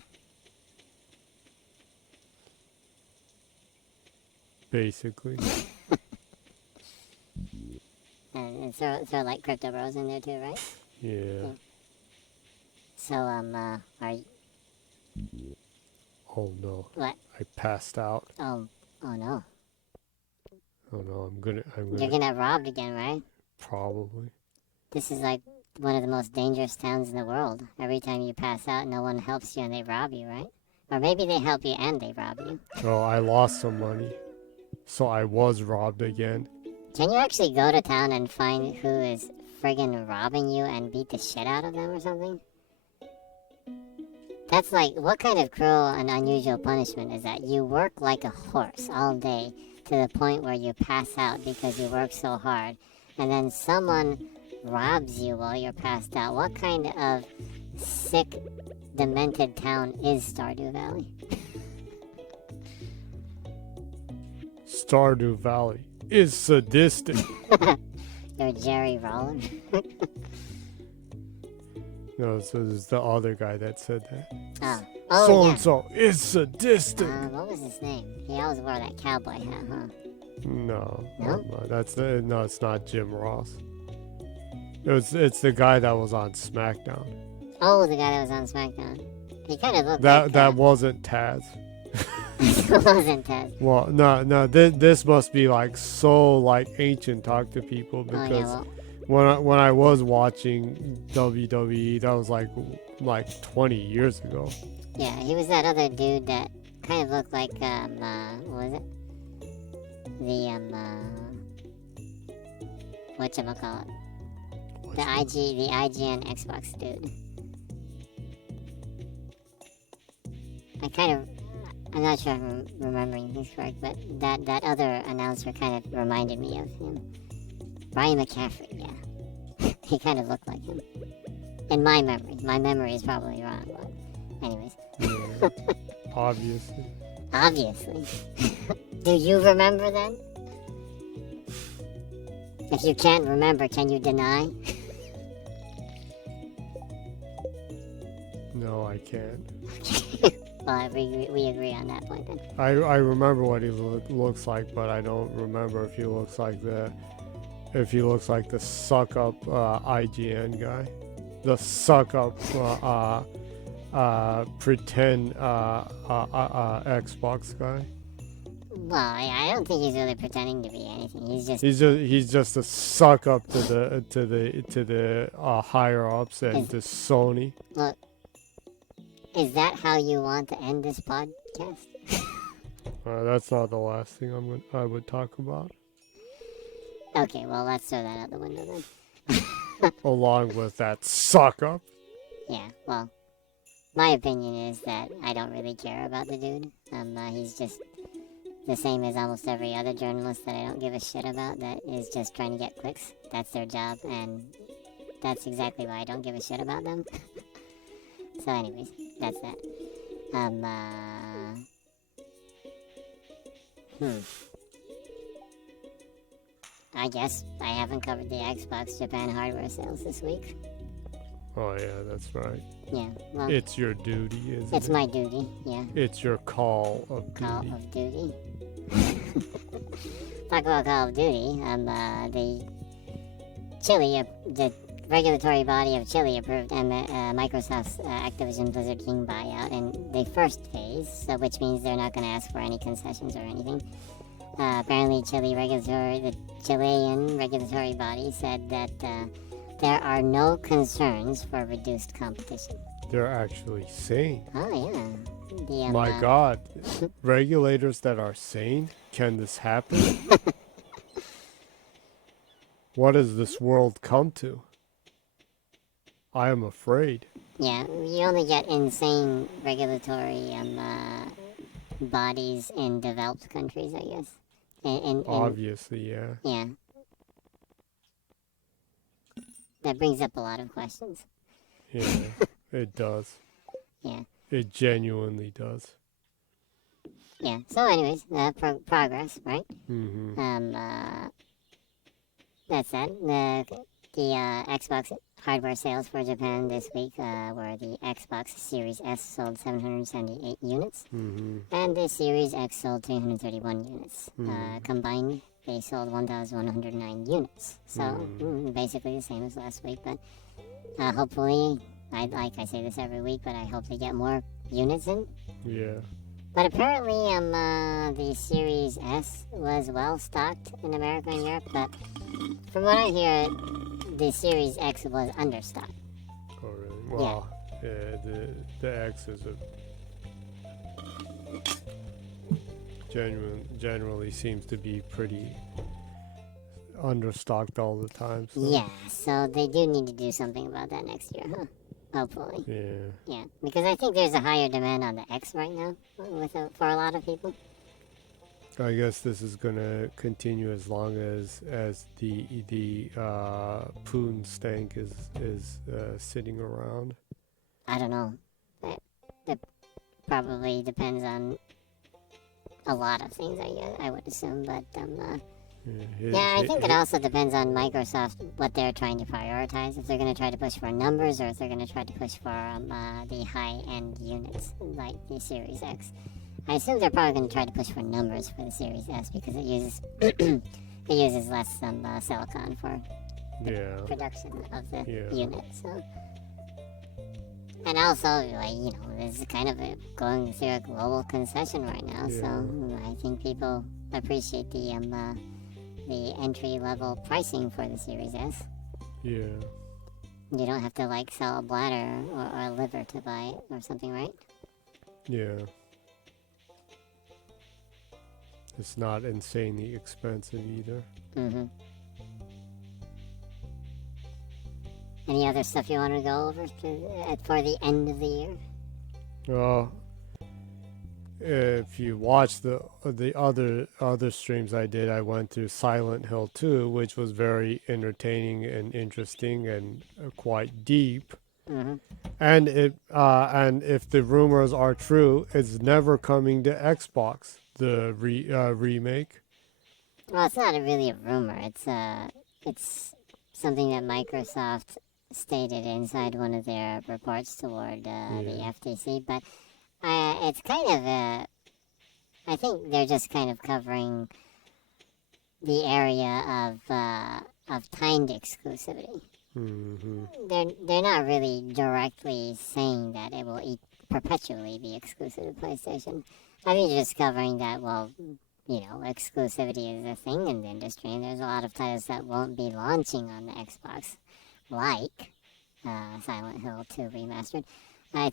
Basically. And throw like crypto bros in there too, right? Yeah. So are you... Oh no. What? I passed out. Oh no. Oh no, I'm gonna You're gonna get robbed again, right? Probably. This is like one of the most dangerous towns in the world. Every time you pass out, no one helps you and they rob you, right? Or maybe they help you and they rob you. Oh, I lost some money. So I was robbed again. Can you actually go to town and find who is friggin' robbing you and beat the shit out of them or something? That's like, what kind of cruel and unusual punishment is that? You work like a horse all day to the point where you pass out because you work so hard, and then someone robs you while you're passed out. What kind of sick, demented town is Stardew Valley? Stardew Valley is sadistic. You're Jerry Roller. No, so there's the other guy that said that. Oh, So yeah. and so is sadistic. What was his name? He always wore that cowboy hat, huh? No, No? no, it's not Jim Ross. It's the guy that was on SmackDown. Oh, the guy that was on SmackDown. He kind of looked That wasn't Taz. It wasn't Ted. Well, no, this must be like so like ancient talk to people because Oh, yeah, well, when I was watching WWE, that was like 20 years ago. yeah, he was that other dude that kind of looked like, what was it? The, whatchamacallit? The IGN Xbox dude. I'm not sure if I'm remembering this correct, but that other announcer kind of reminded me of him. Ryan McCaffrey, yeah. He kind of looked like him. In my memory. My memory is probably wrong, but anyways. Yeah, obviously. Obviously. Do you remember then? If you can't remember, can you deny? No, I can't. Well, we agree on that point then. I remember what he looks like, but I don't remember if he looks like the suck up IGN guy, the suck up pretend Xbox guy. Well, I don't think he's really pretending to be anything. He's just a suck up to the higher ups and to Sony. Look, is that how you want to end this podcast? That's not the last thing I would talk about. Okay, well, let's throw that out the window then. Along with that suck up. Yeah, well, my opinion is that I don't really care about the dude. He's just the same as almost every other journalist that I don't give a shit about that is just trying to get clicks. That's their job, and that's exactly why I don't give a shit about them. So anyways, that's that. I guess I haven't covered the Xbox Japan hardware sales this week. Oh yeah, that's right. Yeah, well, It's your duty, isn't it? it's my duty, yeah. It's your call of duty. Call of Duty. Talk about Call of Duty. The regulatory body of Chile approved Microsoft's Activision Blizzard King buyout in the first phase, so which means they're not going to ask for any concessions or anything. Apparently, the Chilean regulatory body said that there are no concerns for reduced competition. They're actually sane. Oh yeah. My God, regulators that are sane? Can this happen? What has this world come to? I am afraid. Yeah, you only get insane regulatory bodies in developed countries, I guess. Obviously, yeah. Yeah. That brings up a lot of questions. Yeah, it does. Yeah. It genuinely does. Yeah. So, anyways, progress, right? Mm-hmm. That's that. The Xbox hardware sales for Japan this week were the Xbox Series S sold 778 units, and the Series X sold 331 units. Combined, they sold 1,109 units. So basically the same as last week, but hopefully, I say this every week, but I hope they get more units in. Yeah. But apparently, the Series S was well stocked in America and Europe, but from what I hear, the Series X was understocked. Oh, really? Well, yeah, the X is generally seems to be pretty understocked all the time. So. Yeah, so they do need to do something about that next year, huh? Hopefully. Yeah. Yeah, because I think there's a higher demand on the X right now for a lot of people. I guess this is gonna continue as long as the Poon stank is sitting around. I don't know. It probably depends on a lot of things, I would assume, but yeah, I think it also depends on Microsoft, what they're trying to prioritize. If they're going to try to push for numbers, or if they're going to try to push for the high-end units, like the Series X. I assume they're probably going to try to push for numbers for the Series S, because it uses it uses less silicon for production of the unit. So, and also, like, this is kind of going through a global concession right now. Yeah. So I think people appreciate the entry-level pricing for the Series S. Yeah. You don't have to, like, sell a bladder or a liver to buy it or something, right? Yeah. It's not insanely expensive either. Mm-hmm. Any other stuff you want to go over for the end of the year? If you watch the other streams I did, I went through Silent Hill 2, which was very entertaining and interesting and quite deep. Mm-hmm. And if the rumors are true, it's never coming to Xbox. The remake. Well, it's not really a rumor. It's something that Microsoft stated inside one of their reports toward the FTC, but it's kind of I think they're just kind of covering the area of timed exclusivity. Mm-hmm. They're not really directly saying that it will perpetually be exclusive to PlayStation. I think they're just covering that, well, exclusivity is a thing in the industry, and there's a lot of titles that won't be launching on the Xbox, like Silent Hill 2 Remastered. I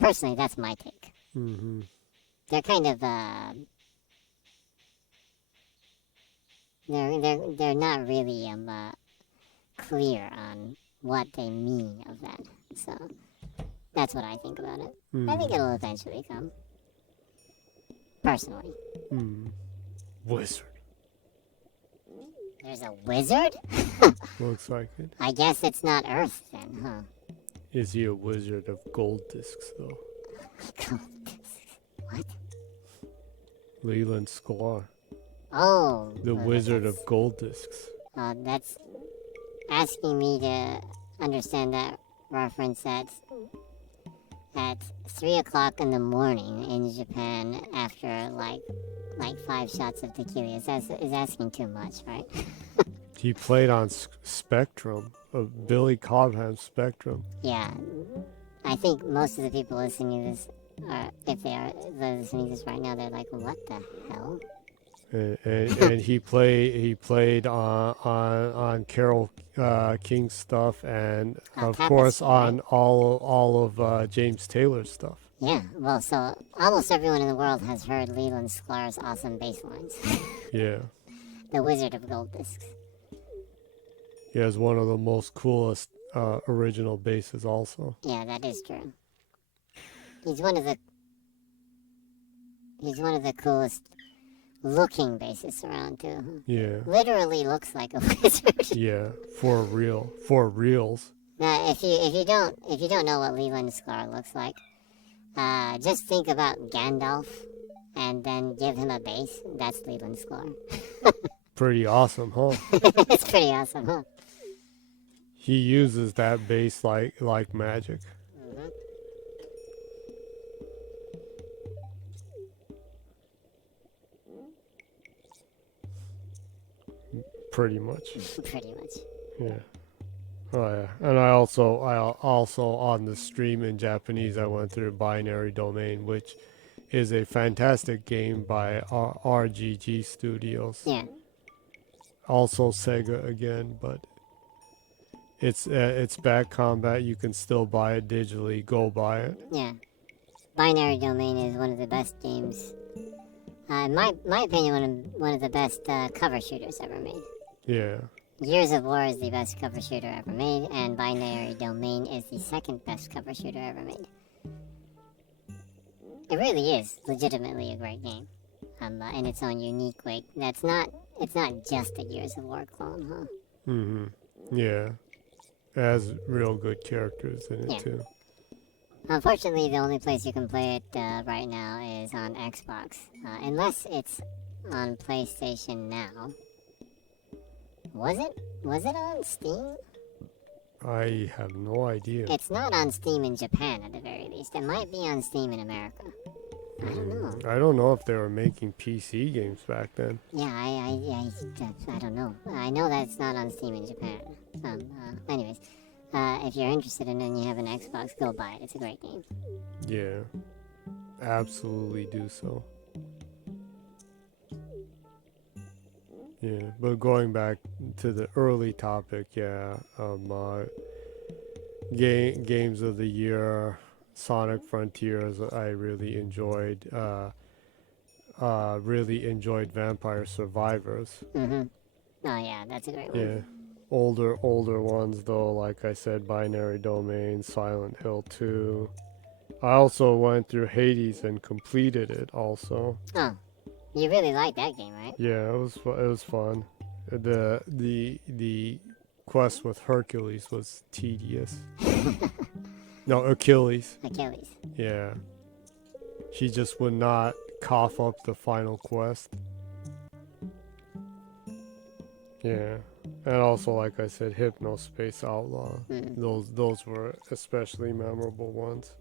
personally, that's my take. Mm-hmm. They're kind of, they're not really clear on what they mean of that. So that's what I think about it. Mm. I think it'll eventually come. Personally. Wizard. There's a wizard? Looks like it. I guess it's not Earth then, huh? Is he a wizard of gold discs, though? Gold discs? What? Leland Sklar. Oh. The wizard of gold discs. That's asking me to understand that reference at 3 o'clock in the morning in Japan after like 5 shots of tequila is asking too much, right? He played on Spectrum, Billy Cobham's Spectrum. Yeah, I think most of the people listening to this, if they're listening to this right now, they're like, "What the hell?" And he played on Carole King's stuff, and of course on all of James Taylor's stuff. Yeah, well, so almost everyone in the world has heard Leland Sklar's awesome bass lines. Yeah. The Wizard of Gold Discs. He has one of the most coolest original basses also. Yeah, that is true. He's one of the coolest looking bassists around too. Yeah. Literally looks like a wizard. Yeah, for reals. Now, if you don't know what Leland Sklar looks like, just think about Gandalf and then give him a bass. That's Leland Sklar. Pretty awesome, huh? It's pretty awesome, huh? He uses that bass like magic. Mm-hmm. Pretty much. Pretty much. Yeah. Oh yeah. And I also on the stream in Japanese I went through Binary Domain, which is a fantastic game by RGG Studios. Yeah. Also Sega again, but it's back combat. You can still buy it digitally. Go buy it. Yeah. Binary Domain is one of the best games. In my opinion, one of the best cover shooters ever made. Yeah. Gears of War is the best cover shooter ever made, and Binary Domain is the second best cover shooter ever made. It really is legitimately a great game, in its own unique way. It's not just a Gears of War clone, huh? Yeah. It has real good characters in it too. Unfortunately, the only place you can play it right now is on Xbox, unless it's on PlayStation Now. Was it on Steam? I have no idea. It's not on Steam in Japan at the very least. It might be on Steam in America. I don't know. I don't know if they were making PC games back then. Yeah, I don't know. I know that it's not on Steam in Japan. Anyways, if you're interested in it and you have an Xbox, go buy it. It's a great game. Yeah. Absolutely do so. Yeah, but going back to the early topic, games of the year, Sonic Frontiers, I really enjoyed. Really enjoyed Vampire Survivors. Oh yeah, that's a great one. Yeah, older ones though, like I said, Binary Domain, Silent Hill 2. I also went through Hades and completed it also. Oh. You really like that game, right? Yeah, it was fun. The quest with Hercules was tedious. No, Achilles. Achilles. Yeah. She just would not cough up the final quest. Yeah. And also, like I said, Hypnospace Outlaw. Those were especially memorable ones.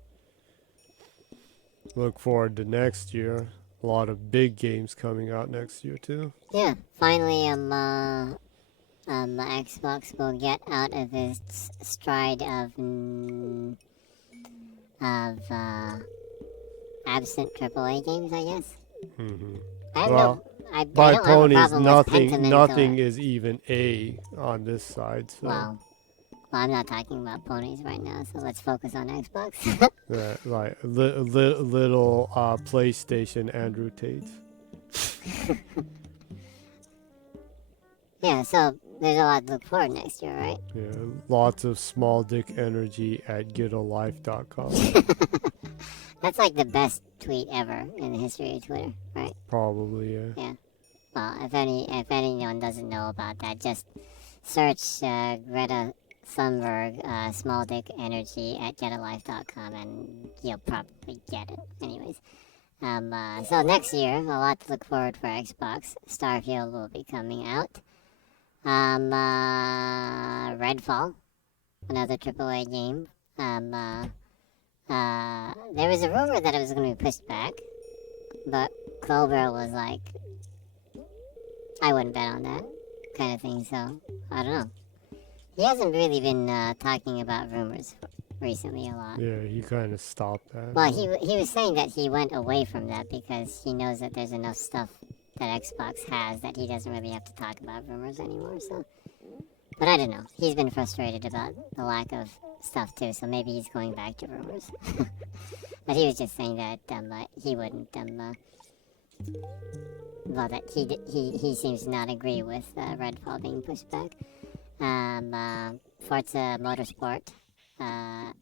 Look forward to next year. A lot of big games coming out next year too. Yeah, finally, Xbox will get out of its stride of absent AAA games, I guess. By ponies, nothing is even A on this side. So. Well, I'm not talking about ponies right now, so let's focus on Xbox. Yeah, like little PlayStation Andrew Tates. Yeah, so there's a lot to look forward next year, right? Yeah, lots of small dick energy at getalife.com. That's like the best tweet ever in the history of Twitter, right? Probably, yeah. Yeah. Well, if anyone doesn't know about that, just search Greta Thunberg, small dick energy at getalife.com and you'll probably get it. Anyways. So next year, a lot to look forward for Xbox. Starfield will be coming out. Redfall, another AAA game. There was a rumor that it was going to be pushed back, but Clover was like, I wouldn't bet on that kind of thing, so I don't know. He hasn't really been talking about rumors recently a lot. Yeah, he kind of stopped that. Well, he was saying that he went away from that because he knows that there's enough stuff that Xbox has that he doesn't really have to talk about rumors anymore, so. But I don't know. He's been frustrated about the lack of stuff too, so maybe he's going back to rumors. But he was just saying that he wouldn't, well, that he seems to not agree with Redfall being pushed back. Forza Motorsport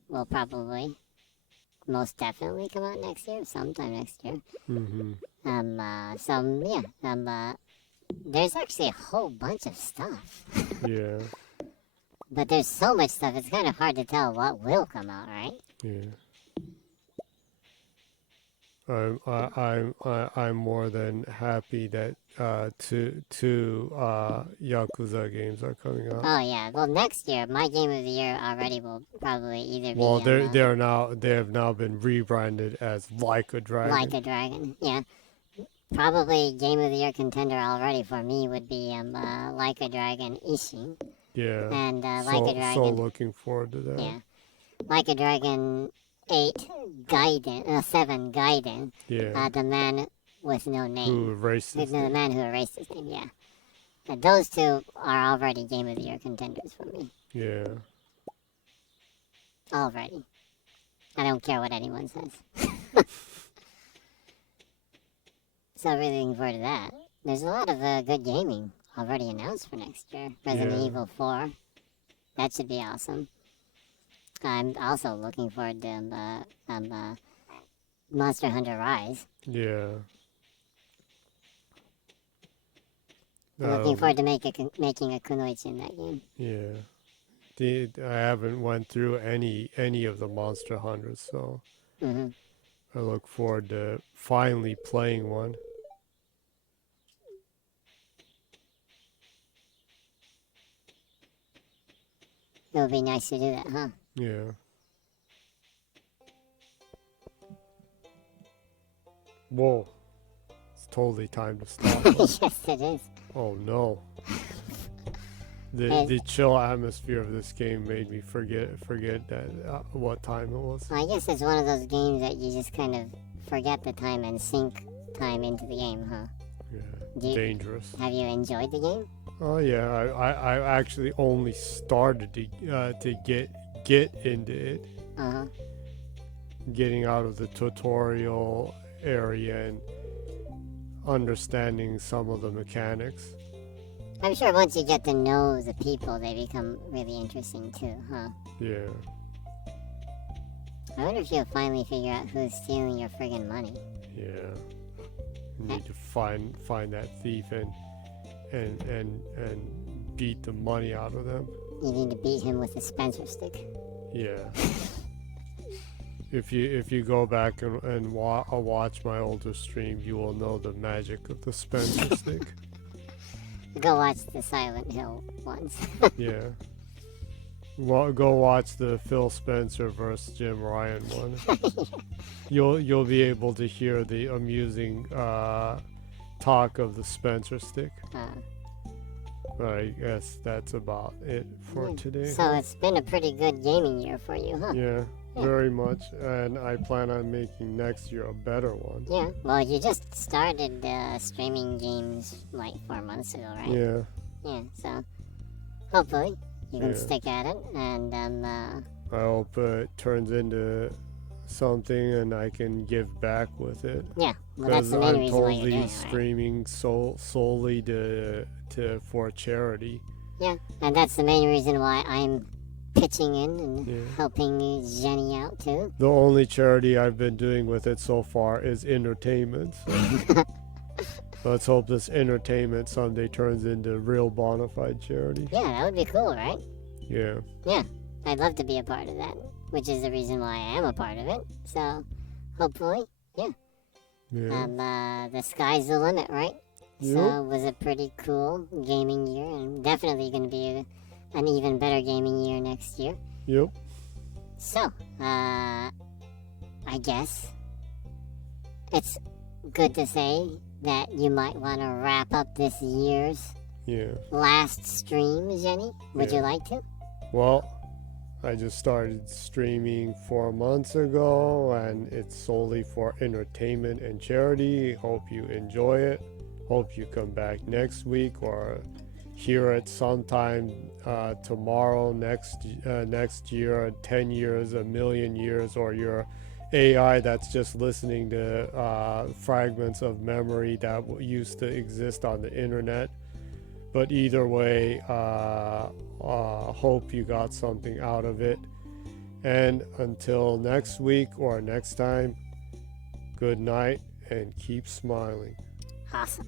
will probably, most definitely come out next year, sometime next year. There's actually a whole bunch of stuff. Yeah. But there's so much stuff, it's kind of hard to tell what will come out, right? Yeah. I'm more than happy that two Yakuza games are coming out. Oh yeah, well next year, my game of the year already will probably either be. Well, they have now been rebranded as Like a Dragon. Like a Dragon, yeah. Probably game of the year contender already for me would be Like a Dragon Ishin. Yeah. And Like a Dragon. So looking forward to that. Yeah. Like a Dragon 8 Gaiden, 7 Gaiden. Yeah. The man with no name. Who erased his name. The man who erased his name, yeah. Those two are already game of the year contenders for me. Yeah. Already. I don't care what anyone says. So really looking forward to that. There's a lot of good gaming already announced for next year. Resident Yeah. Evil 4. That should be awesome. I'm also looking forward to Monster Hunter Rise. Yeah. I'm looking forward to making a kunoichi in that game. Yeah. I haven't went through any of the Monster Hunters, so Mm-hmm. I look forward to finally playing one. It would be nice to do that, huh? Yeah. Whoa. It's totally time to stop. Yes, it is. Oh no. The chill atmosphere of this game made me forget that what time it was. Well, I guess it's one of those games that you just kind of forget the time and sync time into the game, huh? Yeah. Dangerous. Have you enjoyed the game? Oh yeah, I actually only started to get into it. Uh-huh. Getting out of the tutorial area and understanding some of the mechanics. I'm sure once you get to know the people, they become really interesting too, huh? Yeah. I wonder if you'll finally figure out who's stealing your friggin' money. Yeah. You need to find that thief and beat the money out of them. You need to beat him with a Spencer stick. Yeah. If you go back and watch my older stream, you will know the magic of the Spencer stick. Go watch the Silent Hill ones. Yeah. Well, go watch the Phil Spencer versus Jim Ryan one. You'll be able to hear the amusing talk of the Spencer stick. I guess that's about it for today. So it's been a pretty good gaming year for you, huh? Yeah, very much. And I plan on making next year a better one. Yeah, well, you just started streaming games like 4 months ago, right? Yeah. Yeah, so hopefully you can stick at it, and I hope it turns into something and I can give back with it. Yeah, well, that's the main reason why you're doing it, right? Streaming solely for charity. Yeah, and that's the main reason why I'm pitching in and helping Jenny out too. The only charity I've been doing with it so far is entertainment. So. Let's hope this entertainment someday turns into real bona fide charity. Yeah, that would be cool, right? Yeah. Yeah, I'd love to be a part of that, which is the reason why I am a part of it. So, hopefully, yeah. The sky's the limit, right? Yep. So, it was a pretty cool gaming year, and definitely going to be an even better gaming year next year. Yep. So, I guess it's good to say that you might want to wrap up this year's last stream, Jenny. Would you like to? Well, I just started streaming 4 months ago, and it's solely for entertainment and charity. Hope you enjoy it. Hope you come back next week or hear it sometime tomorrow, next year, 10 years, a million years, or your AI that's just listening to fragments of memory that used to exist on the internet. But either way, hope you got something out of it. And until next week or next time, good night and keep smiling. Awesome.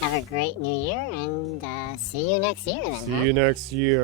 Have a great new year, and see you next year then. See you next year.